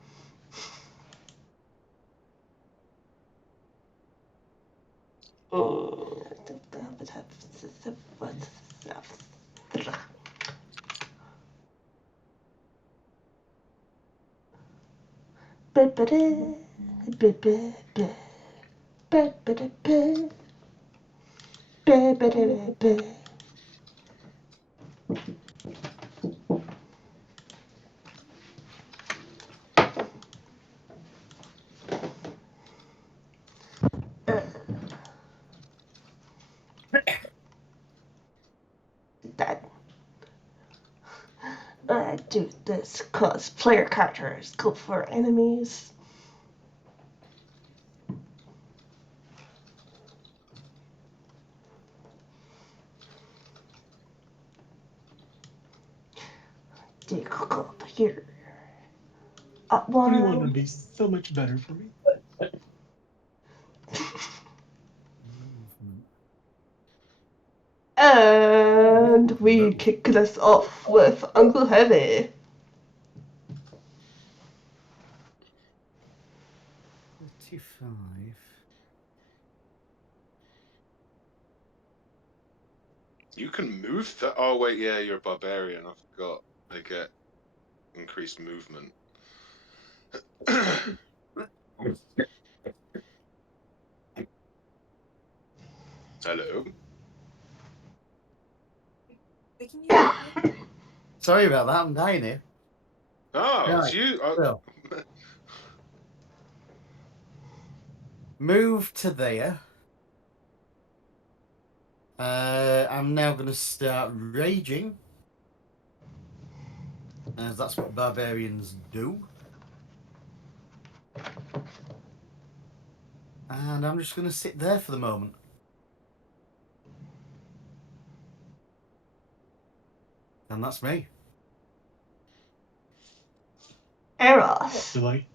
That I do this because player characters go for enemies. They go up here. Up 21 would one. be so much better for me. And we kick this off with Uncle Heavy. 35. You can move that. Oh wait, yeah, you're a barbarian. I forgot. I get increased movement. Hello. We can hear you. Sorry about that, I'm dying here. Oh, it's Right, you. Oh. so move to there. I'm now going to start raging, as that's what barbarians do. And I'm just going to sit there for the moment. And that's me. Eros. Delay.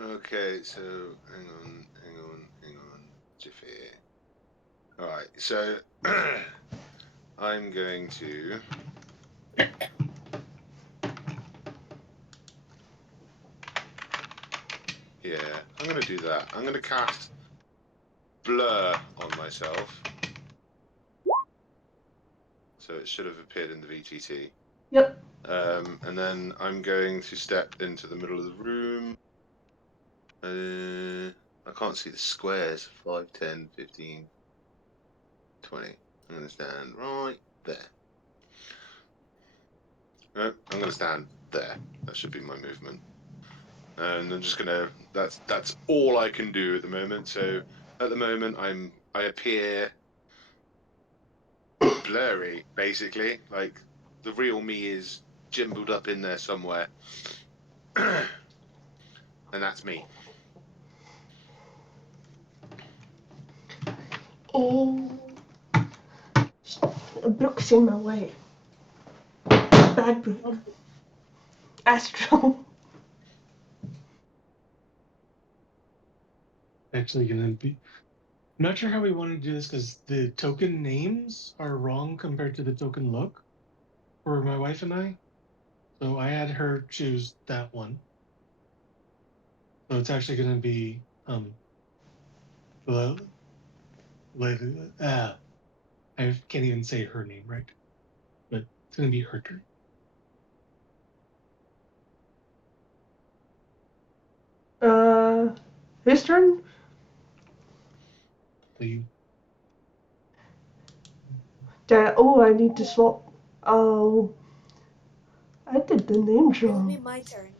Okay, so hang on. Jiffy. Alright, so I'm going to I'm gonna do that. I'm gonna cast blur on myself. So it should have appeared in the VTT. Yep. And then I'm going to step into the middle of the room. I can't see the squares. 5, 10, 15, 20. I'm going to stand right there. No, I'm going to stand there. That should be my movement. And I'm just going to... That's all I can do at the moment. So at the moment, I appear blurry, basically. Like, the real me is jimbled up in there somewhere. And that's me. Oh, Brooke's in my way. Bad Brooke. Astro. Actually, gonna be. I'm not sure how we want to do this because the token names are wrong compared to the token look for my wife and I. So I had her choose that one. So it's actually going to be uh, I can't even say her name right, but it's going to be her turn. Whose turn? So you Oh, I need to swap. Oh, I did the names It'll be wrong. my turn.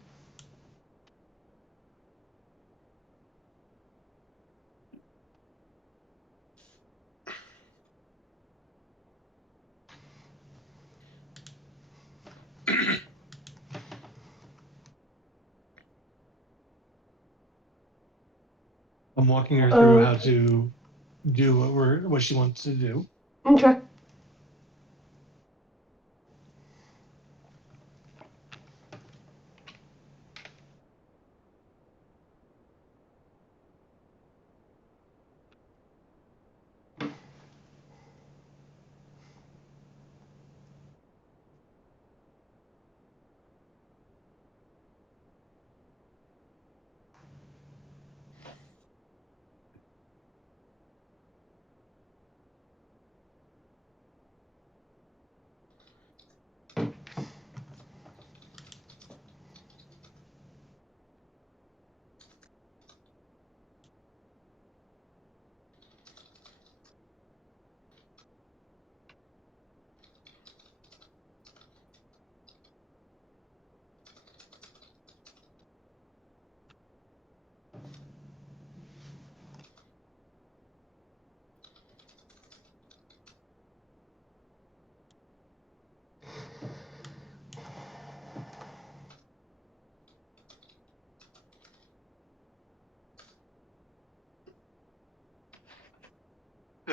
I'm walking her through how to do what she wants to do. Okay.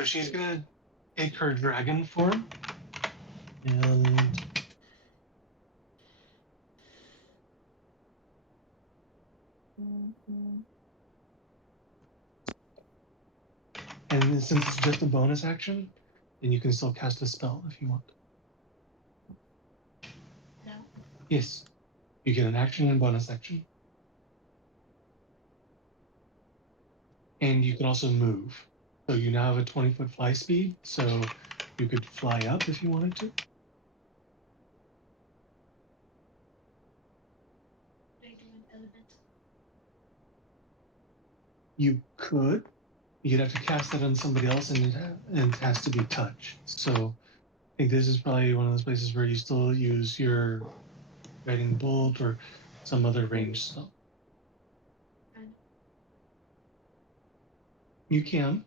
she's gonna take her dragon form and since it's just a bonus action, then you can still cast a spell if you want. Yes, you get an action and bonus action. And you can also move. So you now have a 20-foot fly speed, so you could fly up if you wanted to. You could. You'd have to cast that on somebody else, and it has to be touch. So I think this is probably one of those places where you still use your guiding bolt or some other range spell. You can.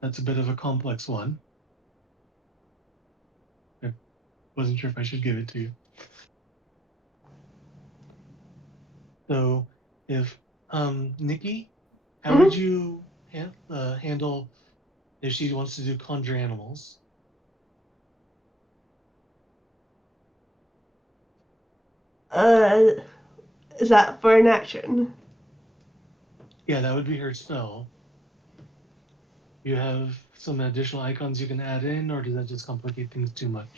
That's a bit of a complex one. I wasn't sure if I should give it to you. So if Nikki, how would you handle if she wants to do conjure animals? Is that for an action? Yeah, that would be her spell. You have some additional icons you can add in, or does that just complicate things too much?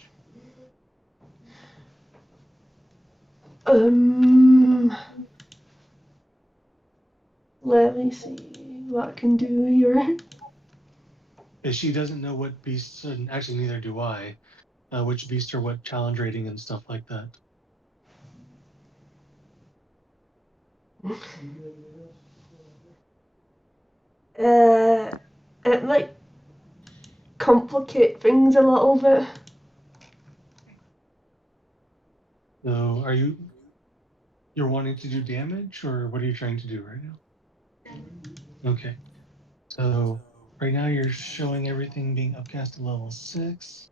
Let me see what I can do here. If she doesn't know what beasts, and actually neither do I, which beasts are what challenge rating and stuff like that. It might complicate things a little bit. So you're wanting to do damage, or what are you trying to do right now? Okay. So right now you're showing everything being upcast to level 6,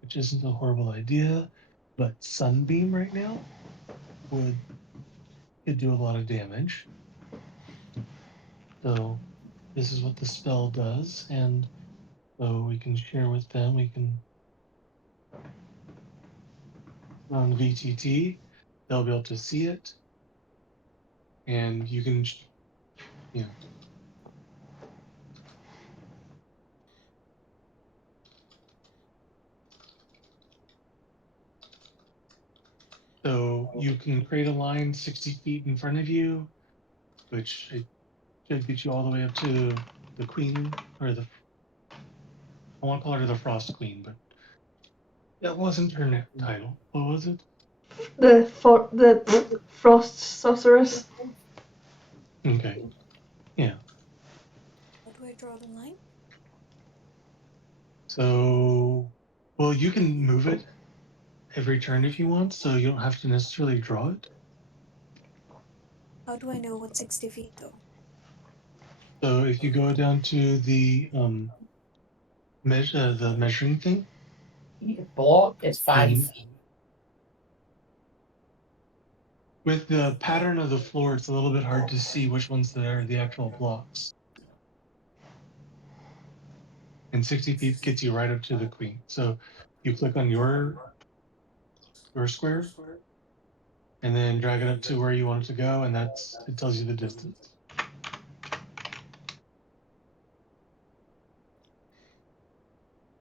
which isn't a horrible idea, but Sunbeam right now could do a lot of damage. So this is what the spell does, and so we can share with them. We can run VTT. They'll be able to see it, and you can, you know. So you can create a line 60 feet in front of you, which it should get you all the way up to the queen, or I want to call her the Frost Queen, but that wasn't her title. What was it? The frost sorceress. Okay. Yeah. How do I draw the line? So, well, you can move it every turn if you want, so you don't have to necessarily draw it. How do I know what's 60 feet though? So if you go down to the the measuring thing, Block is 5 and feet. with the pattern of the floor, it's a little bit hard to see which ones are the actual blocks. And 60 feet gets you right up to the queen. So you click on your square, and then drag it up to where you want it to go, and it tells you the distance.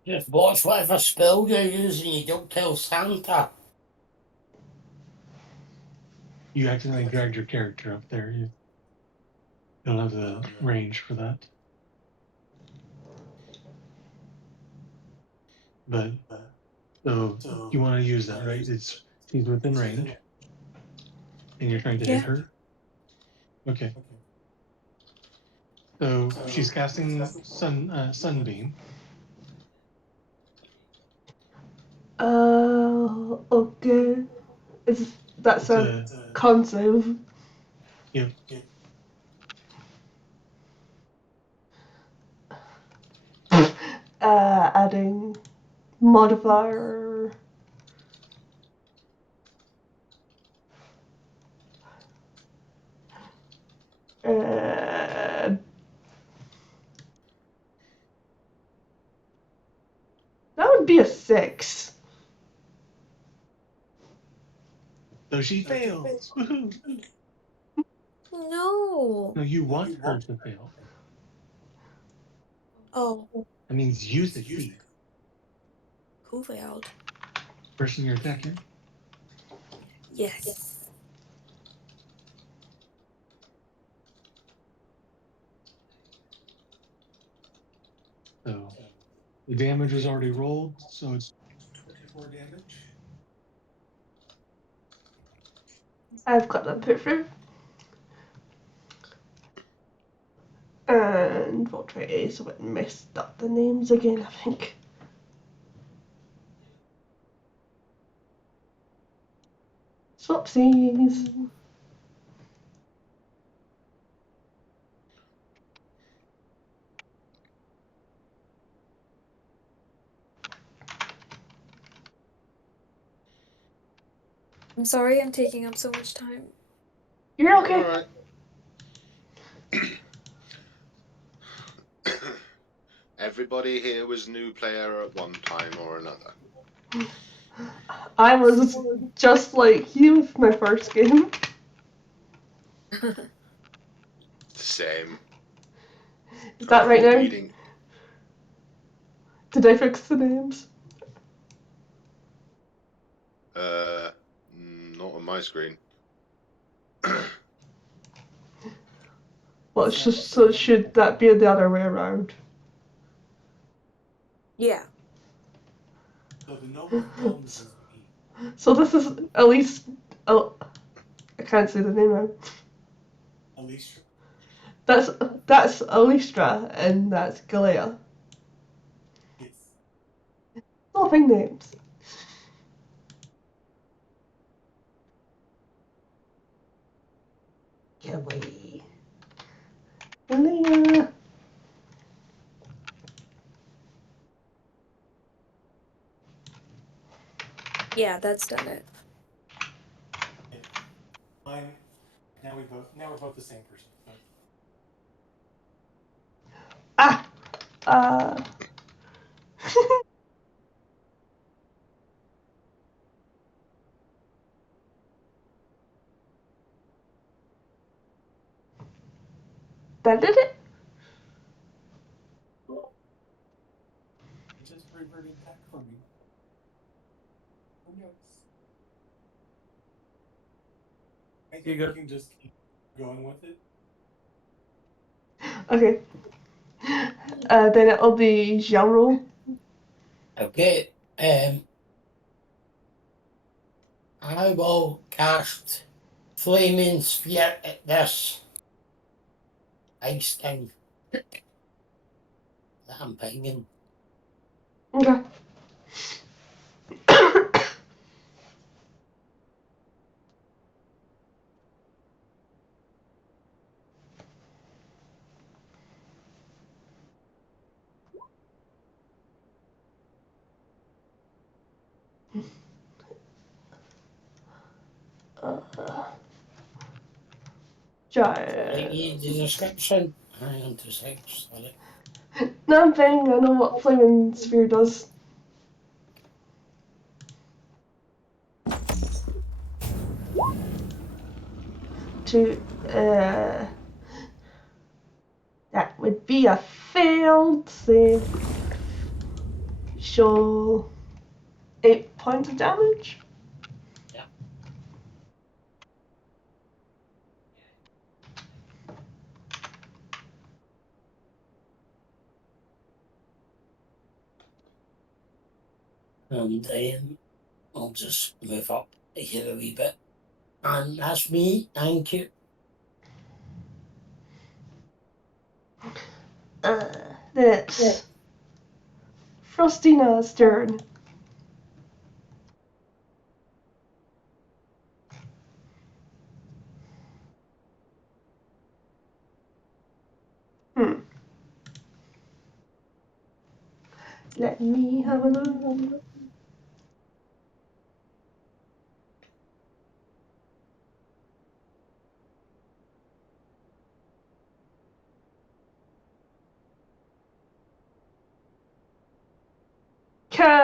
Just watch whatever spell you're using, you don't tell Santa. You accidentally dragged your character up there. You don't have the range for that. But so you want to use that, right? She's within range, and you're trying to hit her. Okay. So she's casting sunbeam. Okay. That's a consive. Yep. Adding modifier. would be a 6. So she fails. Woohoo! No. No, you want her to fail. Oh, That means you succeed. who failed? Person you're attacking. Yes. So the damage was already rolled, so it's 24 damage. I've got that put through. And we'll try A, so it messed up the names again, I think. Swapsies. I'm sorry I'm taking up so much time. You're okay. All right. Everybody here was new player at one time or another. I was just like you with my first game. Same. Is that right now? Reading. Did I fix the names? Not on my screen. Well, so should that be the other way around? Yeah. So the noble thumbs is me. So this is at least. Oh, I can't say the name now. Alicia. That's Alistra and that's Galea. Yes. Swapping names. Get away. Galea. Yeah, that's done it. Yeah. Mine. Now we're both the same person. So. Ah. That did it. It just reverted back for me. Who knows? I think you can just keep going with it. Okay. Then it'll be Xiaoru. Okay. I will cast Flaming Sphere at this ice thing that I'm pinging. Okay. I need the description. Hang on 2 seconds, sorry. Nothing. I know what Flaming Sphere does. To that would be a failed save. So 8 points of damage. Yeah. And then I'll just move up here a wee bit. And that's me, thank you. Then it's Frostina's turn. Let me have a look.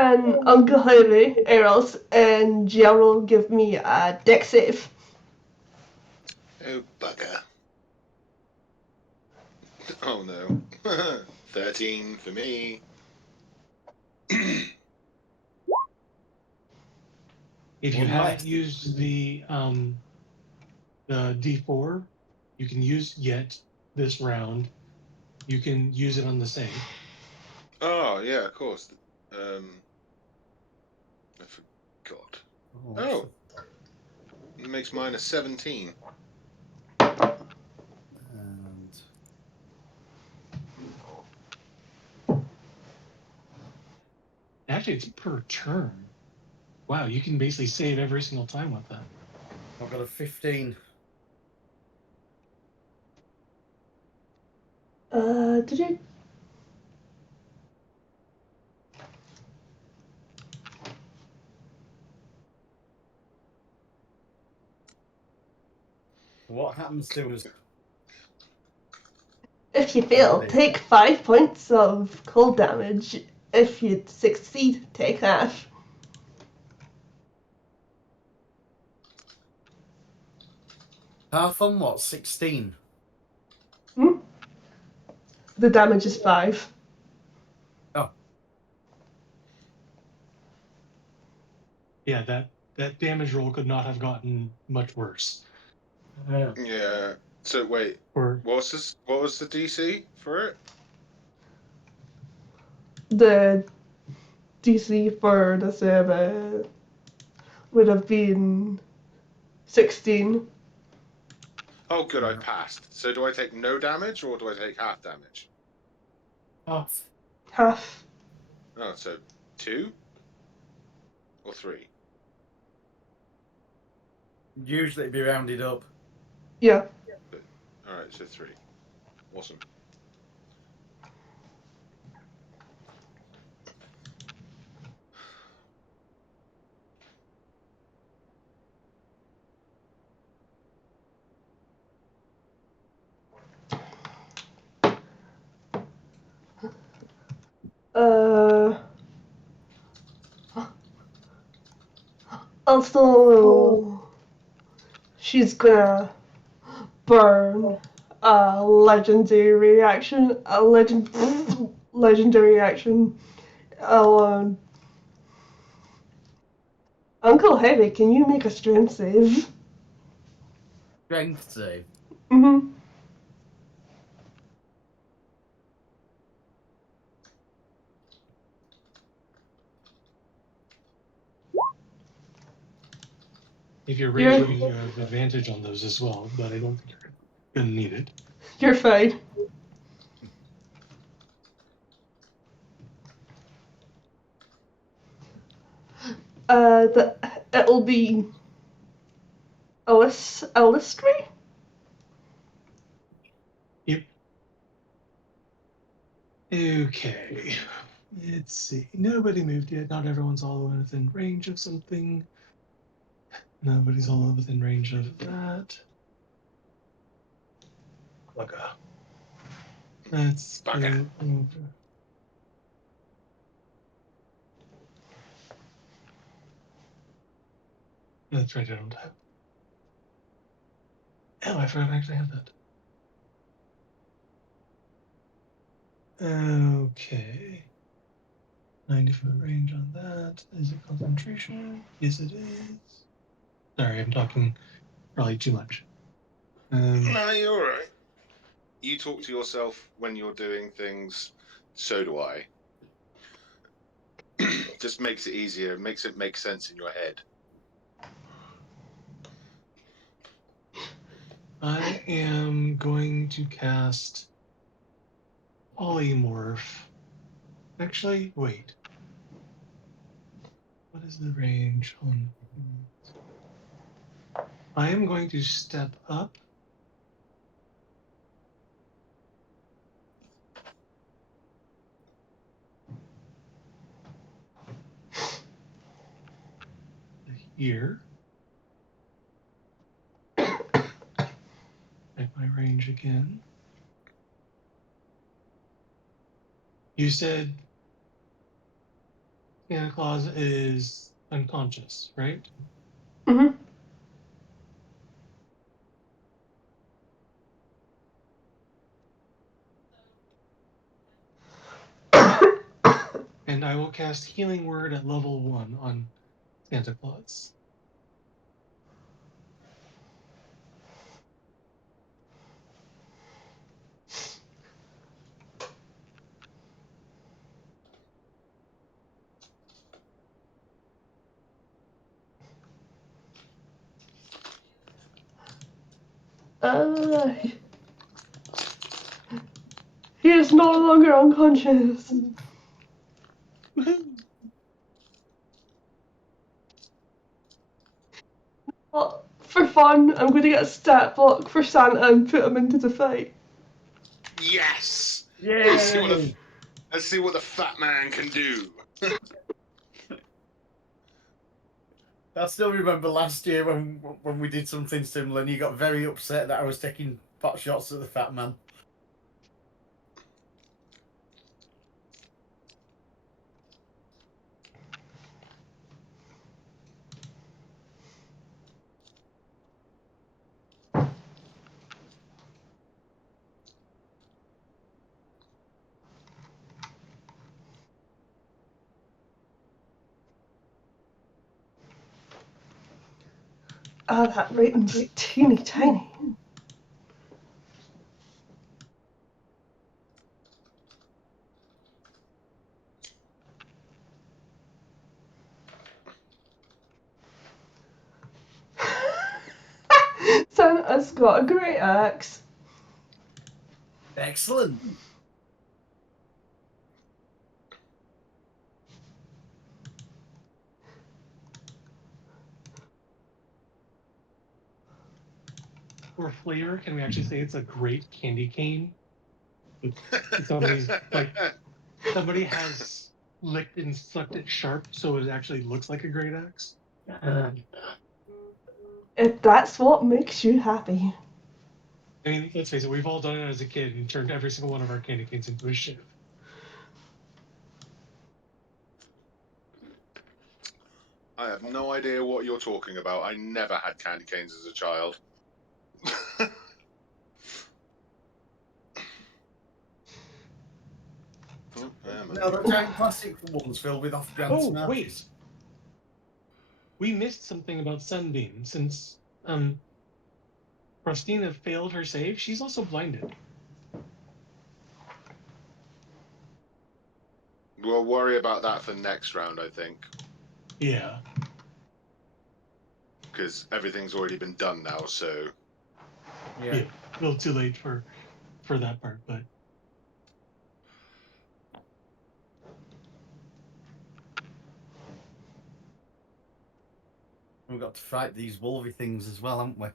Can Uncle Harry, Eros, and Giallo give me a deck save? Oh, bugger. Oh, no. 13 for me. If you One haven't less. used the D4, you can use yet this round. You can use it on the save. Oh, yeah, of course. I forgot. Oh, it makes mine a 17. And Actually, it's per turn. Wow, you can basically save every single time with that. I've got a 15. Did you? What happens to us? If you fail, take 5 points of cold damage. If you succeed, take half. Half on what? 16? The damage is 5. Oh. Yeah, that damage roll could not have gotten much worse. Yeah. So, wait. Or What was the DC for it? The DC for the server would have been 16. Oh, good, I passed. So do I take no damage or do I take half damage? Half. Half. Oh, so 2 or 3? Usually it'd be rounded up. Yeah. Alright, so 3. Awesome. Also, she's gonna burn a legendary reaction. Legendary action. Uncle Harry, can you make a strength save? Strength save. Mm-hmm. if you're raging, you have advantage on those as well, but I don't think you're gonna need it. You're fine. It'll be Illustry? Yep. Okay. Let's see. Nobody moved yet. Not everyone's all within range of something. Nobody's all within range of that. Bugger. Let's go over. That's right, I don't have. Oh, I forgot I actually have that. Okay. 90-foot range on that. Is it concentration? Yes, it is. Sorry, I'm talking probably too much. No, you're alright. You talk to yourself when you're doing things, so do I. Just makes it easier, makes it make sense in your head. I am going to cast Polymorph. Actually, wait. What is the range on? I am going to step up. Here. At my range again. You said Santa Claus is unconscious, right? Mm-hmm. And I will cast Healing Word at level 1 on Santa Claus. He is no longer unconscious. Well, for fun, I'm going to get a stat block for Santa and put him into the fight. Yes. Yeah. Let's see what the fat man can do. I still remember last year when we did something similar, and you got very upset that I was taking pot shots at the fat man. Ah, that rating's teeny tiny. Santa's got a great axe. Excellent. For flavor, can we actually say it's a great candy cane? Somebody's like somebody has licked and sucked it sharp, so it actually looks like a great axe. If that's what makes you happy. I mean, let's face it, we've all done it as a kid and turned every single one of our candy canes into a shiv. I have no idea what you're talking about. I never had candy canes as a child. Oh, No, the giant plastic ones filled with off-brand Oh, smarties. wait. We missed something about Sunbeam. Since Christina failed her save, she's also blinded. We'll worry about that for next round, I think. Yeah. Because everything's already been done now, so... Yeah. A little too late for that part, but... We've got to fight these wolvy things as well, haven't we?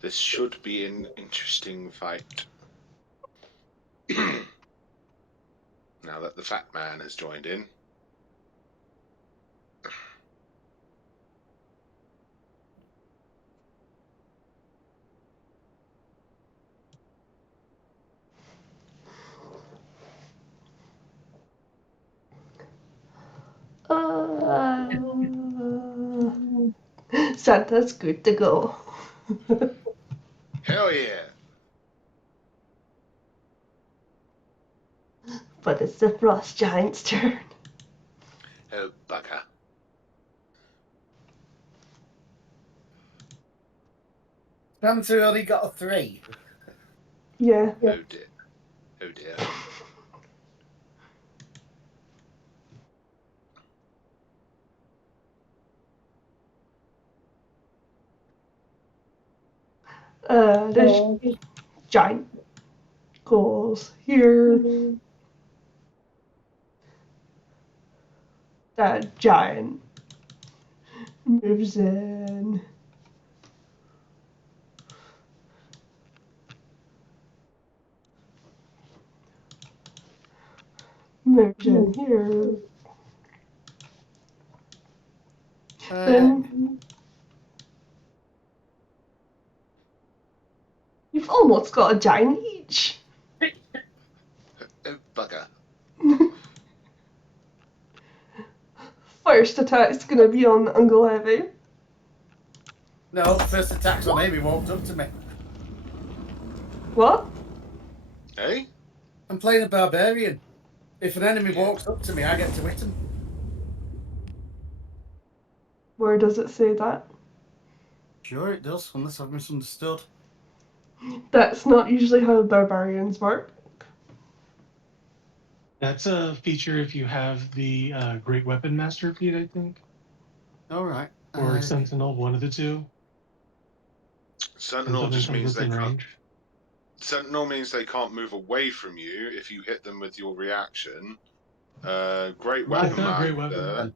This should be an interesting fight. Now that the fat man has joined in. Santa's good to go. Hell yeah! But it's the frost giant's turn. Oh, bugger. Santa only got a 3. Yeah. Oh dear. Oh dear. There's giant goals here. That giant moves in. Moves in here. Then you've almost got a giant each. Oh, bugger. First attack's gonna be on Uncle Heavy. No, first attack's on him. He walked up to me. What? Hey? I'm playing a barbarian. If an enemy walks up to me, I get to hit him. Where does it say that? Sure it does, unless I've misunderstood. That's not usually how barbarians work. That's a feature if you have the Great Weapon Master feat, I think, All right. or Sentinel, one of the two. Sentinel Something just comes means they within can't. range. Sentinel means they can't move away from you if you hit them with your reaction. Great It's Weapon not Great Master. Weapon.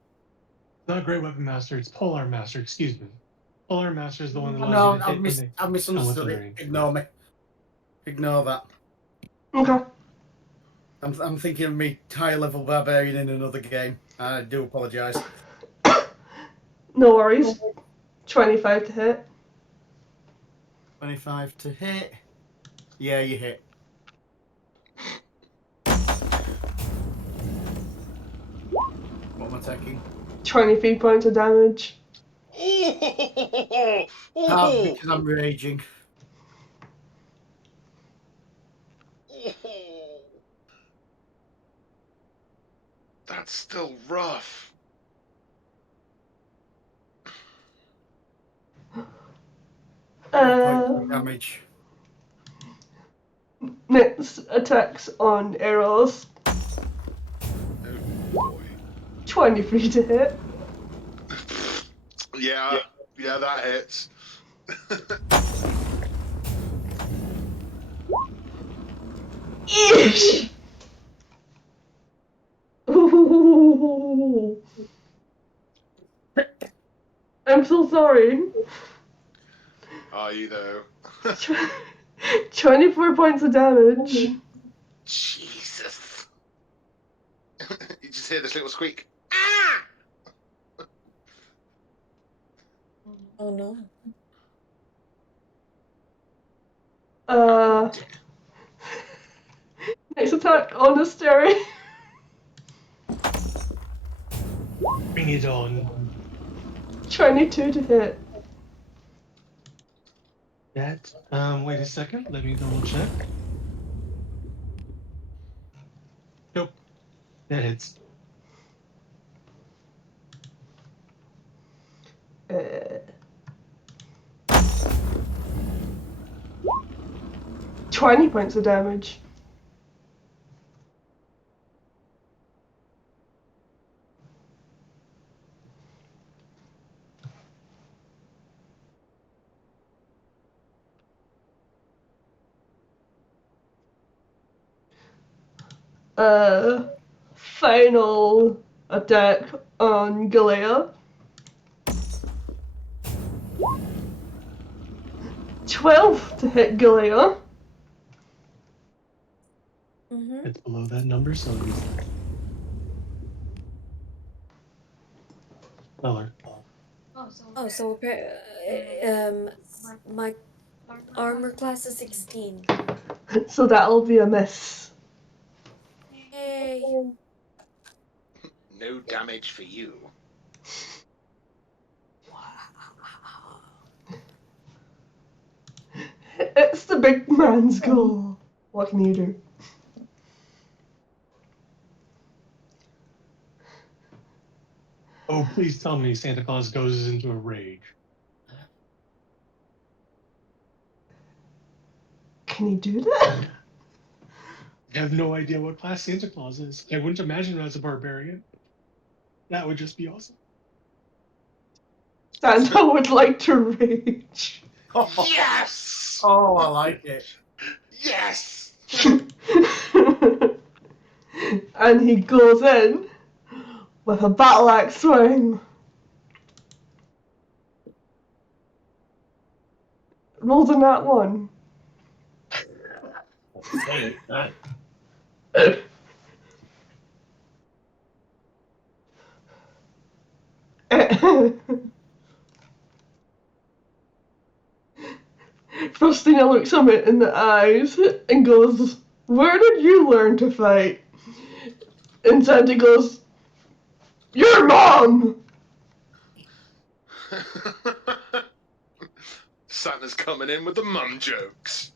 It's not Great Weapon Master. It's Polearm Master. Excuse me. Polearm Master is the one that allows No, you to hit when they I've misunderstood within it. range. Ignore me. Ignore that. Okay. I'm thinking of me higher level barbarian in another game. I do apologise. No worries. 25 to hit. 25 to hit. Yeah, you hit. What am I taking? 23 points of damage. Half because I'm raging. That's still rough. Damage. Next attacks on arrows. Oh boy. 23 to hit. Yeah, that hits. Eesh! Ooh. I'm so sorry. Are you though? 24 points of damage. Jesus. You just hear this little squeak. Oh no. Next attack on Asteri. Bring it on. 22 to hit. That. Wait a second. Let me double check. Nope. That hits. 20 points of damage. Final attack on Galea. 12 to hit Galea. Mm-hmm. It's below that number, so it's Color. Oh, so my armor class is 16. So that'll be a miss. Yay. No damage for you. It's the big man's goal. What can you do? Oh, please tell me Santa Claus goes into a rage. Can he do that? I have no idea what class Santa Claus is. I wouldn't imagine him as a barbarian. That would just be awesome. Santa would like to rage. Yes! Oh, I like it. Yes! And he goes in with a battle axe swing. Rolls a nat 1. Say that. Frostina looks him in the eyes and goes, "Where did you learn to fight?" And Santa goes, "Your mom!" Santa's coming in with the mum jokes.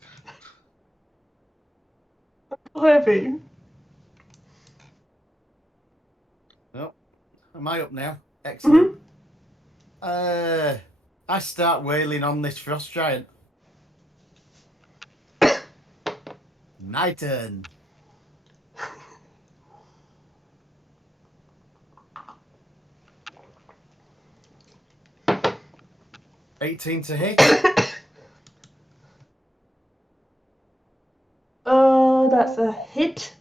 Heavy. Oh, am I up now? Excellent. I start wailing on this frost giant. My turn. $18 to hit. That's a hit.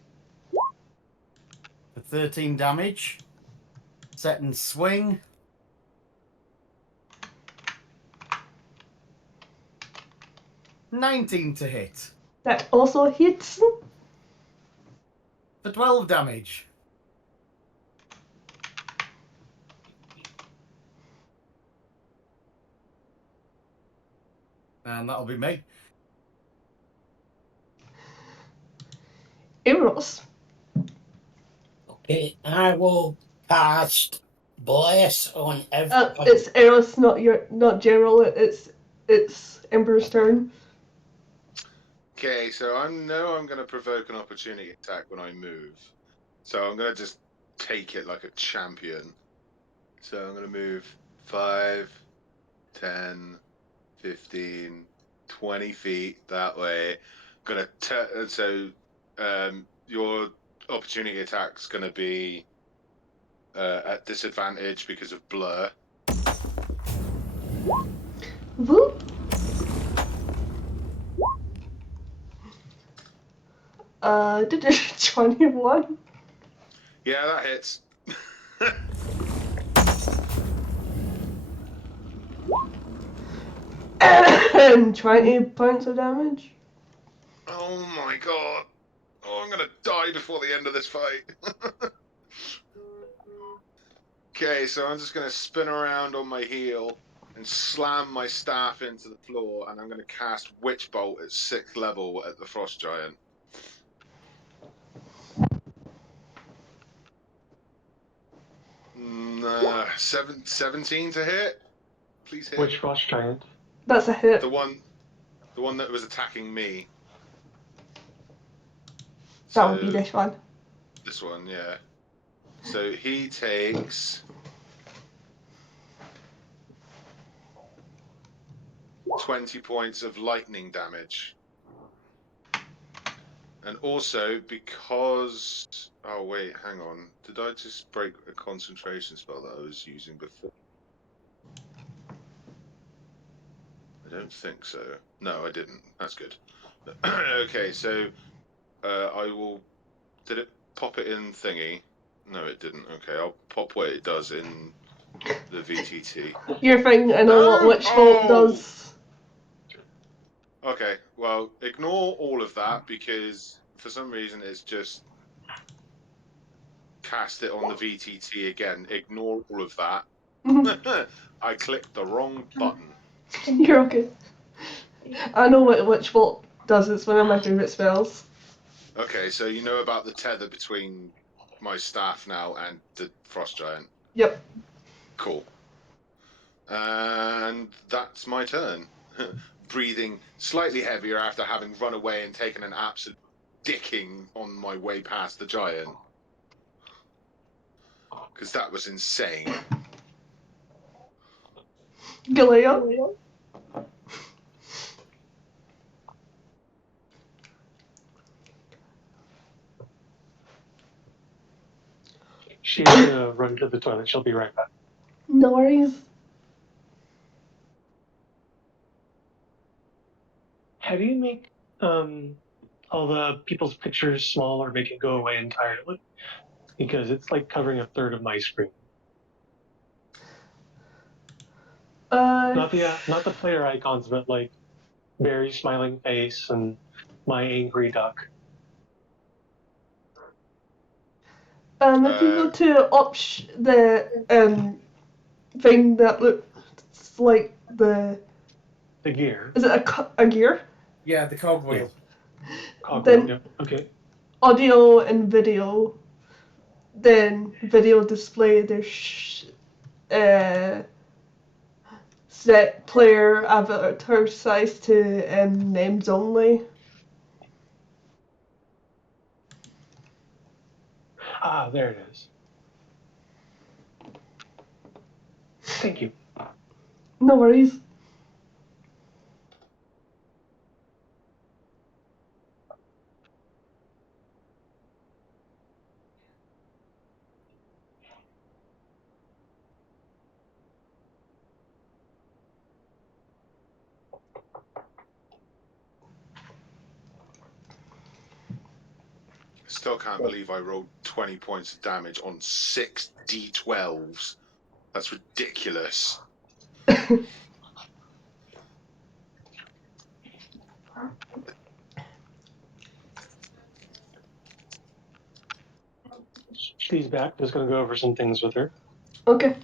For 13 damage. Set and swing. $19 to hit. That also hits. For 12 damage. And that'll be me. Eros. Okay, I will cast Bless on everybody. It's Eros, not Gerald. It's Emperor's turn. Okay, so I'm going to provoke an opportunity attack when I move. So I'm going to just take it like a champion. So I'm going to move 5, 10, 15, 20 feet that way. Gonna your opportunity attack's gonna be at disadvantage because of blur. Woo. Did it 21? Yeah, that hits. And 20 points of damage. Oh my god. Oh, I'm gonna die before the end of this fight. Okay, so I'm just gonna spin around on my heel and slam my staff into the floor, and I'm gonna cast Witch Bolt at 6th level at the Frost Giant. 17 to hit. Please hit. Which frost giant? That's a hit. The one that was attacking me. That would be this one. This one, yeah. So he takes 20 points of lightning damage. And also, because... Oh, wait, hang on. Did I just break a concentration spell that I was using before? I don't think so. No, I didn't. That's good. Okay, so I will... Did it pop it in thingy? No, it didn't. Okay, I'll pop what it does in the VTT. Your thing, I know what Witch Bolt does. Okay, well, ignore all of that because for some reason it's just cast it on the VTT again. Ignore all of that. I clicked the wrong button. You're okay. I know what Witch Bolt does. It's one of my favourite spells. Okay, so you know about the tether between my staff now and the Frost Giant? Yep. Cool. And that's my turn. Breathing slightly heavier after having run away and taken an absolute dicking on my way past the giant. Because that was insane. Galea. She's gonna run to the toilet. She'll be right back. No worries. How do you make all the people's pictures small or make it go away entirely? Because it's like covering a third of my screen. Not the player icons, but like Barry's smiling face and my angry duck. If you go to thing that looks like the gear. Is it a gear? Yeah, the cogwheel. Cogwheel, Then yep. Okay. audio and video. Then video display. There's set player avatar size to names only. Ah, there it is. Thank you. No worries. Still can't believe I rolled 20 points of damage on 6 d12s. That's ridiculous. She's back. Just going to go over some things with her. Okay.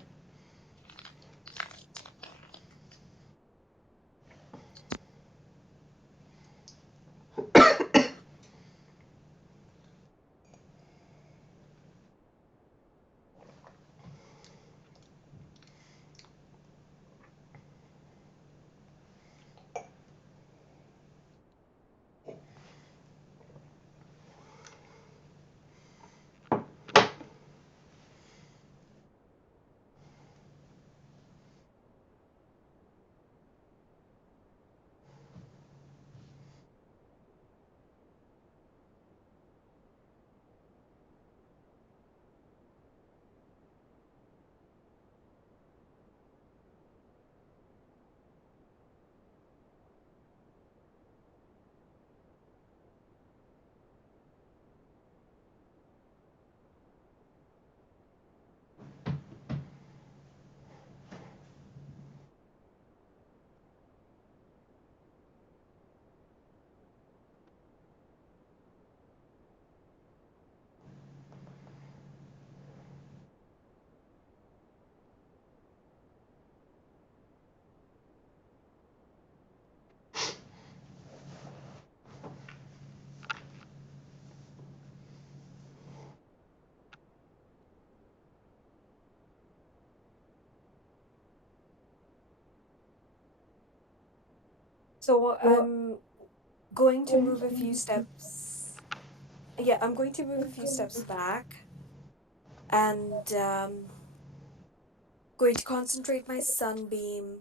So I'm going to move a few steps. Yeah, I'm going to move a few steps back and going to concentrate my sunbeam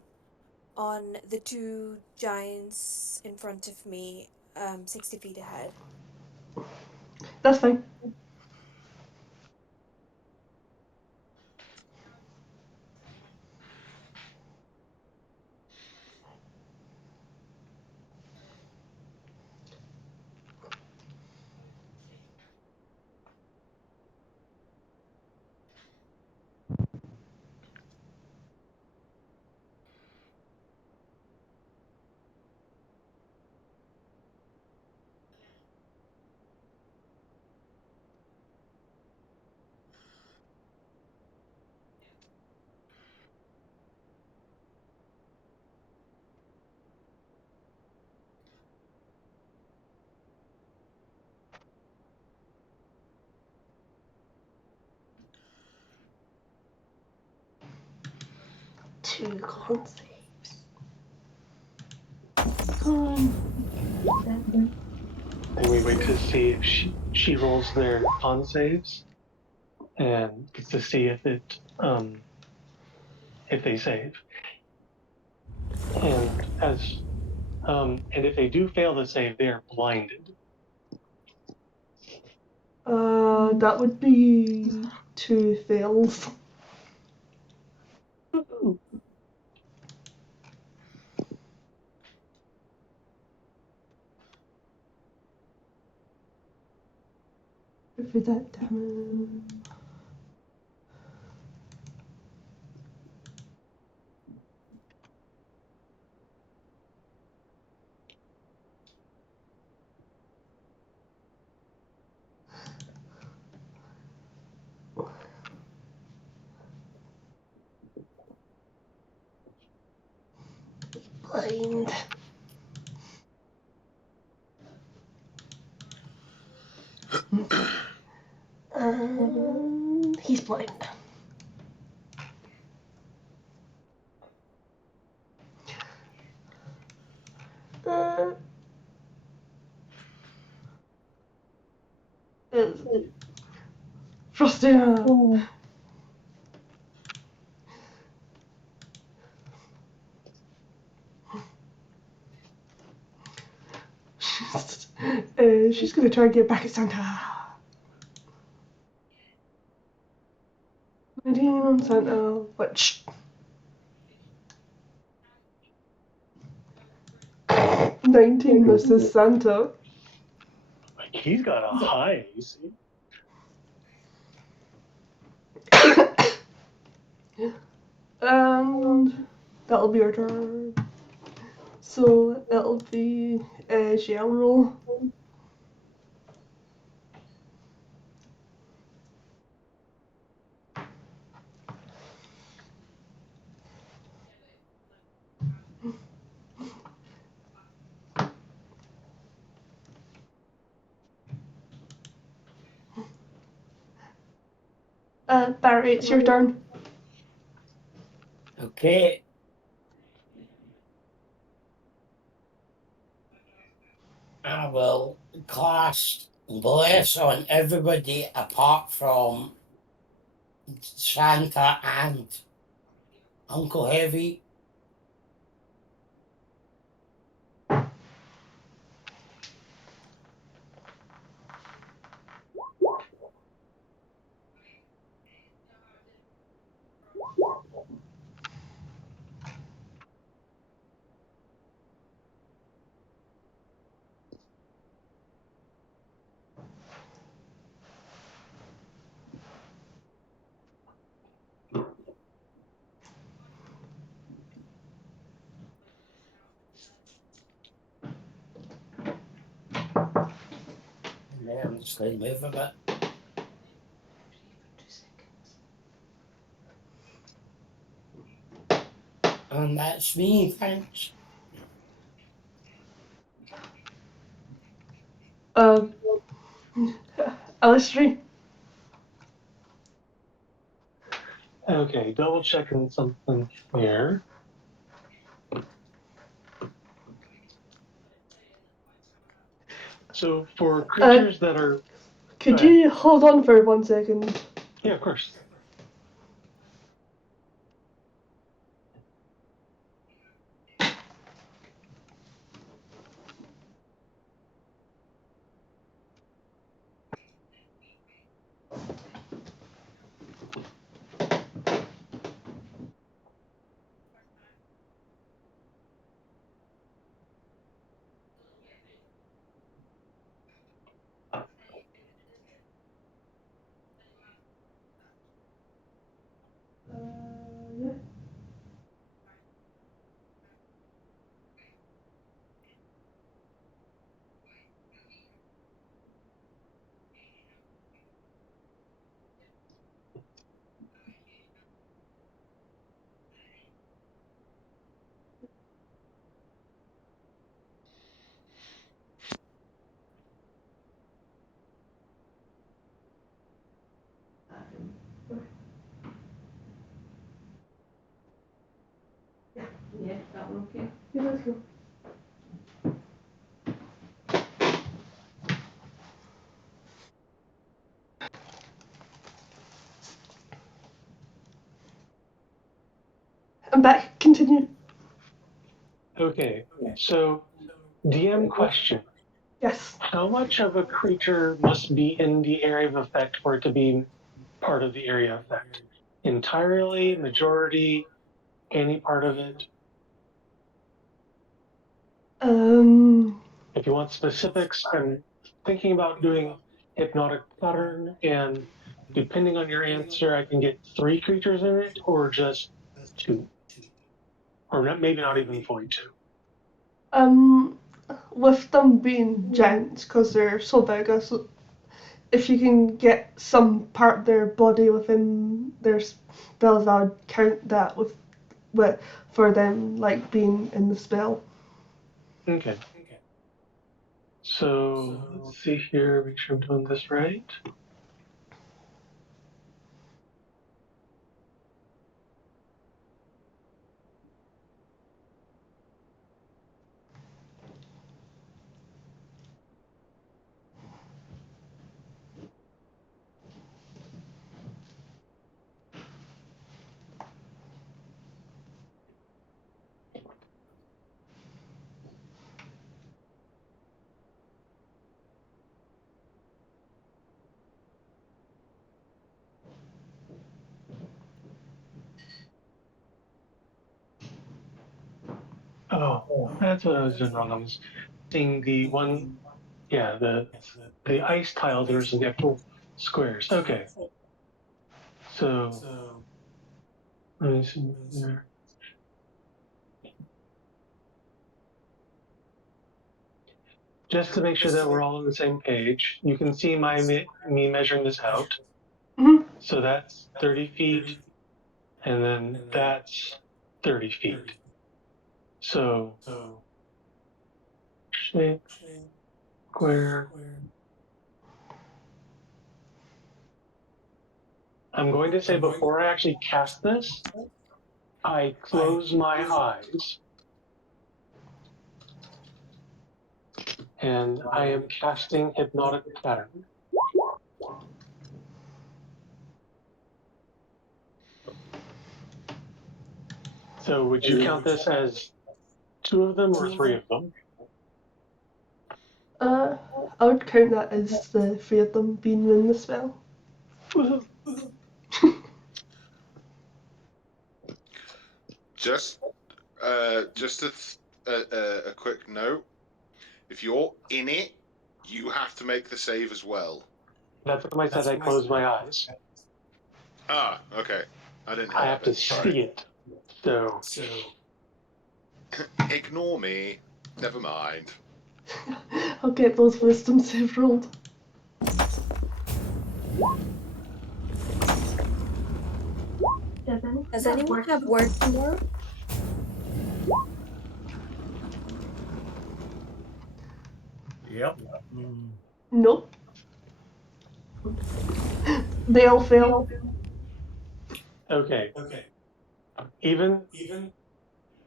on the two giants in front of me, 60 feet ahead. That's fine. Two con saves. And we wait to see if she rolls their con saves and to see if they save. And and if they do fail to save, they are blinded. That would be two fails. For that damage. blind. He's blind. Is Frostina. She's gonna try and get back at Santa. 19 on Santa, but shh. 19 Mrs. Santa. Like, he's got a high AC. And that'll be our turn. So it'll be a gel roll. Barry, it's your turn. Okay. I will cast bless on everybody apart from Santa and Uncle Heavy. And then I'm just going to move a bit. And that's me, thanks. Alistri. Okay, double checking something here. So for creatures that are... Could you hold on for 1 second? Yeah, of course. Yeah, that one okay. Yeah, let's go. I'm back. Continue. Okay, so DM question. Yes. How much of a creature must be in the area of effect for it to be part of the area of effect? Entirely, majority, any part of it? If you want specifics, I'm thinking about doing hypnotic pattern, and depending on your answer, I can get 3 creatures in it, or just 2, or maybe not even fully 2. With them being giants, because they're so big, so if you can get some part of their body within their spells, I would count that with for them like being in the spell. Okay. So let's see here. Make sure I'm doing this right. Oh, that's what I was doing wrong. I was seeing the one, yeah, the ice tiles versus the actual squares. Okay, so let me see there. Just to make sure that we're all on the same page, you can see me measuring this out. Mhm. So that's 30 feet, and then that's 30 feet. So shape, square. I'm going to say before I actually cast this, I close my eyes and I am casting hypnotic pattern. So would you count this as 2 of them or 3 of them? I would count that as the 3 of them being in the spell. Just a quick note. If you're in it, you have to make the save as well. That's what I said. I close my eyes. Ah, okay. I didn't hear I that have to bit. Sorry. see it. So Ignore me. Never mind. I'll get those wisdom save rolled. Does anyone have work tomorrow? Yep. Nope. They all fail. okay. Even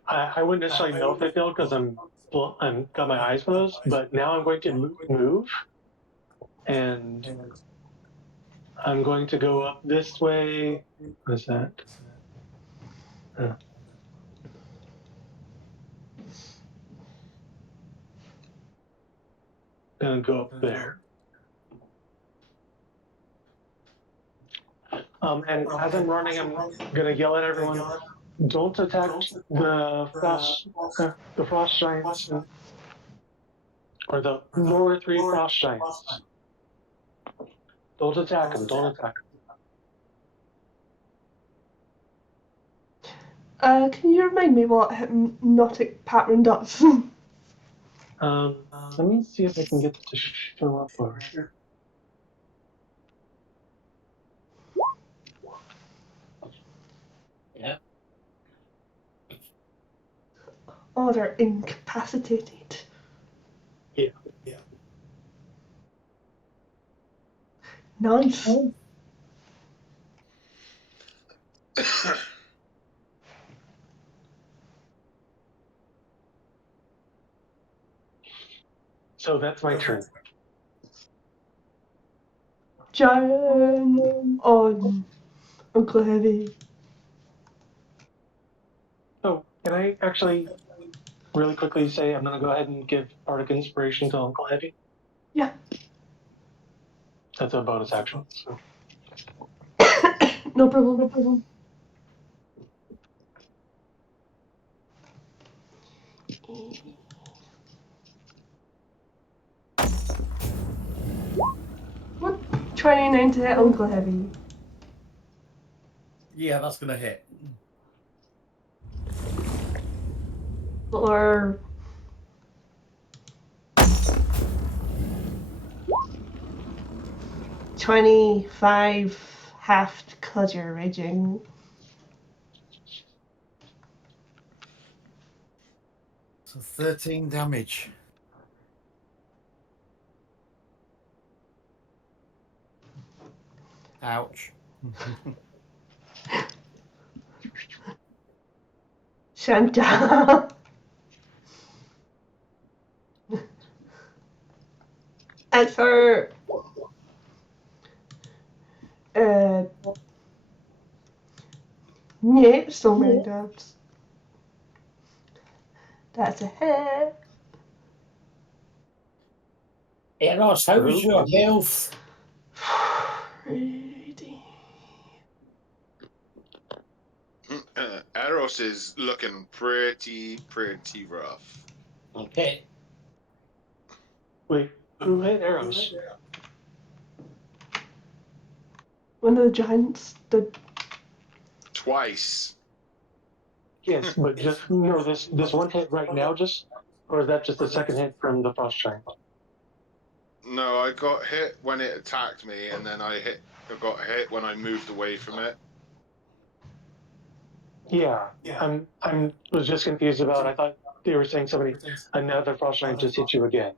I wouldn't necessarily know if they failed because I'm got my eyes closed, but now I'm going to move and I'm going to go up this way. What is that? Gonna go up there. And as I'm running, I'm gonna yell at everyone: "Don't attack the frost giants, or the lower 3 frost giants. Don't attack them. Don't attack Can you remind me what hypnotic pattern does? them." Let me see if I can get it to show up over here. Yeah. Oh, they're incapacitated. Yeah. Nice. So that's my turn. Giant on Uncle Heavy. Oh, can I actually really quickly say I'm gonna go ahead and give Bardic Inspiration to Uncle Heavy? Yeah. That's a bonus action. So. No problem. What? 29 to hit Uncle Heavy. Yeah, that's gonna hit. Or 25 half because you're raging. So 13 damage. Ouch. Shanta. It's her. Yeah, so many dubs. That's a hit. Eros, how's your health? Eros is looking pretty rough. Okay. Wait, who hit Eros? One of the giants did. Twice. Yes, but just no. This one hit right now, or is that just the second hit from the frost giant? No, I got hit when it attacked me, and then I got hit when I moved away from it. Yeah, I was just confused about. I thought they were saying another frost giant just hit you again.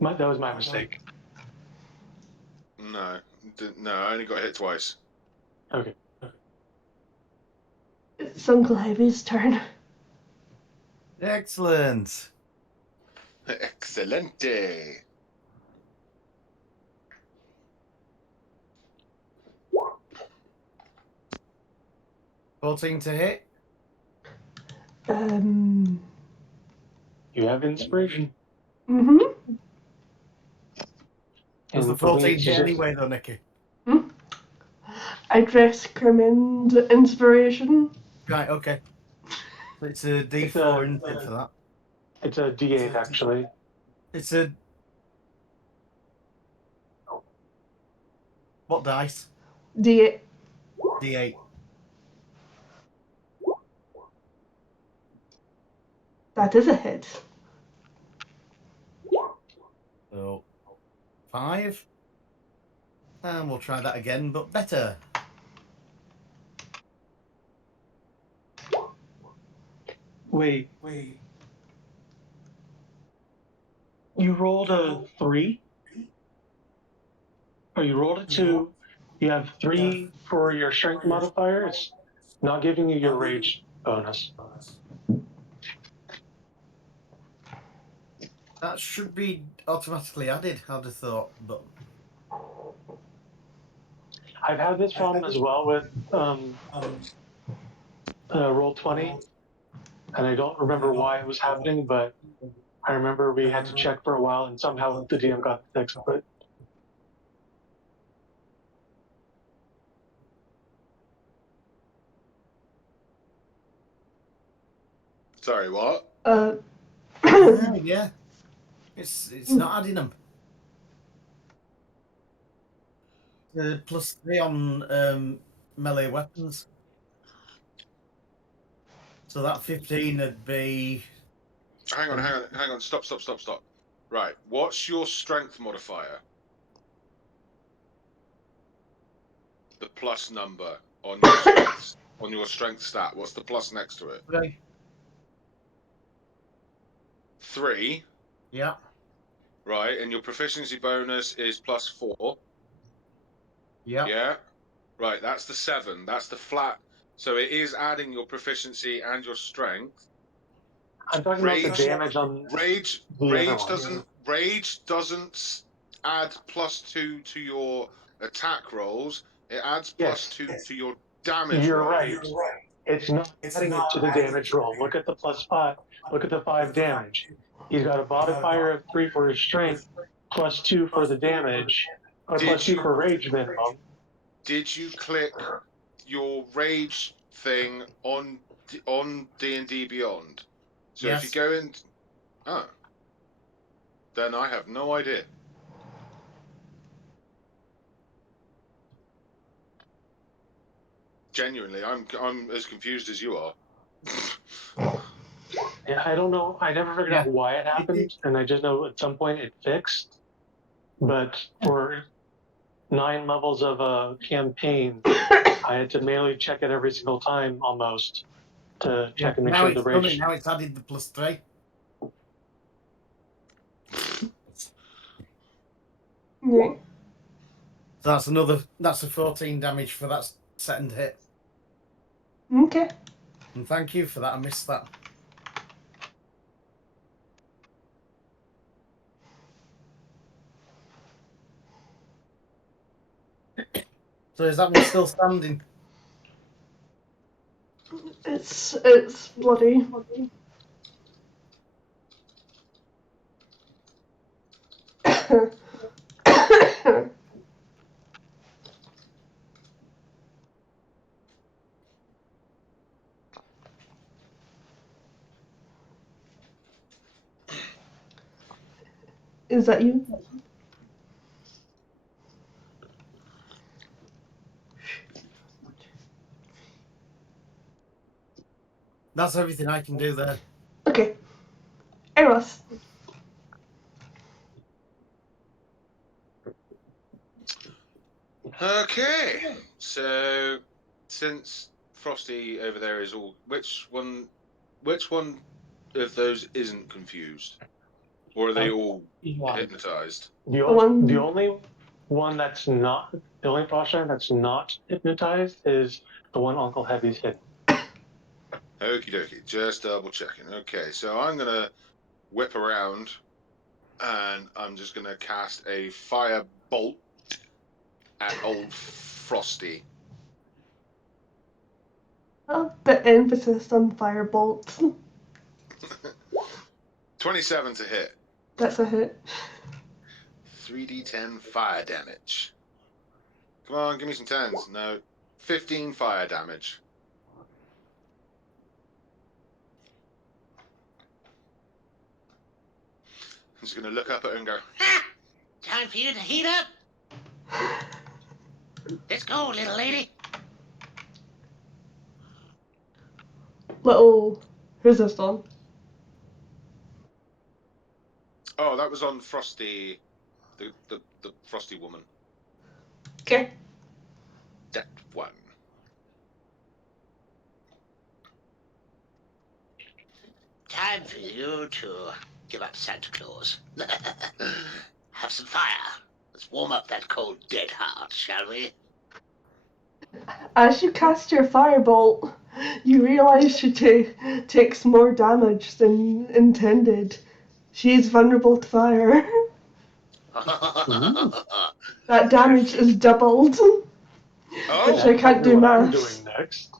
That was my mistake. No, I only got hit twice. Okay. It's Uncle Heavy's turn. Excellent. Excelente. To hit. You have inspiration. Mm-hmm. Was the 14 hit anyway, though, Nikki? I dress Kermit inspiration. Right, okay. So it's a D4 input for that. It's a D8, actually. It's a... What dice? D8. D8. That is a hit. So, 5. And we'll try that again, but better. Wait. You rolled a 3? Or you rolled a 2? You have 3 for your strength modifier. It's not giving you your rage bonus. That should be automatically added, I'd have thought, but... I've had this problem as well with Roll20, and I don't remember why it was happening, but I remember we had to check for a while, and somehow the DM got the fix of it. Sorry, what? Yeah. It's not adding them. +3 on melee weapons. So that 15 would be... Hang on. Stop. Right. What's your strength modifier? The plus number on your strength stat. What's the plus next to it? 3. 3. Yeah. Right, and your proficiency bonus is +4. Yeah. Yeah. Right, that's the 7. That's the flat. So it is adding your proficiency and your strength. I'm talking about the damage on rage doesn't add +2 to your attack rolls. It adds +2 to your damage You're roll. right. It's not adding it to the damage roll. Look at the +5. Look at the 5 damage. He's got a modifier of 3 for his strength, +2 for the damage, or +2 for rage minimum. Did you click your rage thing on D&D Beyond? So yes. if you go in, then I have no idea. Genuinely, I'm as confused as you are. Yeah, I don't know. I never figured out why it happened, and I just know at some point it fixed. But for 9 levels of a campaign, I had to manually check it every single time almost to check and make now sure it's the done it. rage. Now it's added the +3. Yeah. So that's another. That's a 14 damage for that second hit. Okay. And thank you for that. I missed that. So is that one still standing? It's bloody. Is that you? That's everything I can do there. Okay. Eros. Okay, so since Frosty over there is all, which one of those isn't confused, or are they all hypnotized? The one- only one that's not, the only Frostgiant that's not hypnotized is the one Uncle Heavy's hit. Okie dokie, just double checking. Okay, so I'm gonna whip around, and I'm just gonna cast a fire bolt at old Frosty. The emphasis on firebolt. 27 to hit. That's a hit. 3d10 fire damage. Come on, give me some tens. No, 15 fire damage. I'm just gonna look up at her and go, Ha! Time for you to heat up. Let's go, little lady. Little. Who's this on? oh, that was on Frosty, the Frosty woman. Okay. That one. Time for you to give up Santa Claus. Have some fire. Let's warm up that cold, dead heart, shall we? As you cast your firebolt, you realise she takes more damage than intended. She is vulnerable to fire. That damage is doubled. Oh, Which I can't do what I'm maths. doing next.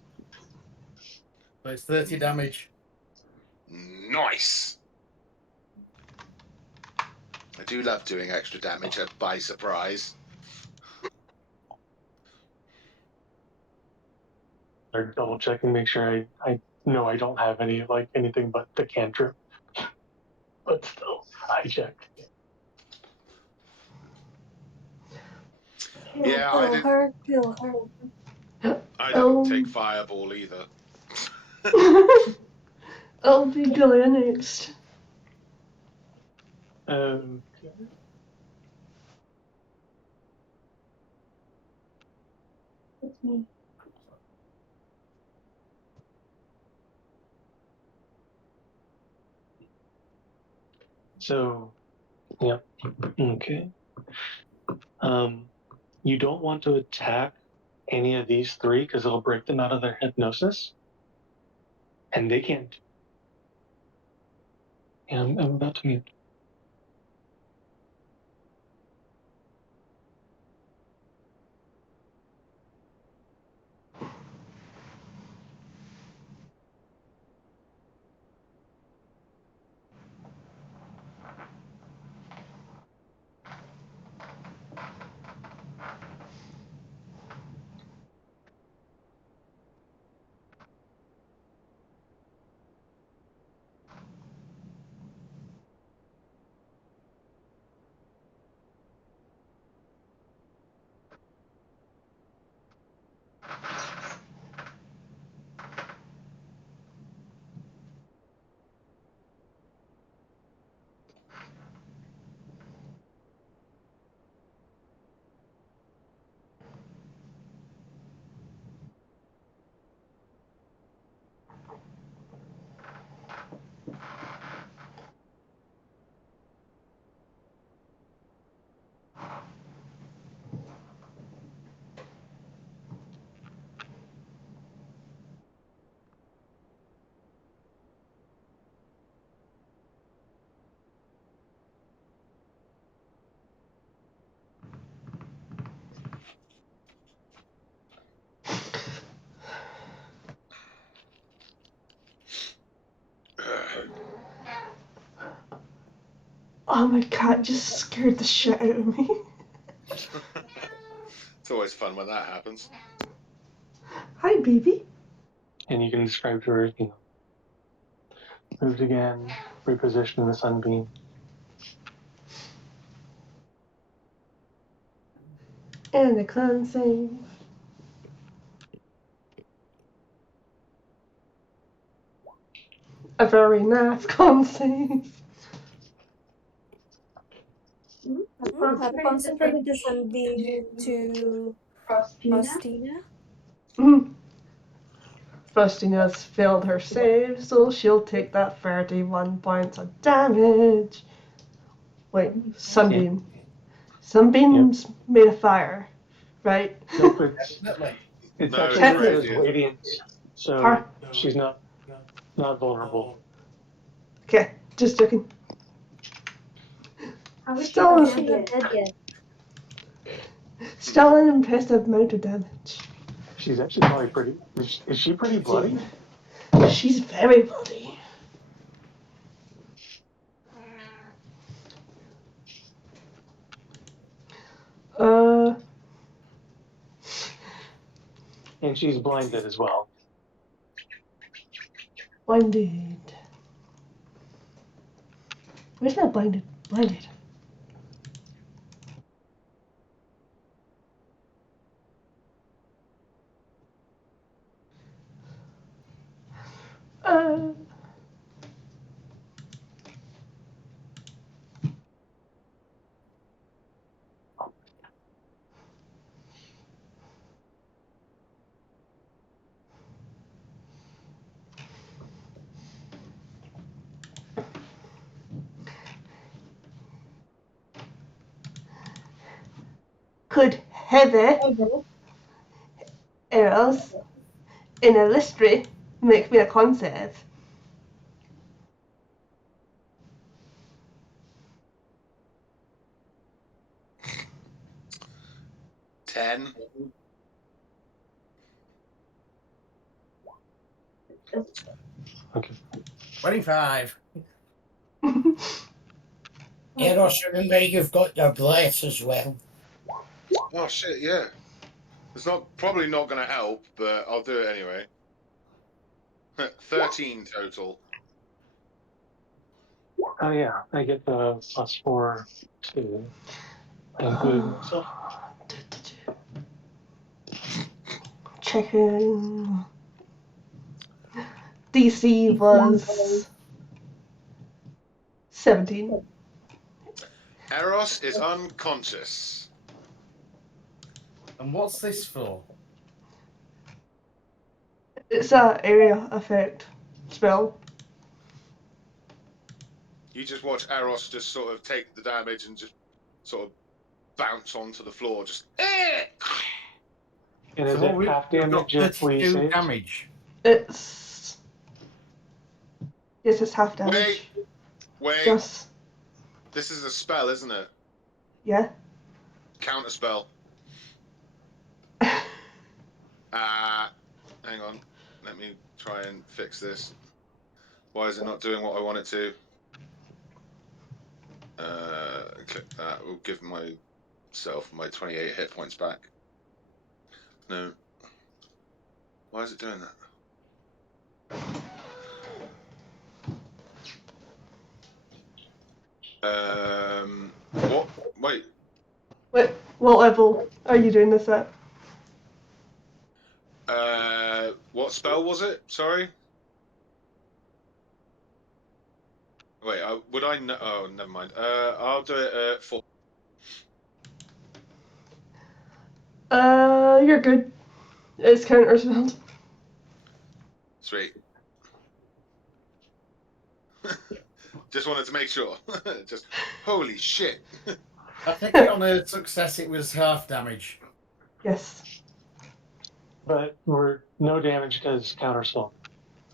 So it's 30 damage. nice. I do love doing extra damage by surprise. They're double checking, make sure I know I don't have anything but the cantrip. But still, I check. Yeah, Kill her, kill her. I didn't take fireball either. It'll be Julia next. Okay. So, yep. Okay. You don't want to attack any of these three because it'll break them out of their hypnosis, and they can't. Yeah, I'm about to mute. Oh, my cat just scared the shit out of me. It's always fun when that happens. Hi, baby. And you can describe to her, moved again, repositioned in the sunbeam. And a con save. A very nice con save. I've concentrated the sunbeam to Faustina. Faustina's failed her save, so she'll take that 31 points of damage. Wait, sunbeam. Sunbeam's made of fire, right? Nope, it's No, actually it's listed as radiant. radiant, so Par- she's not vulnerable. Okay, just joking. Oh, Still, she's not dead yet. still an impressive amount of damage. She's actually probably pretty. Is she pretty bloody? She's very bloody. And she's blinded as well. Blinded. Where's that blinded? Blinded. Uh. Could Heather, Eros, in a listry make me a con save? Ten. Okay. 25. Eros, remember you've got your bless as well. Oh shit! Yeah. It's probably not going to help, but I'll do it anyway. 13 total. Oh yeah, I get the +4 too. Including myself. Checking. DC was 17. Eros is unconscious. And what's this for? It's a area effect spell. You just watch Eros just sort of take the damage and just sort of bounce onto the floor. Just. And So is what it half we've got damage if we 32 save? damage. It's. Yes, it's half damage. Wait. Yes. This is a spell, isn't it? Yeah. Counter spell. Hang on. Let me try and fix this. Why is it not doing what I want it to? Click that. We'll give myself my 28 hit points back. No. Why is it doing that? What? Wait. Wait, what level are you doing this at? What spell was it? Sorry. Wait, would I know? Oh, never mind. I'll do it at 4. You're good. It's counter spelled. Sweet. Just wanted to make sure. Just holy shit. I think it on a success it was half damage. Yes. But we're no damage because counterspell.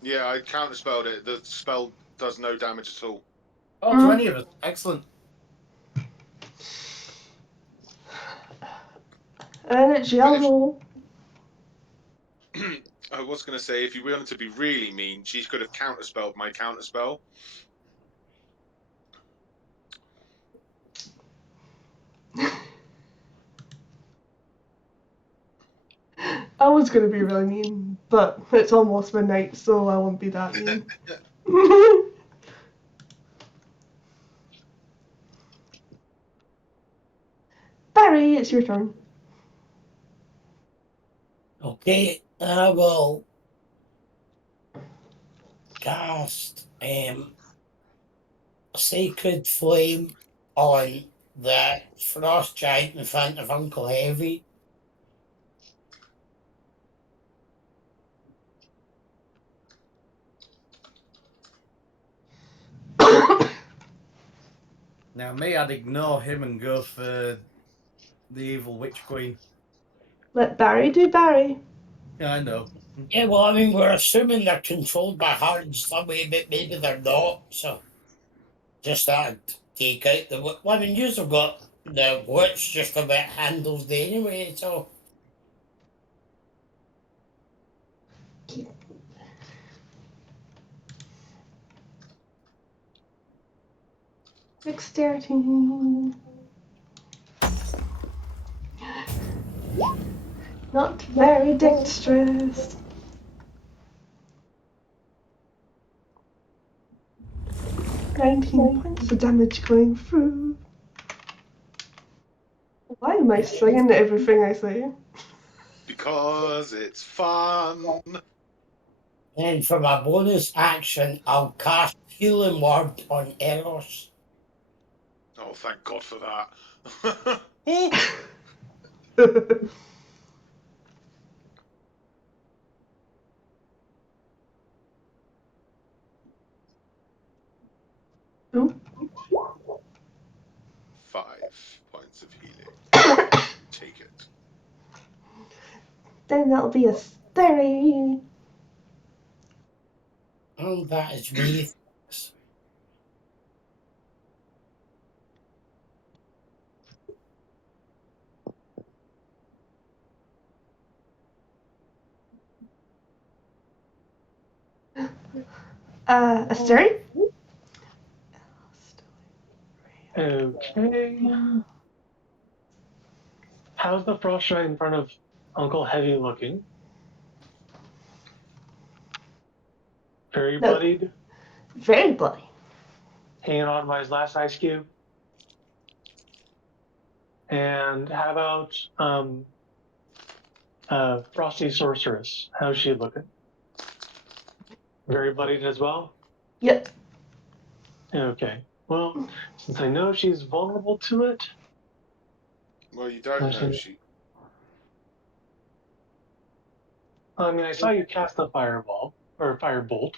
Yeah, I counterspelled it. The spell does no damage at all. Oh, to any of us. Excellent. And it's yellow. I was going to say, if you wanted to be really mean, she could have counterspelled my counterspell. I was gonna be really mean, but it's almost midnight, so I won't be that mean. Barry, it's your turn. Okay, I will cast Sacred Flame on the frost giant in front of Uncle Heavy. Now, me, I'd ignore him and go for the evil witch queen. Let Barry do Barry. Yeah, I know. Yeah, well, I mean, we're assuming they're controlled by her in some way, but maybe they're not. So just that take out the. Well, I mean, you've got the witch just about handles the anyway. So Dexterity. Not very dexterous. 19 points of damage going through. Why am I singing everything I say? Because it's fun. and for my bonus action, I'll cast Healing Word on Eros. Oh, thank God for that. Ooh. 5 points of healing. Take it. Then that'll be a 30. And that is me. A 30? Okay. How's the frost right in front of Uncle Heavy looking? Very No. bloodied, Very bloody. hanging on by his last ice cube. And how about Frosty Sorceress? How's she looking? Very bloodied as well? Yep. Okay. Well, since I know she's vulnerable to it. Well, you don't know. I mean, I saw you cast the fireball or firebolt.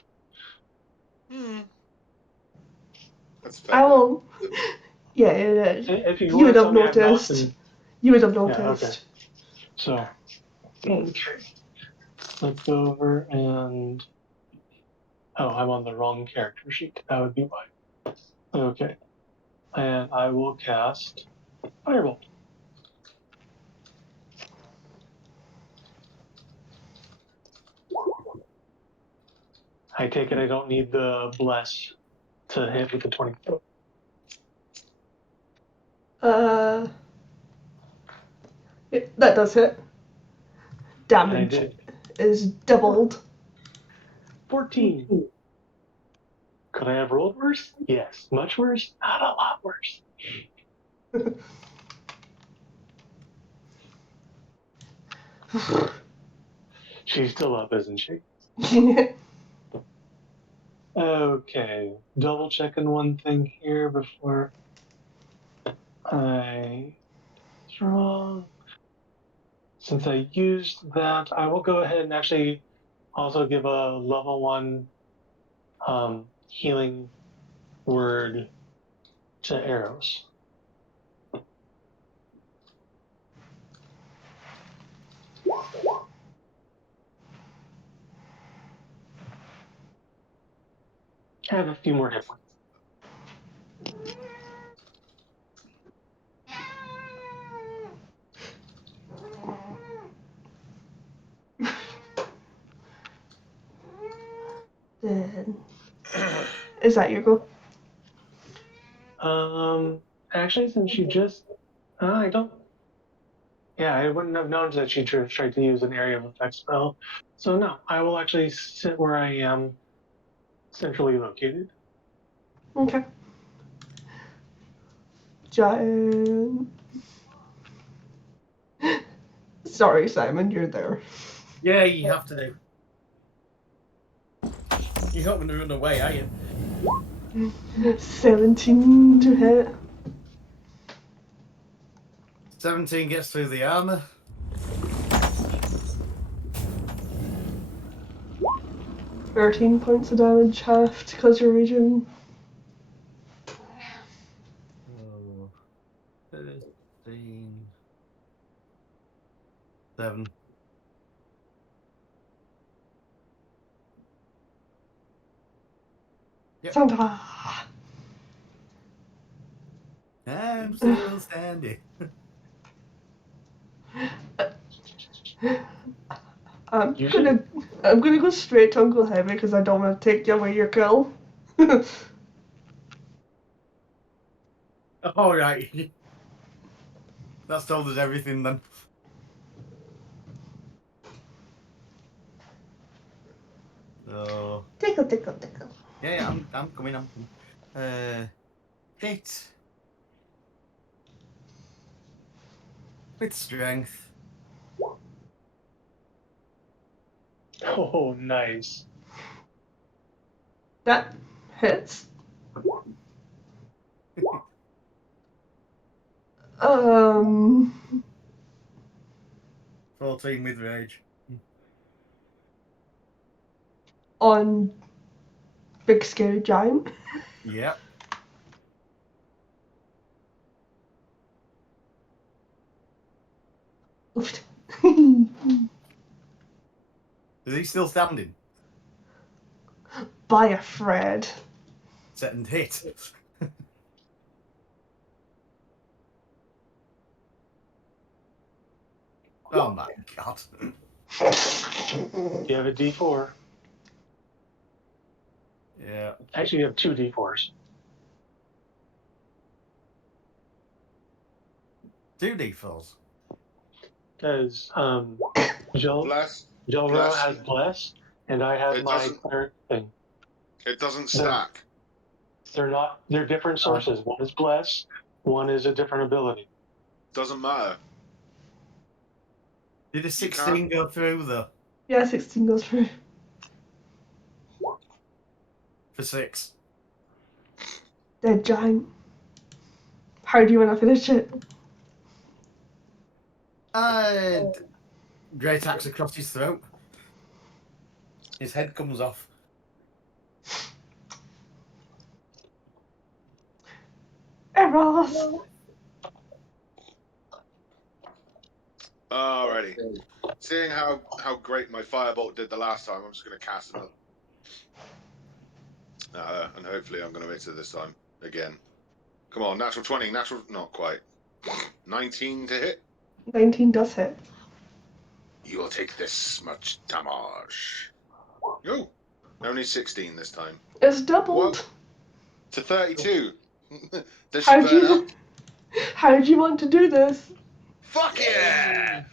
That's fair. I will. Yeah, If you would have tell me I'm not, noticed. then You would have yeah, okay. noticed. So, okay. Let's go over and. Oh, I'm on the wrong character sheet. That would be why. Okay. And I will cast Firebolt. I take it I don't need the bless to hit with the 24. That does hit. Damage did. is doubled. 14. Could I have rolled worse? Yes. Much worse? Not a lot worse. She's still up, isn't she? Okay. Double checking one thing here before I draw. Since I used that, I will go ahead and actually also give a level 1 healing word to Eros. I have a few more hit points. Is that your goal? Actually, since you just, I don't. Yeah, I wouldn't have known that she tried to use an area of effect spell. So no, I will actually sit where I am, centrally located. Okay. Giant. Sorry, Simon, you're there. Yeah, you have to do. You're not going to run away, are you? 17 to hit. 17 gets through the armor. Thirteen points of damage, half because you're raging. Oh, 13. 7. Yep. Santa. I'm still standing. I'm gonna go straight to Uncle Henry because I don't want to take away your kill. All right. That's told us everything then. So Tickle, tickle, tickle. yeah, I'm coming. Hit with strength. Oh, nice. That hits. 14 with rage. On Big Scary Giant. Yep. Is he still standing? By a Fred. Set and hit. Oh my god. You have a D4. Yeah. Actually, you have 2 D4s. 2 D4s. Because Jill Bless. has Bless, and I have It my doesn't. cleric thing. It doesn't stack. They're different sources. One is Bless, one is a different ability. Doesn't matter. Did a 16 go through though? Yeah, 16 goes through. For 6. Dead giant. How do you want to finish it? And great axe across his throat. His head comes off. Eros. Alrighty. Seeing how great my firebolt did the last time, I'm just going to cast another. And hopefully I'm going to hit it this time again. Come on, natural 20, not quite. 19 to hit. 19 does hit. You will take this much damage. Oh, only 16 this time. It's doubled. What? To 32. Does she burn up? How do you want to do this? Fuck yeah!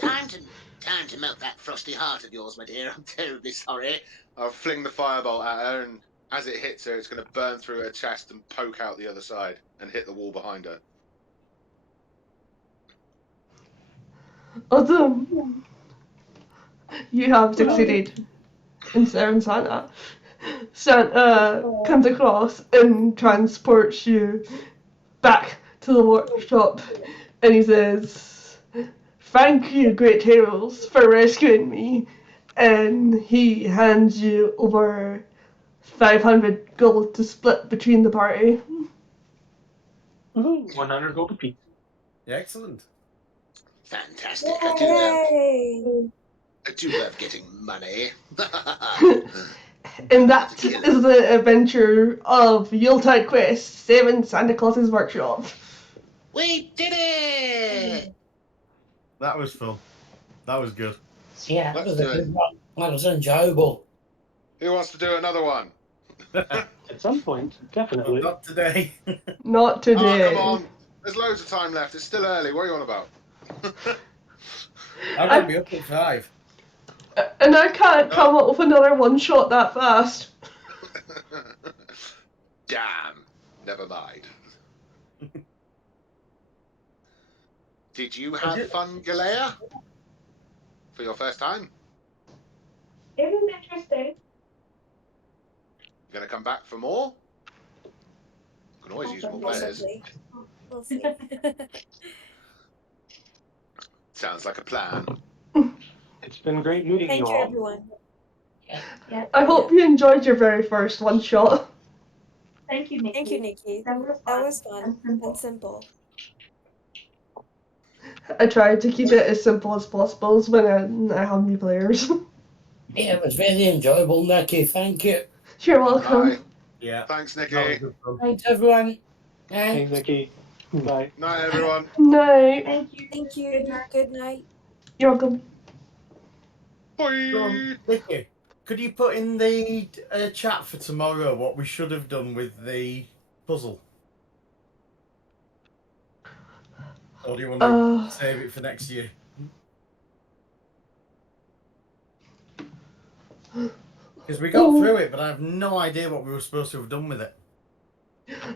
Time to melt that frosty heart of yours, my dear. I'm terribly sorry. I'll fling the firebolt at her, and as it hits her, it's going to burn through her chest and poke out the other side and hit the wall behind her. Awesome. You have succeeded in serving Santa. Santa comes across and transports you back to the workshop, and he says, "Thank you, Great Heroes, for rescuing me." And he hands you over 500 gold to split between the party. Woohoo! 100 gold apiece. Excellent. Fantastic. Yay! I do love getting money. And that is the adventure of Yuletide Quest 7 Santa Claus's Workshop. We did it! That was fun. That was good. Yeah, Let's do it. that was enjoyable. Who wants to do another one? At some point, definitely. Not today. Not today. Oh, come on. There's loads of time left. It's still early. What are you on about? I'm gonna be up at 5. And I can't come up with another one shot that fast. Damn. Never mind. Did you have fun, Galea? For your first time? It was interesting. You gonna come back for more? You can always use more players. Possibly. We'll see. Sounds like a plan. It's been great meeting Thank you you, all. everyone. Yeah. I hope you enjoyed your very first one shot. Thank you, Nikki. Thank you, Nikki. That was fun and simple. I tried to keep it as simple as possible when I have new players. Yeah, it was very enjoyable, Nikki. Thank you. You're welcome. Bye. Yeah. Thanks, That was Nikki. good fun. Thanks, everyone. Thanks, Thanks. Nikki. Bye. Night, everyone. Night. Thank you. Thank you. Good night. Good night. You're welcome. Bye. Nikki, could you put in the chat for tomorrow what we should have done with the puzzle? Or do you want to save it for next year? Because we got through it, but I have no idea what we were supposed to have done with it.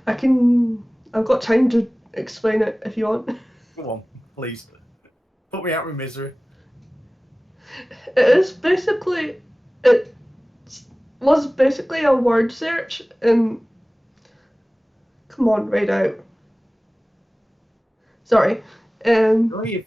I've got time to explain it if you want. Come on, please. Put me out with misery. It was basically a word search and come on, read out. Sorry. No, you've